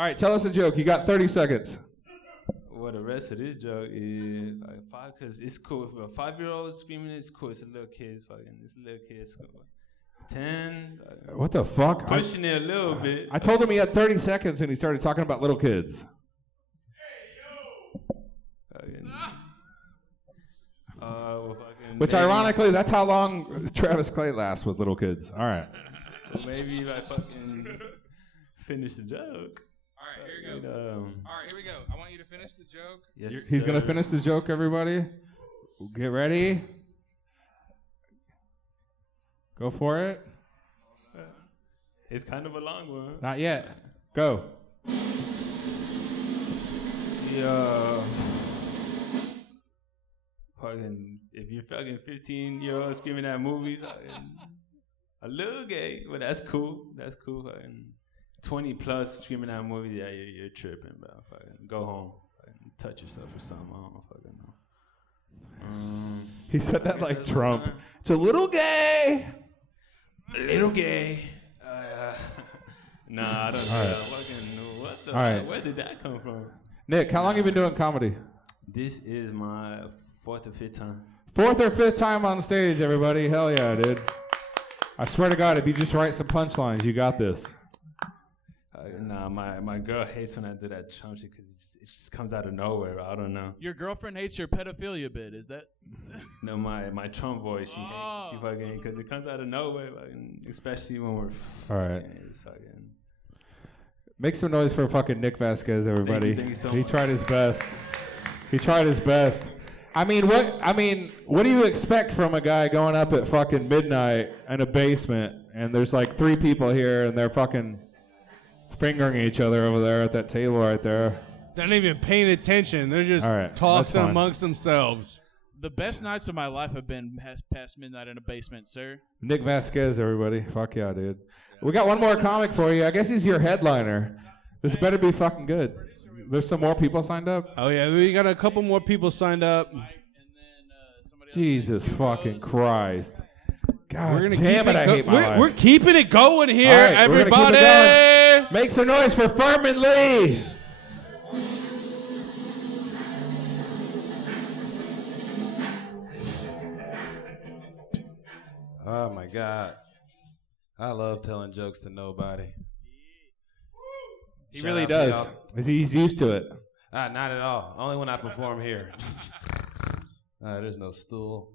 right, tell us a joke. You got 30 seconds. Well, the rest of this joke is because it's cool. If a 5-year-old screaming, it's cool. It's a little kid's fucking. It's a little kid's school. 10. What the fuck? Pushing it a little bit. I told him he had 30 seconds and he started talking about little kids. Which ironically, that's how long Travis Clay lasts with little kids. All right. Well, maybe if I fucking finish the joke. All right, here you go. All right, here we go. I want you to finish the joke. Yes, He's going to sir. finish the joke, everybody. Get ready. Go for it. It's kind of a long one. Not yet. Go. See, fucking, if you're fucking 15-year-old screaming at movies, a little gay, but that's cool. That's cool. Fucking 20 plus screaming at movies, yeah, you're tripping, bro. Fucking go home. Fucking touch yourself or something. I don't fucking know. He said that like Trump. It's a little gay. A little gay. Nah, I don't know. All right. Fucking, what the All right. Where did that come from? Nick, how long you been doing comedy? This is my 4th or 5th time. 4th or 5th time on stage, everybody. Hell yeah, dude. I swear to God, if you just write some punchlines, you got this. Nah, my girl hates when I do that chump shit because it just comes out of nowhere. I don't know. Your girlfriend hates your pedophilia bit, is that? No, my Trump voice, she hates. She fucking, because it comes out of nowhere, fucking, especially when we're. All right. It's fucking. Make some noise for fucking Nick Vasquez, everybody. Thank you so He much. tried his best. He tried his best. I mean, what do you expect from a guy going up at fucking midnight in a basement and there's like 3 people here and they're fucking fingering each other over there at that table right there? They're not even paying attention. They're just All right, that's talking fine. amongst themselves. The best nights of my life have been past midnight in a basement, sir. Nick Vasquez, everybody. Fuck yeah, dude. We got one more comic for you. I guess he's your headliner. This better be fucking good. There's some more people signed up? Oh, yeah. We got a couple more people signed up. Jesus fucking Christ. God We're gonna damn keep it, I hate my life. We're keeping it going here, All right, we're gonna keep everybody. it going. Make some noise for Furman Lee. Oh my God. I love telling jokes to nobody. He Shout really out to does. y'all. He's used to it. Not at all. Only when I perform here. There's no stool.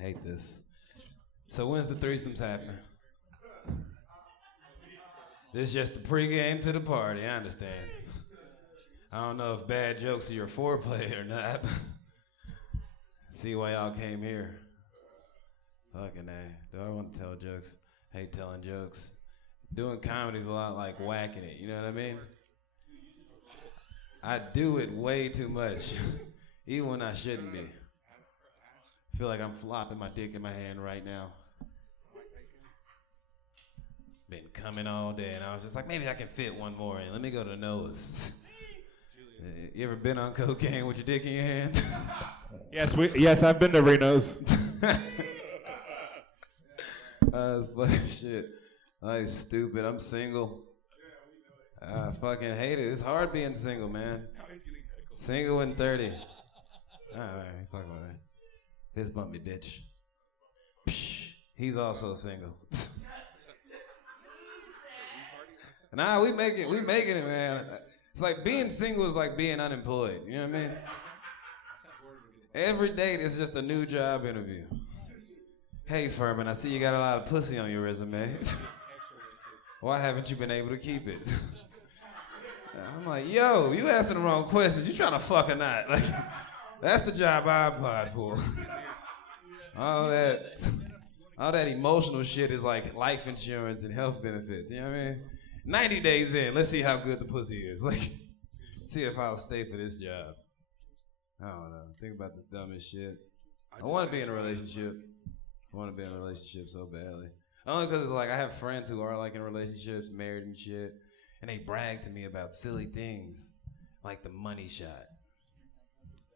Hate this. So when's the threesomes happening? This is just the pregame to the party, I understand. I don't know if bad jokes are your foreplay or not. See why y'all came here. Fucking A. Do I want to tell jokes? Hate telling jokes. Doing comedy's a lot like whacking it, you know what I mean? I do it way too much, even when I shouldn't be. I feel like I'm flopping my dick in my hand right now. Been coming all day, and I was just like, maybe I can fit one more in. Let me go to Noah's. You ever been on cocaine with your dick in your hand? Yes, I've been to Reno's. That's funny shit. I'm stupid. I'm single. I fucking hate it. It's hard being single, man. Single and 30. All right, he's fucking with me. Fist bump me, bitch. Psh, he's also single. Nah, we making it, man. It's like being single is like being unemployed. You know what I mean? Every date is just a new job interview. Hey, Furman, I see you got a lot of pussy on your resume. Why haven't you been able to keep it? I'm like, yo, you asking the wrong questions. You trying to fuck or not? Like, that's the job I applied for. all that emotional shit is like life insurance and health benefits. You know what I mean? 90 days in, let's see how good the pussy is. Like, see if I'll stay for this job. I don't know. Think about the dumbest shit. I want to be in a relationship. I want to be in a relationship so badly. Only because it's like I have friends who are like in relationships, married and shit, and they brag to me about silly things like the money shot.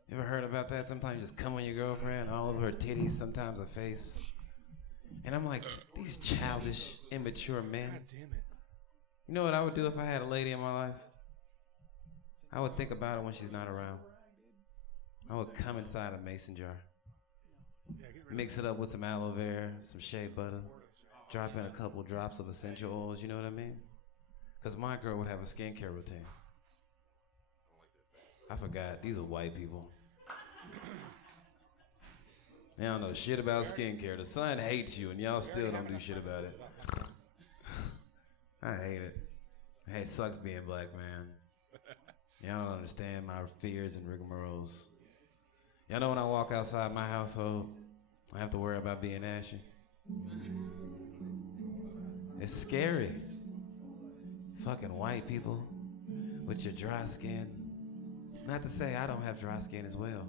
You ever heard about that? Sometimes you just come on your girlfriend, all over her titties, sometimes her face. And I'm like, these childish, immature men. God damn it. You know what I would do if I had a lady in my life? I would think about it when she's not around. I would come inside a mason jar. Mix it up with some aloe vera, some shea butter. Drop in a couple drops of essential oils, you know what I mean? Because my girl would have a skincare routine. I forgot, these are white people. They don't know shit about skincare. The sun hates you and y'all still don't do shit about it. I hate it. Hey, it sucks being black, man. Y'all don't understand my fears and rigmaroles. Y'all know when I walk outside my household, I have to worry about being ashy. It's scary. Fucking white people with your dry skin. Not to say I don't have dry skin as well.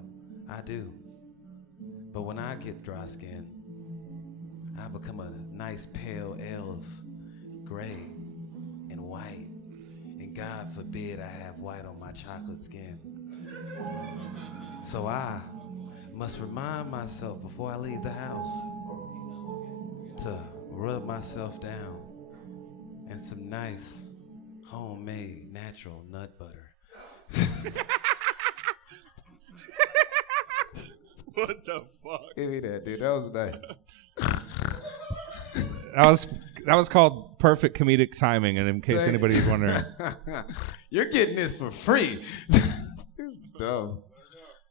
I do. But when I get dry skin, I become a nice pale ale of gray and white. And God forbid I have white on my chocolate skin. So I must remind myself before I leave the house to rub myself down in some nice homemade natural nut butter. What the fuck? Give me that, dude. That was nice. That was called perfect comedic timing, and in case Thank anybody's you. wondering. You're getting this for free. It's dumb.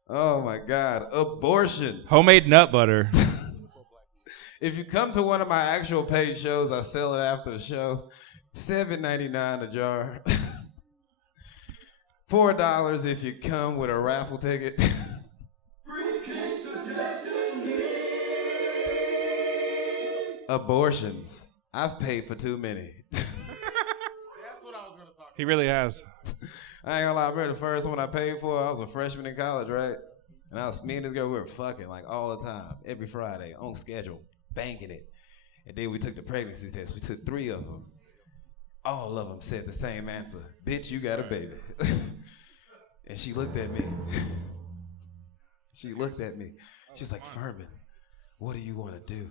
Oh my God. Abortions. Homemade nut butter. If you come to one of my actual paid shows, I sell it after the show. $7.99 a jar. $4 if you come with a raffle ticket. Abortions. I've paid for too many. He really has. I ain't gonna lie, I remember the first one I paid for, I was a freshman in college, right? And me and this girl, we were fucking like all the time, every Friday, on schedule, banging it. And then we took the pregnancy test. We took 3 of them. All of them said the same answer. Bitch, you got a baby. And she looked at me. She looked at me. She was like, Furman, what do you want to do?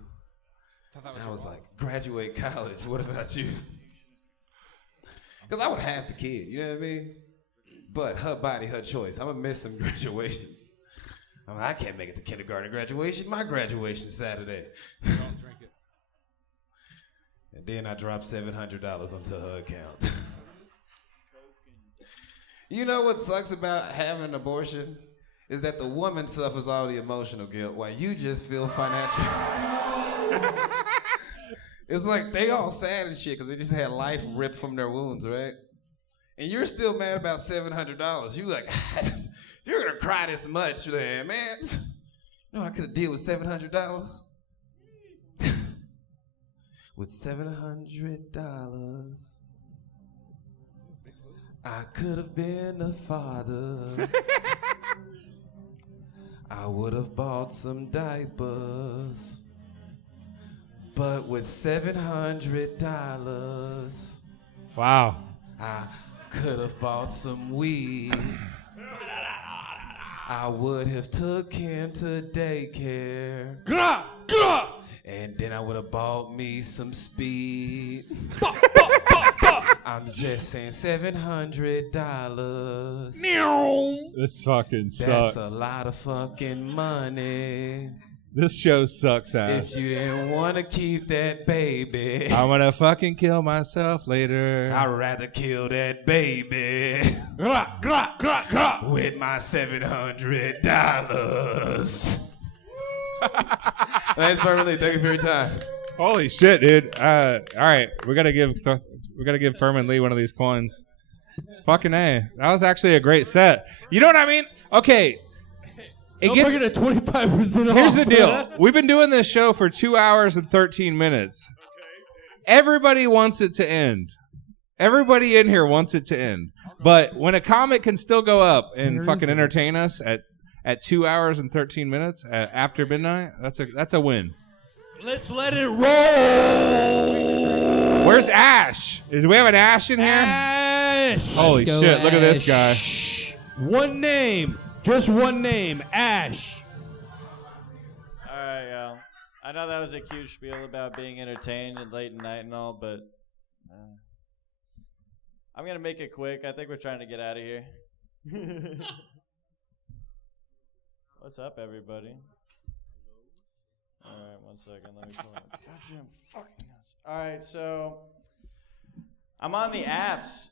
And I was like, graduate college. What about you? Because I would have the kid, you know what I mean? But her body, her choice. I'm going to miss some graduations. I can't make it to kindergarten graduation. My graduation's Saturday. Don't drink it. And then I dropped $700 onto her account. You know what sucks about having an abortion? Is that the woman suffers all the emotional guilt while you just feel financial. It's like they all sad and shit because they just had life ripped from their wounds, right? And you're still mad about $700. You like, if you're gonna cry this much, then man, you know what I could have did with $700? With $700, I could have been a father. I would have bought some diapers. But with $700, wow, I could have bought some weed. I would have took him to daycare. And then I would have bought me some speed. I'm just saying $700. This fucking sucks. That's a lot of fucking money. This show sucks ass. If you didn't want to keep that baby, I'm gonna fucking kill myself later. I'd rather kill that baby with my $700. Thanks for everything. Thank you for your time. Holy shit, dude! All right, we gotta give Furman Lee one of these coins. Fucking A. That was actually a great set. You know what I mean? Okay. Don't forget a 25% off. Here's the deal. We've been doing this show for 2 hours and 13 minutes. Everybody wants it to end. Everybody in here wants it to end. But when a comic can still go up and fucking entertain us at 2 hours and 13 minutes after midnight, that's a win. Let's let it roll. Where's Ash? Do we have an Ash in here? Ash. Holy Let's shit! go, Look at this Ash. guy. One name. Just one name, Ash. All right, y'all. I know that was a cute spiel about being entertained and late at night and all, but I'm going to make it quick. I think we're trying to get out of here. What's up, everybody? All right, 1 second. Let me pull up. Goddamn fucking nuts. All right, so I'm on the apps.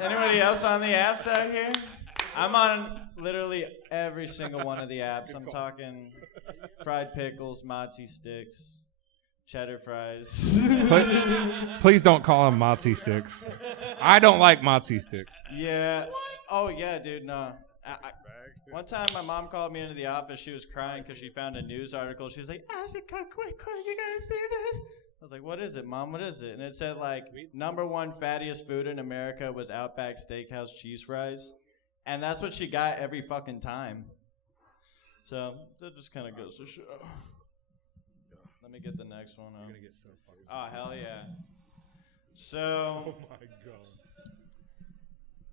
Anybody else on the apps out here? I'm on literally every single one of the apps. I'm talking fried pickles, mozzie sticks, cheddar fries. Please don't call them mozzie sticks. I don't like mozzie sticks. Yeah. Oh, yeah, dude, no. One time my mom called me into the office. She was crying because she found a news article. She was like, Ashley, quick, you gotta see this. I was like, what is it, Mom? What is it? And it said, like, #1 fattiest food in America was Outback Steakhouse cheese fries. And that's what she got every fucking time. So that just kind of goes to show. Let me get the next one. You're gonna get so fucking. Oh, hell yeah. So. Oh, my God.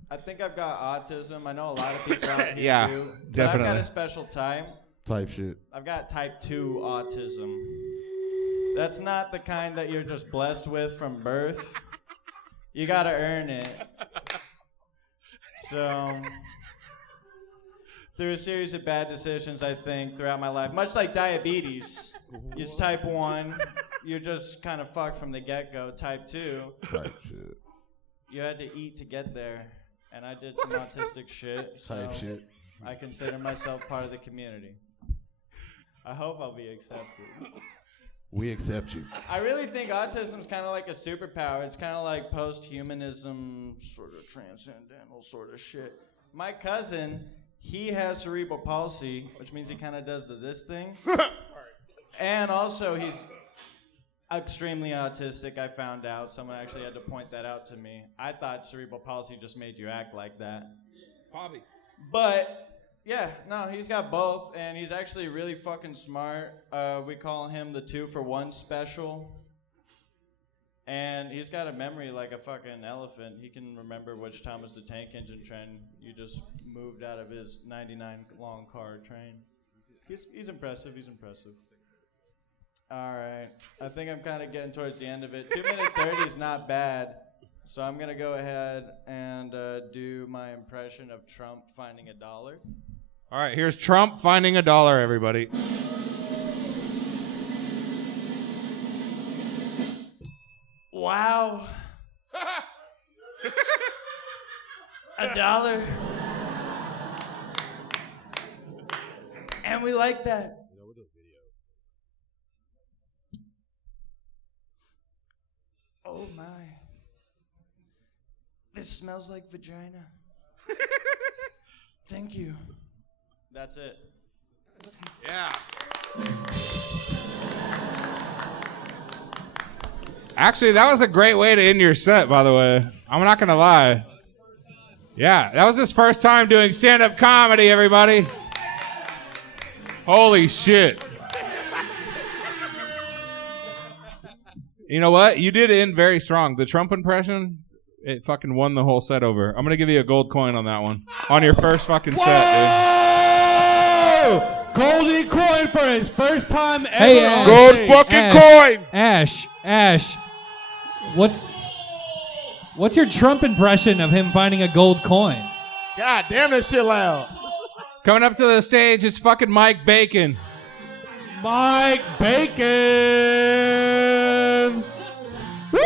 I think I've got autism. I know a lot of people out here Yeah, do. But definitely. I've got a special type. Type shit. I've got type 2 autism. That's not the kind that you're just blessed with from birth. You gotta earn it. So, through a series of bad decisions, I think, throughout my life, much like diabetes, it's type 1, you're just kind of fucked from the get-go. Type 2, Type shit. you had to eat to get there, and I did some autistic shit. So Type shit. I consider myself part of the community. I hope I'll be accepted. We accept you. I really think autism's kind of like a superpower. It's kind of like post-humanism, sort of transcendental sort of shit. My cousin, he has cerebral palsy, which means he kind of does this thing. And also, he's extremely autistic, I found out. Someone actually had to point that out to me. I thought cerebral palsy just made you act like that. Bobby. But... yeah, no, he's got both, and he's actually really fucking smart. We call him the 2-for-1 special. And he's got a memory like a fucking elephant. He can remember which Thomas the Tank Engine train you just moved out of his 99 long car train. He's impressive, he's impressive. All right, I think I'm kind of getting towards the end of it. 2 minute 30 is not bad. So I'm going to go ahead and do my impression of Trump finding $1. All right, here's Trump finding $1, everybody. Wow. $1. And we like that. Oh my. This smells like vagina. Thank you. That's it. Yeah. Actually, that was a great way to end your set, by the way. I'm not going to lie. Yeah, that was his first time doing stand-up comedy, everybody. Holy shit. You know what? You did end very strong. The Trump impression, it fucking won the whole set over. I'm going to give you a gold coin on that one. On your first fucking set, dude. Golden coin for his first time ever. Hey, Ash. Gold fucking coin. Ash. What's your Trump impression of him finding a gold coin? God damn, that shit loud. Coming up to the stage, it's fucking Mike Bacon. Mike Bacon. Woo!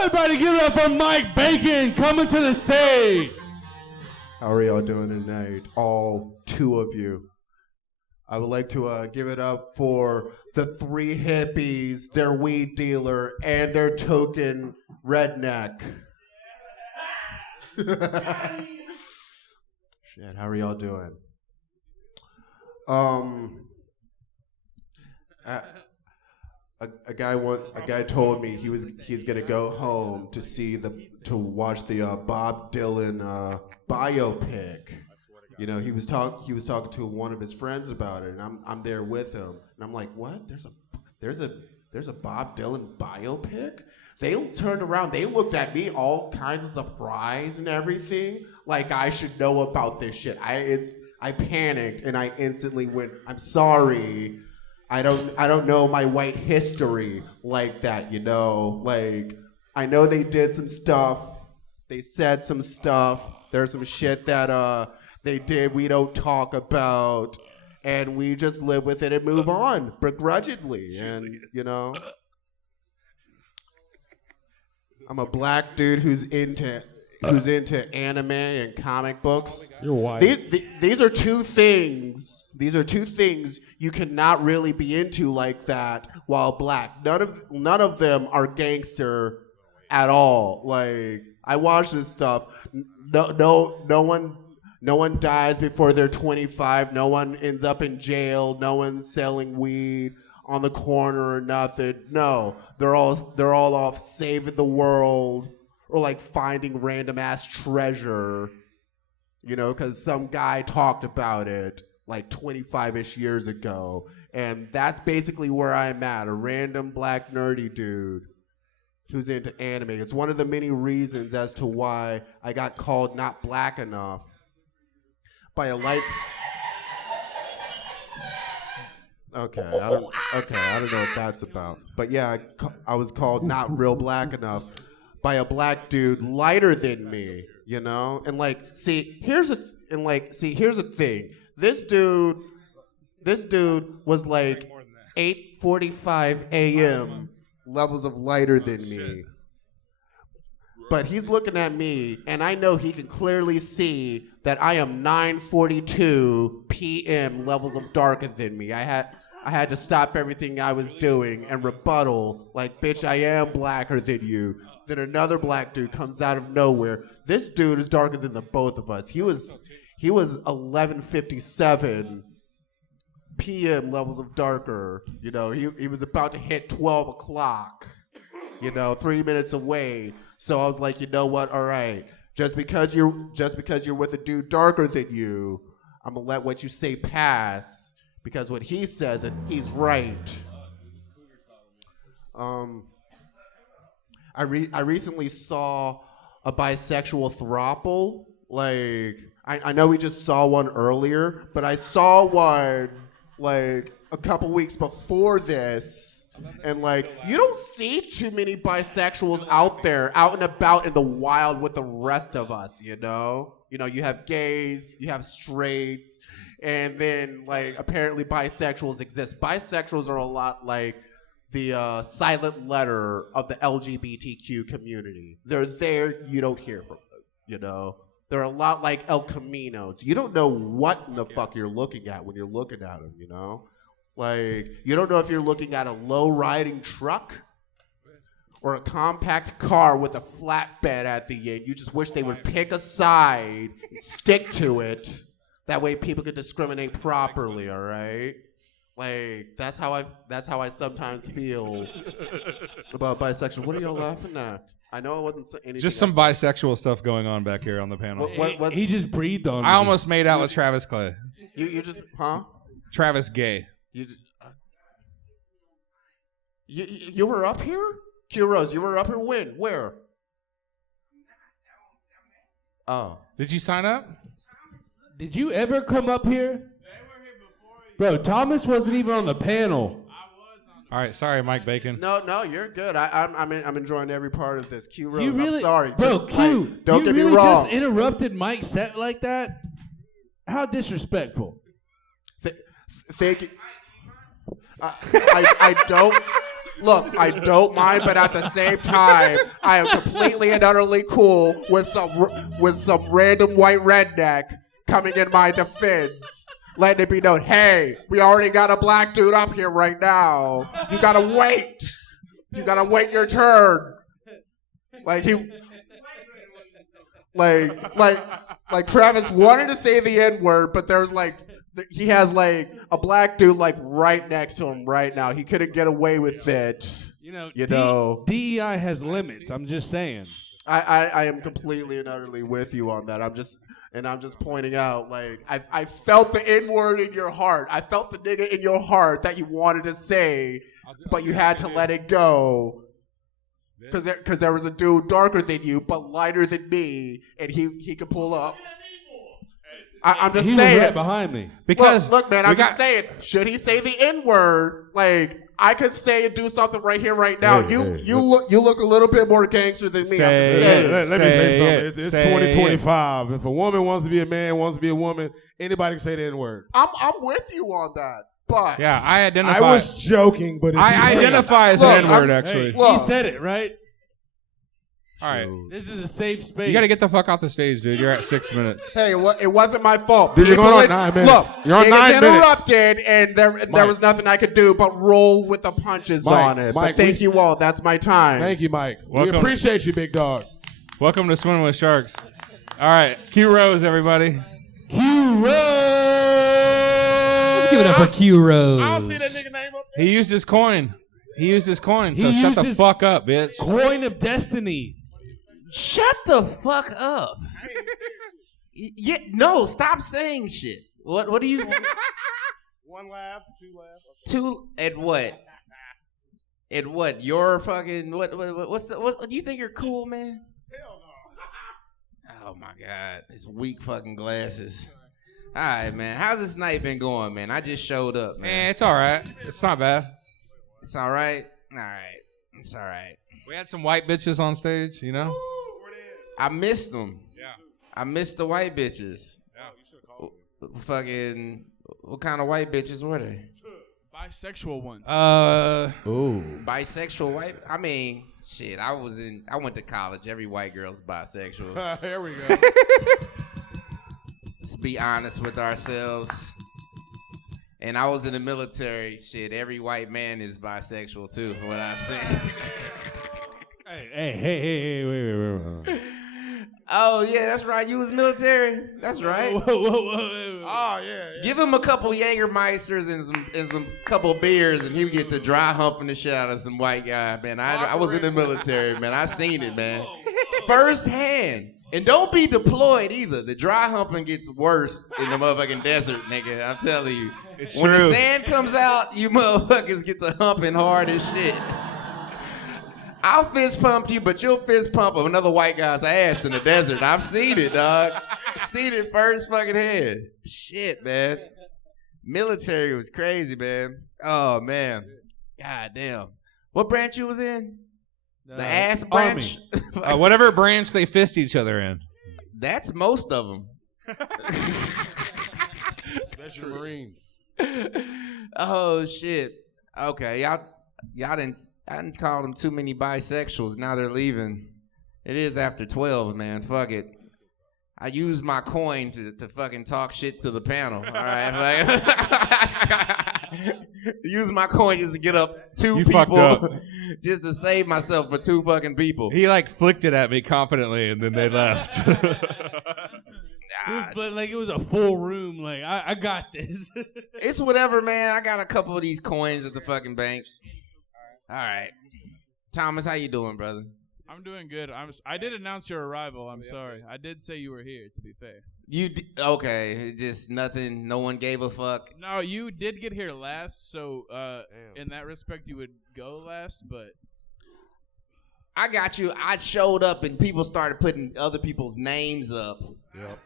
Everybody give it up for Mike Bacon coming to the stage. How are y'all doing tonight? All 2 of you. I would like to give it up for the 3 hippies, their weed dealer, and their token redneck. Shit, how are y'all doing? A guy told me he's gonna go home to watch the Bob Dylan biopic. You know, he was talking to one of his friends about it, and I'm there with him, and I'm like, what? There's a Bob Dylan biopic? They turned around, they looked at me all kinds of surprised and everything, like I should know about this shit. I panicked and I instantly went, I'm sorry. I don't know my white history like that, you know? Like, I know they did some stuff. They said some stuff. There's some shit that they did we don't talk about. And we just live with it and move on begrudgingly. And, you know, I'm a black dude who's into anime and comic books. You're white. These are 2 things. These are 2 things you cannot really be into like that while black. None of them are gangster at all. Like, I watch this stuff. No one dies before they're 25. No one ends up in jail. No one's selling weed on the corner or nothing. No, they're all off saving the world or like finding random ass treasure. You know, because some guy talked about it like 25-ish years ago. And that's basically where I'm at, a random black nerdy dude who's into anime. It's one of the many reasons as to why I got called not black enough by a light... Okay, I don't know what that's about. But yeah, I was called not real black enough by a black dude lighter than me, you know? And like, see, here's the thing. This dude was like 8:45 a.m. levels of lighter than me. But he's looking at me, and I know he can clearly see that I am 9:42 p.m. levels of darker than me. I had to stop everything I was doing and rebuttal, like, bitch, I am blacker than you. Then another black dude comes out of nowhere. This dude is darker than the both of us. He was 11:57 p.m. levels of darker. You know, he was about to hit 12 o'clock, you know, 3 minutes away. So I was like, you know what? All right, just because you're with a dude darker than you, I'm gonna let what you say pass because what he says, and he's right. I recently saw a bisexual throuple. Like, I know we just saw one earlier, but I saw one like a couple weeks before this. And like, you don't see too many bisexuals out there, out and about in the wild with the rest of us, you know? You know, you have gays, you have straights, and then like apparently bisexuals exist. Bisexuals are a lot like the silent letter of the LGBTQ community. They're there, you don't hear from them, you know? They're a lot like El Caminos. You don't know what in the fuck you're looking at when you're looking at them, you know? Like, you don't know if you're looking at a low-riding truck or a compact car with a flatbed at the end. You just wish they would pick a side and stick to it. That way people could discriminate properly, all right? Like, that's how I sometimes feel about bisexual. What are y'all laughing at? I know it wasn't anything. Just some bisexual stuff going on back here on the panel. He just breathed on me. I almost made out with Travis Clay. You just, huh? Travis Gay. You were up here? Q Rose, you were up here when? Where? Oh. Did you sign up? Did you ever come up here? Bro, Thomas wasn't even on the panel. All right, sorry, Mike Bacon. No, you're good. I'm enjoying every part of this. Q Rose, You really, I'm sorry. bro. Just, Q, like, don't you get really me wrong. just interrupted Mike's set like that. How disrespectful. Thank you. I don't. Look, I don't mind, but at the same time, I am completely and utterly cool with some random white redneck coming in my defense, letting it be known, hey, we already got a black dude up here right now. You gotta wait. You gotta wait your turn. Like Travis wanted to say the N-word, but there's like, he has like a black dude like right next to him right now. He couldn't get away with it. You know. DEI has limits. I'm just saying. I am completely and utterly with you on that. I'm just pointing out, like, I felt the N-word in your heart. I felt the nigga in your heart that you wanted to say, but you had to let it go. Because there was a dude darker than you, but lighter than me, and he could pull up. I'm just saying. He was right behind me. Because look, man, I'm just saying. Should he say the N-word? Like, I could say and do something right here, right now. You look a little bit more gangster than me. I'm just saying. Let me say something. It's 2025. If a woman wants to be a man, wants to be a woman, anybody can say the N-word. I'm with you on that. But yeah, I identify. I was joking, but I identify as an N-word, actually. He said it, right? All right. This is a safe space. You got to get the fuck off the stage, dude. You're at 6 minutes. Hey, it wasn't my fault. Dude, you're going on 9 minutes. Look, you're on 9 minutes. Interrupted, and there was nothing I could do but roll with the punches on it. But thank you all. That's my time. Thank you, Mike. Welcome. We appreciate you, big dog. Welcome to Swimming with Sharks. All right. Q Rose, everybody. Q Rose. Let's give it up for Q Rose. I don't see that nigga name up there. He used his coin. So shut the fuck up, bitch. Coin of destiny. Shut the fuck up. Yeah, no, stop saying shit. What do you? One laugh, two laughs. Two at what? At what? Your fucking what? Do you think you're cool, man? Hell no. Oh my god, his weak fucking glasses. All right, man. How's this night been going, man? I just showed up, man. It's all right. It's not bad. It's all right. All right. It's all right. We had some white bitches on stage, you know? I missed them. Yeah. I missed the white bitches. Fucking, what kind of white bitches were they? Bisexual ones. Bisexual white? I mean, shit, I went to college. Every white girl's bisexual. There we go. Let's be honest with ourselves. And I was in the military. Shit, every white man is bisexual too, from what I've seen. Hey, wait. Oh, yeah, that's right. You was military. That's right. Whoa. Oh, yeah. Give him a couple Jägermeisters and some couple beers, and he would get the dry humping the shit out of some white guy, man. I was in the military, man. I seen it, man. Firsthand. And don't be deployed either. The dry humping gets worse in the motherfucking desert, nigga. I'm telling you. When the sand comes out, you motherfuckers get to humping hard as shit. I'll fist pump you, but you'll fist pump another white guy's ass in the desert. I've seen it, dog. Seen it first fucking hand. Shit, man. Military was crazy, man. Oh, man. God damn. What branch you was in? The ass branch? Whatever branch they fist each other in. That's most of them. Special Marines. Oh, shit. Okay, y'all didn't call them too many bisexuals. Now they're leaving. It is after 12, man. Fuck it. I used my coin to fucking talk shit to the panel. All right. Use my coin just to get up two people. Just to save myself for two fucking people. He like flicked it at me confidently, and then they left. Like it was a full room. Like I got this. It's whatever, man. I got a couple of these coins at the fucking bank. All right. Thomas, how you doing, brother? I'm doing good. I did announce your arrival. I'm sorry. I did say you were here, to be fair. Okay. Just nothing. No one gave a fuck. No, you did get here last, so in that respect, you would go last, but... I got you. I showed up, and people started putting other people's names up. Yep.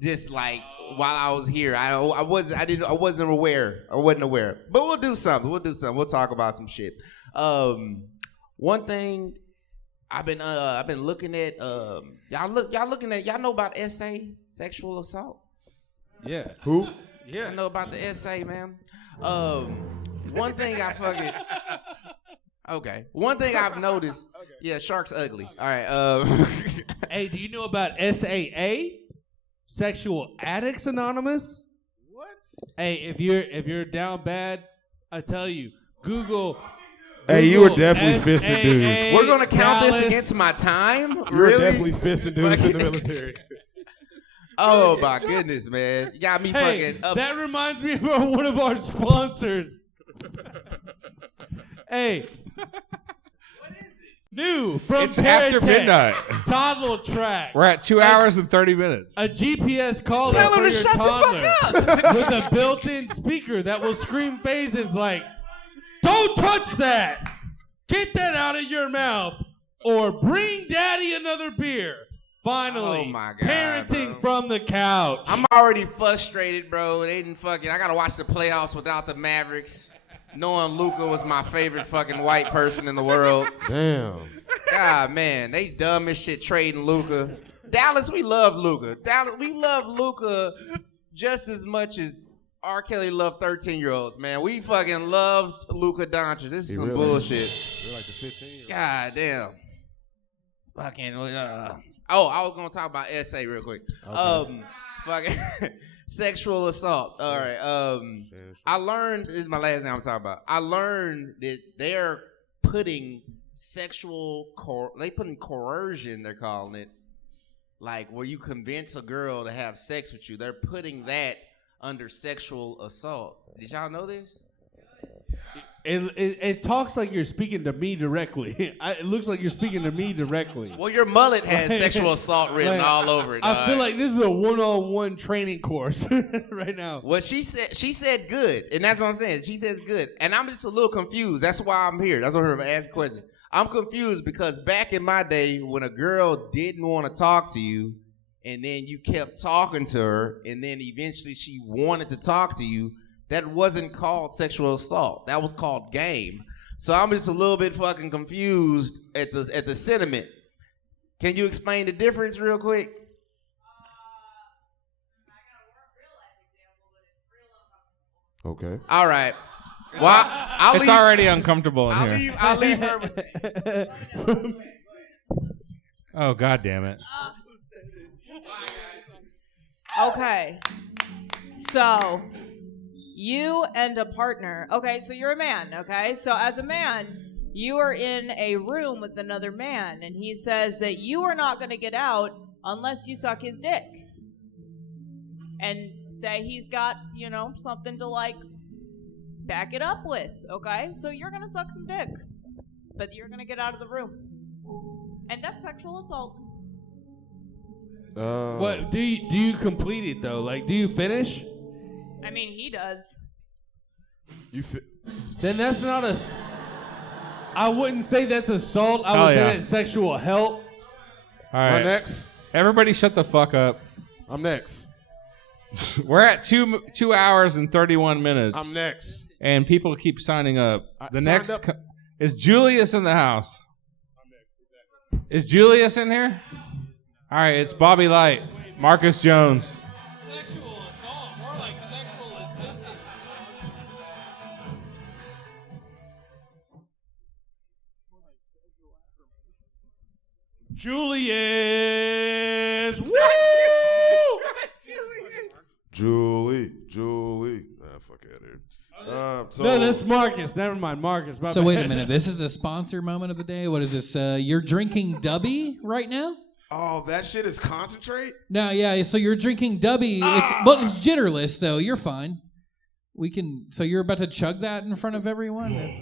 Just like while I was here. I wasn't aware. But we'll do something. We'll talk about some shit. One thing I've been looking at. Y'all know about SA, sexual assault? Yeah. Who? Yeah. I know about the SA, man. One thing I fucking. Okay. One thing I've noticed. Yeah, shark's ugly. All right. Hey, do you know about SAA? Sexual Addicts Anonymous? What? Hey, if you're down bad, I tell you, Google. Hey, you were definitely fisting dudes. We're gonna count this against my time. You were definitely fisting dudes in the military. Oh my goodness, man! You got me fucking up. That reminds me of one of our sponsors. Hey. New from It's after Paratech, midnight. Toddler Track. We're at 2 hours and 30 minutes. A GPS caller Tell him for to your shut the toddler fuck up. with a built-in speaker that will scream phrases like, "Don't touch that! Get that out of your mouth!" or "Bring daddy another beer." Finally, Oh my God, parenting bro. from the couch. I'm already frustrated, bro. They didn't fucking. I gotta watch the playoffs without the Mavericks. Knowing Luka was my favorite fucking white person in the world. Damn. God, man, they dumb as shit trading Luka. Dallas, we love Luka. Dallas, we love Luka just as much as R. Kelly loved 13-year-olds, man. We fucking love Luka Doncic. This is some bullshit. You're like the 15-year-old. God damn. Fucking. I was gonna talk about SA real quick. Okay. Fucking sexual assault. All right. I learned. This is my last thing I'm talking about. I learned that they're putting coercion. They're calling it, like where you convince a girl to have sex with you. They're putting that under sexual assault. Did y'all know this? It talks like you're speaking to me directly. It looks like you're speaking to me directly. Well, your mullet has sexual assault written all over it. I feel like this is a one-on-one training course right now. Well, she said good, and that's what I'm saying. She says good, and I'm just a little confused. That's why I'm here. That's why I'm asking the question. I'm confused because back in my day, when a girl didn't want to talk to you, and then you kept talking to her, and then eventually she wanted to talk to you, that wasn't called sexual assault. That was called game. So I'm just a little bit fucking confused at the sentiment. Can you explain the difference real quick? Okay. All right. Well, I'll It's leave, already uncomfortable in here. I'll leave her. Oh, God damn it. Okay. So, you and a partner. Okay, so you're a man, okay? So, as a man, you are in a room with another man, and he says that you are not going to get out unless you suck his dick. And say he's got, something to, back it up with, okay? So, you're going to suck some dick, but you're going to get out of the room. And that's sexual assault. What do you complete it though? Like, do you finish? I mean, he does. Then that's not a. I wouldn't say that's assault. I Hell would yeah. say that's sexual help. All right. I'm next. Everybody shut the fuck up. I'm next. We're at 2 hours and 31 minutes. I'm next. And people keep signing up. The signed next up. is Julius in the house. Is Julius in here? All right, it's Bobby Light, Marcus Jones. Sexual assault, more like sexual assistance. Julius. Woo! Julie. Fuck out of here. No, that's Marcus. Never mind, Marcus. My So bad. wait a minute. This is the sponsor moment of the day. What is this? You're drinking Dubby right now? Oh, that shit is concentrate? No, yeah. So you're drinking Dubby. Ah! It's jitterless though. You're fine. We can. So you're about to chug that in front of everyone?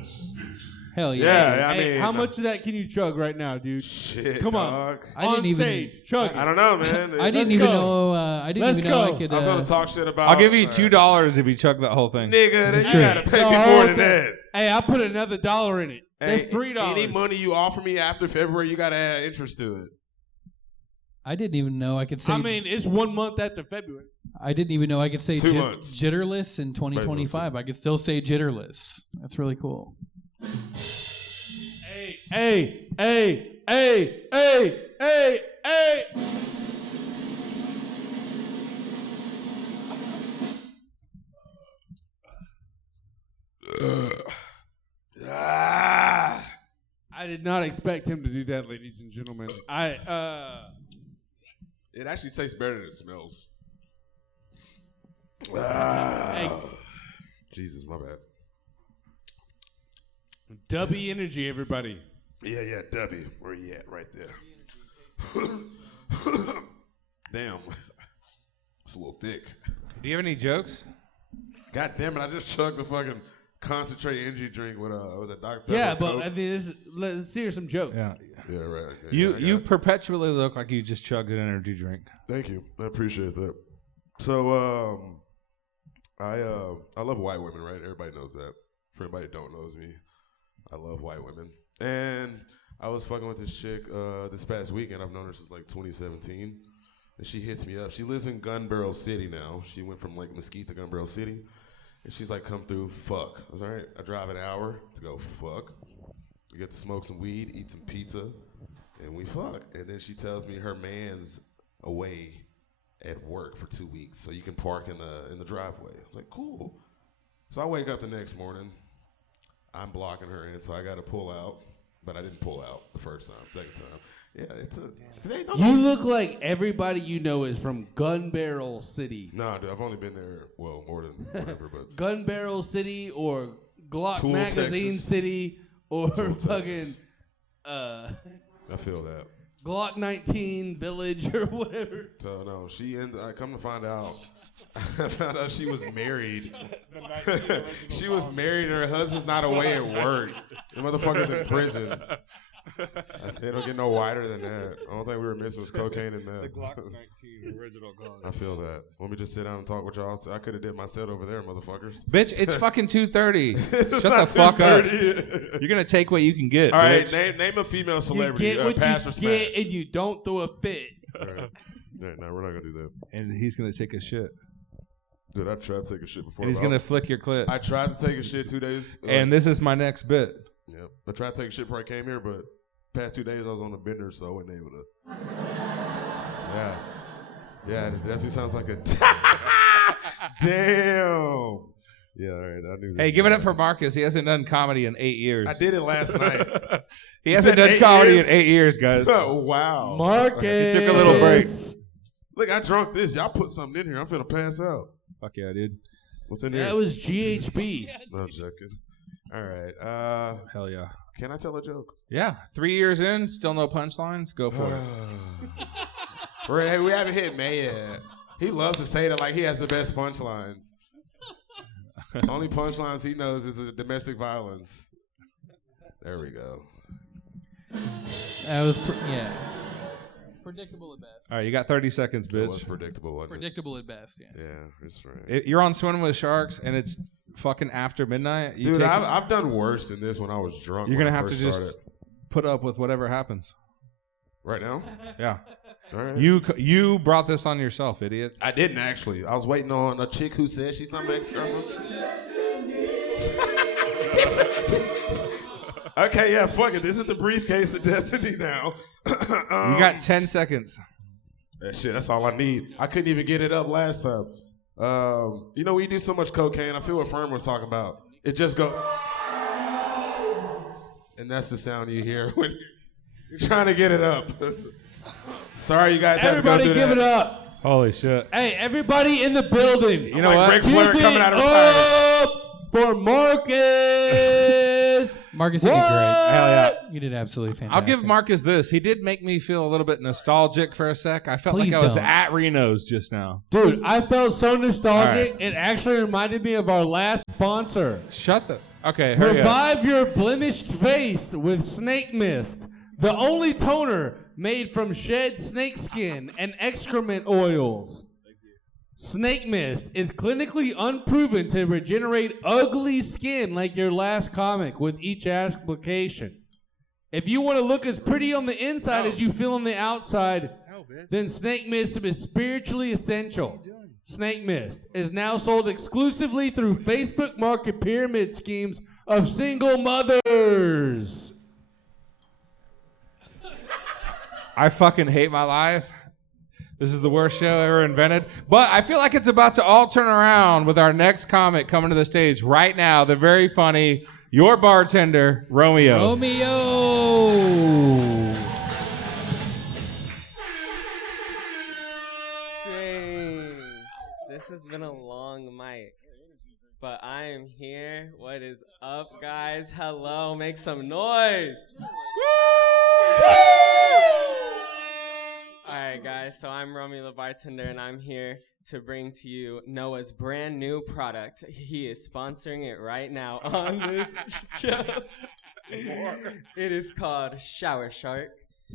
Hell yeah. Yeah, I Hey, mean, how much of that can you chug right now, dude? Shit, Come on. dog. I didn't even- stage, chug it. I don't know, man. I didn't even know. I didn't even know I could. I was gonna talk shit about. I'll give you $2 if you chug that whole thing. Nigga, This you is true. gotta pay me more than that. Hey, I put another $1 in it. That's $3. Any money you offer me after February, you gotta add interest to it. I didn't even know I could say. I mean, it's 1 month after February. I didn't even know I could say 2 months. jitterless in 2025. I could still say jitterless. That's really cool. Hey. I did not expect him to do that, ladies and gentlemen. It actually tastes better than it smells. Hey. Jesus, my bad. Dubby energy, everybody. Yeah, Dubby. Where you at? Right there. Damn. It's a little thick. Do you have any jokes? God damn it, I just chugged the fucking concentrated energy drink with was it Dr. Pepper? Yeah, and but Coke? I mean, let's hear some jokes. Yeah. Yeah, right. Yeah, You yeah, I got you it. perpetually look like you just chugged an energy drink. Thank you. I appreciate that. So I love white women, right? Everybody knows that. For anybody that don't knows me, I love white women. And I was fucking with this chick this past weekend. I've known her since like 2017. And she hits me up. She lives in Gun Barrel City now. She went from like Mesquite to Gun Barrel City. And she's like, come through, fuck. I was all right. I drive an hour to go fuck. We get to smoke some weed, eat some pizza, and we fuck. And then she tells me her man's away at work for 2 weeks, so you can park in the driveway. I was like, cool. So I wake up the next morning. I'm blocking her in, so I got to pull out. But I didn't pull out the first time. Second time, yeah, it's a. You look like everybody you know is from Gun Barrel City. Nah, dude, I've only been there, well, more than whatever, but. Gun Barrel City or Glock Tool, Magazine Texas. City or Tool, fucking I feel that. Glock 19 Village or whatever. So no, I come to find out, I found out she was married. She was married and her husband's not away at work. The motherfucker's in prison. I said, don't get no wider than that. The only thing we were missing was cocaine and meth. The Glock 19 original Glock. I feel that. Let me just sit down and talk with y'all. I could have did my set over there, motherfuckers. Bitch, it's fucking 2:30. It's Shut the not fuck up. 2:30. You're gonna take what you can get. All right, bitch. name a female You celebrity. get what pass or you smash. get and you don't throw a fit. All right. No, we're not gonna do that. And he's gonna take a shit. Dude, I tried to take a shit before. And he's gonna flick your clit. I tried to take a shit 2 days. And this is my next bit. Yep. I tried to take a shit before I came here, but past 2 days I was on a bender, so I wasn't able to. Yeah. Yeah, it definitely sounds like a. Damn. Yeah, all right. I knew this. Hey, give it up for Marcus. He hasn't done comedy in 8 years. I did it last night. He hasn't done comedy in 8 years, guys. Oh, wow. Marcus. He took a little break. Look, I drunk this. Y'all put something in here. I'm finna pass out. Fuck yeah, dude. What's in here? That was GHB. No joking. All right. Hell yeah. Can I tell a joke? Yeah. 3 years in, still no punchlines. Go for it. Hey, we haven't hit May yet. He loves to say that like he has the best punchlines. Only punchlines he knows is domestic violence. There we go. That was, yeah. Predictable at best. All right, you got 30 seconds, bitch. It was predictable, wasn't Predictable at best, yeah. Yeah, that's right. You're on Swimming with Sharks, and it's fucking after midnight. Dude, I've done worse than this when I was drunk. You're when going to I have to first just started. put up with whatever happens. Right now? Yeah. All right. You brought this on yourself, idiot. I didn't actually. I was waiting on a chick who said she's not my ex-girlfriend. Okay, yeah, fuck it. This is the briefcase of destiny now. You got 10 seconds. That shit, that's all I need. I couldn't even get it up last time. You know, we do so much cocaine. I feel what Fern was talking about. It just go, and that's the sound you hear when you're trying to get it up. Sorry, you guys. Everybody have to go give do it that. up. Holy shit. Hey, everybody in the building. You know what? Ric Flair Give coming it out of retirement. up for Marcus. Marcus, you did great. Hell yeah. You did absolutely fantastic. I'll give Marcus this. He did make me feel a little bit nostalgic for a sec. I felt Please like I was don't. at Reno's just now. Dude, I felt so nostalgic. All right. It actually reminded me of our last sponsor. Shut the... Okay, hurry up. Revive your blemished face with Snake Mist, the only toner made from shed snake skin and excrement oils. Snake Mist is clinically unproven to regenerate ugly skin like your last comic with each application. If you want to look as pretty on the inside as you feel on the outside, then Snake Mist is spiritually essential. Snake Mist is now sold exclusively through Facebook market pyramid schemes of single mothers. I fucking hate my life. This is the worst show ever invented. But I feel like it's about to all turn around with our next comic coming to the stage right now. The very funny, your bartender, Romeo. Romeo. This has been a long mic, but I am here. What is up, guys? Hello, make some noise. Alright, guys, so I'm Romeo the bartender, and I'm here to bring to you Noah's brand new product. He is sponsoring it right now on this show. It is called Shower Shark,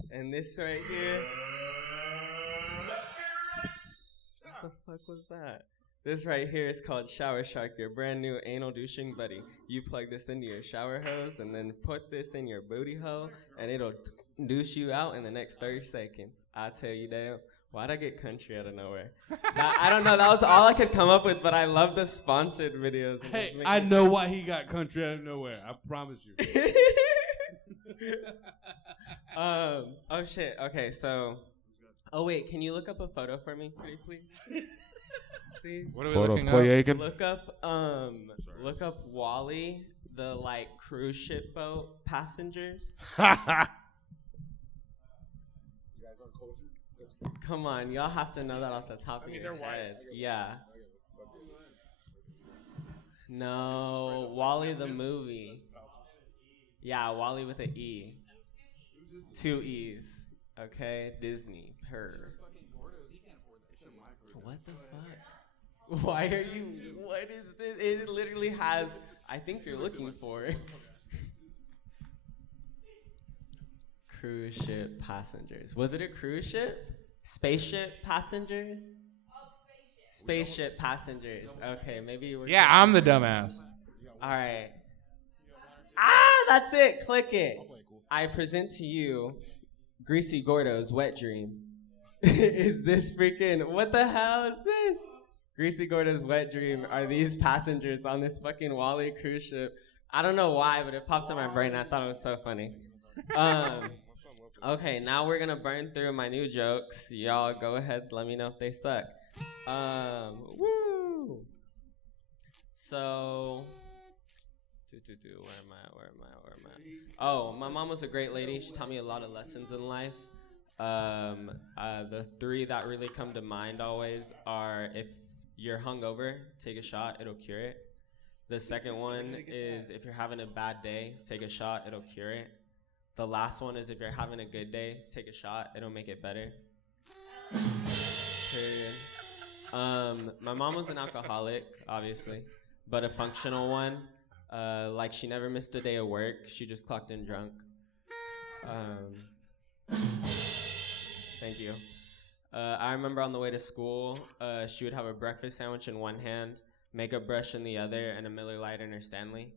and this right here. What the fuck was that? This right here is called Shower Shark, your brand new anal douching buddy. You plug this into your shower hose and then put this in your booty hole, and it'll douche you out in the next 30 seconds. I tell you, damn, why'd I get country out of nowhere? I don't know, that was all I could come up with, but I love the sponsored videos. Hey, I know why he got country out of nowhere. I promise you. Oh shit, okay, so. Oh wait, can you look up a photo for me, pretty please? Please. What are we Photo looking Clay up? Aiken? Look up Wally, the like cruise ship boat passengers. Come on, y'all have to know that off the top of your head. Yeah. No, Wally the movie. Yeah, Wally with an E. 2 E's. Okay, Disney. Her. What the fuck? Why are you? What is this? It literally has. I think you're looking for it. Cruise ship passengers. Was it a cruise ship? Spaceship passengers? Spaceship passengers. Okay, maybe you were. Yeah, I'm the dumbass. All right. Ah, that's it. Click it. I present to you Greasy Gordo's Wet Dream. Is this freaking, what the hell is this? Greasy Gordo's Wet Dream are these passengers on this fucking Wally cruise ship I don't know why, but it popped in my brain. I thought it was so funny. Okay, now we're gonna burn through my new jokes. Y'all go ahead, let me know if they suck. Woo! So, where am I? Oh, my mom was a great lady. She taught me a lot of lessons in life. The three that really come to mind always are: if you're hungover, take a shot, it'll cure it. The second one is if you're having a bad day, take a shot, it'll cure it. The last one is if you're having a good day, take a shot, it'll make it better. Period. My mom was an alcoholic, obviously, but a functional one. Like she never missed a day of work. She just clocked in drunk. Thank you. I remember on the way to school, she would have a breakfast sandwich in one hand, makeup brush in the other, and a Miller Lite in her Stanley.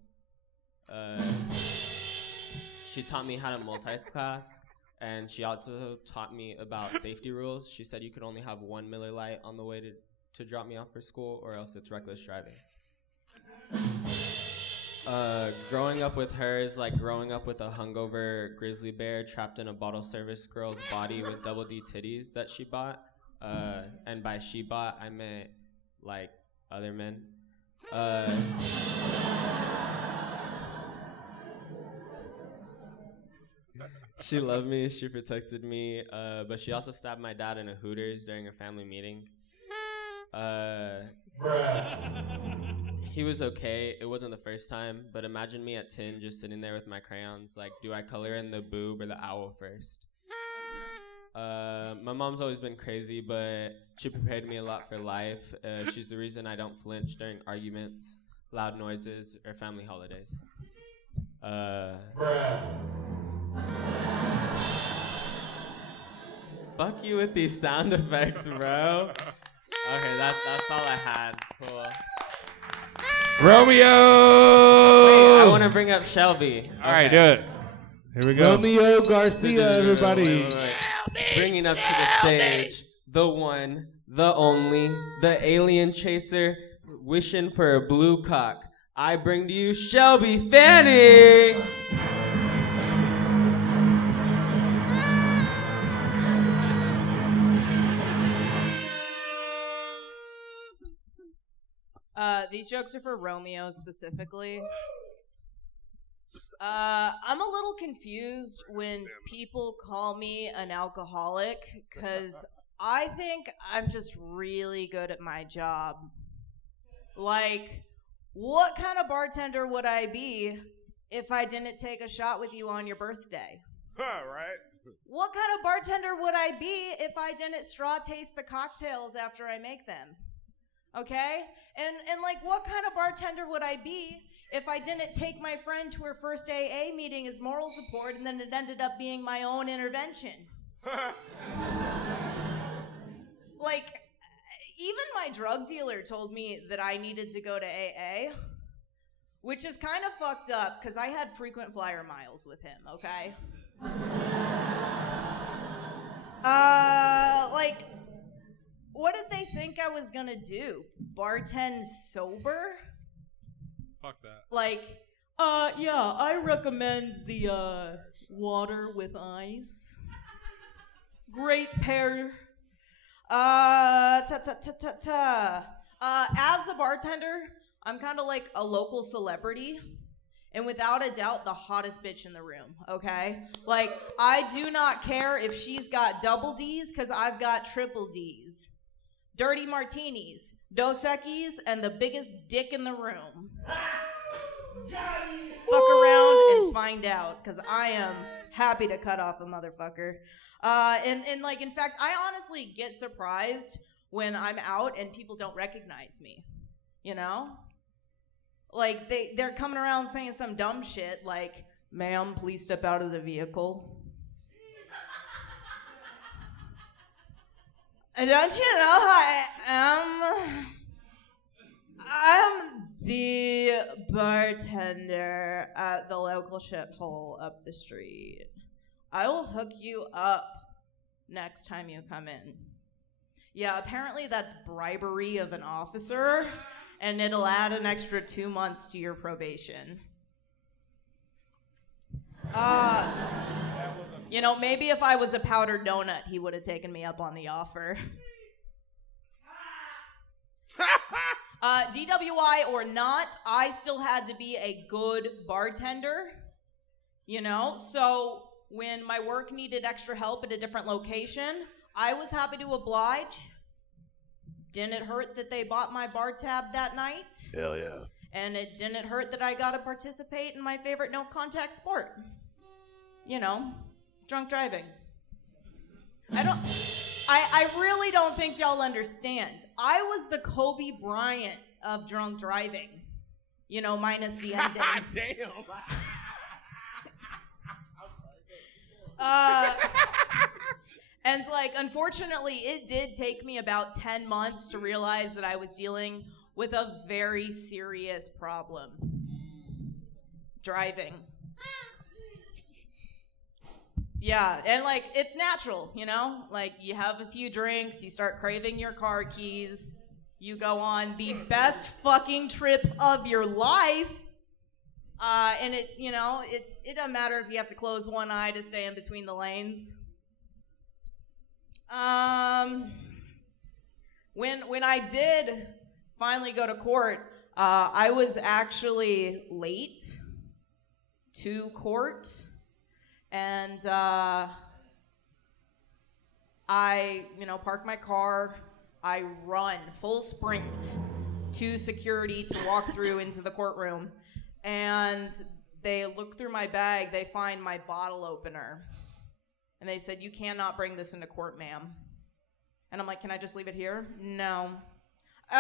She taught me how to multitask, and she also taught me about safety rules. She said you could only have one Miller Lite on the way to drop me off for school, or else it's reckless driving. Growing up with her is like growing up with a hungover grizzly bear trapped in a bottle service girl's body with double D titties that she bought. And by she bought, I meant like other men. She loved me, she protected me, but she also stabbed my dad in a Hooters during a family meeting. He was okay. It wasn't the first time, but imagine me at 10 just sitting there with my crayons. Like, do I color in the boob or the owl first? My mom's always been crazy, but she prepared me a lot for life. She's the reason I don't flinch during arguments, loud noises, or family holidays. Fuck you with these sound effects, bro. Okay, that's all I had. Cool. Romeo! Wait, I want to bring up Shelby. All right, do it. Here we go. Romeo Garcia, everybody. Wait. Bringing up to the stage, the one, the only, the alien chaser, wishing for a blue cock. I bring to you Shelby Fanning. These jokes are for Romeo specifically. I'm a little confused when people call me an alcoholic because I think I'm just really good at my job. Like, what kind of bartender would I be if I didn't take a shot with you on your birthday? Right. What kind of bartender would I be if I didn't straw taste the cocktails after I make them? Okay? And like, what kind of bartender would I be if I didn't take my friend to her first AA meeting as moral support and then it ended up being my own intervention? Like, even my drug dealer told me that I needed to go to AA, which is kind of fucked up because I had frequent flyer miles with him, okay? Like, what did they think I was gonna do? Bartend sober? Fuck that. Like, yeah, I recommend the water with ice. Great pair. As the bartender, I'm kind of like a local celebrity. And without a doubt, the hottest bitch in the room, okay? Like, I do not care if she's got double D's, because I've got triple D's. Dirty martinis, Dos Equis, and the biggest dick in the room. Fuck around and find out, because I am happy to cut off a motherfucker. And like, in fact, I honestly get surprised when I'm out and people don't recognize me, you know? Like, they're coming around saying some dumb shit like, ma'am, please step out of the vehicle. And don't you know I am? I'm the bartender at the local shithole up the street. I will hook you up next time you come in. Yeah, apparently that's bribery of an officer, and it'll add an extra 2 months to your probation. You know, maybe if I was a powdered donut, he would have taken me up on the offer. DWI or not, I still had to be a good bartender, you know? So when my work needed extra help at a different location, I was happy to oblige. Didn't hurt that they bought my bar tab that night. Hell yeah. And it didn't hurt that I got to participate in my favorite no-contact sport. You know, drunk driving. I really don't think y'all understand. I was the Kobe Bryant of drunk driving. You know, minus the ending. Damn. And like, unfortunately, it did take me about 10 months to realize that I was dealing with a very serious problem. Driving. Yeah, and like, it's natural, you know? Like, you have a few drinks, you start craving your car keys, you go on the best fucking trip of your life, and it, you know, it doesn't matter if you have to close one eye to stay in between the lanes. When I did finally go to court, I was actually late to court, and I, you know, park my car, I run full sprint to security to walk through into the courtroom, and they look through my bag, they find my bottle opener. And they said, "You cannot bring this into court, ma'am." And I'm like, "Can I just leave it here?" "No."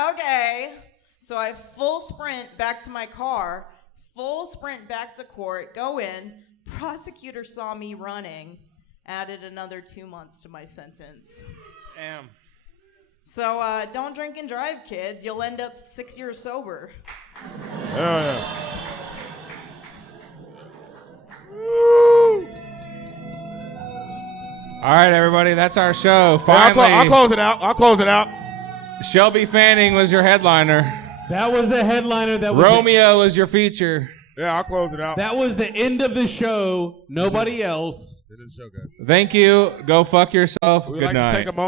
"Okay." So I full sprint back to my car, full sprint back to court, go in. Prosecutor saw me running, added another 2 months to my sentence. Damn. So don't drink and drive, kids. You'll end up 6 years sober. Hell yeah. All right, everybody, that's our show. Yeah, Finally, I'll close it out. I'll close it out. Shelby Fanning was your headliner. That was the headliner. That was Romeo was your feature. Yeah, I'll close it out. That was the end of the show. Nobody else. Thank you. Go fuck yourself. We'd Good like night. to take a moment.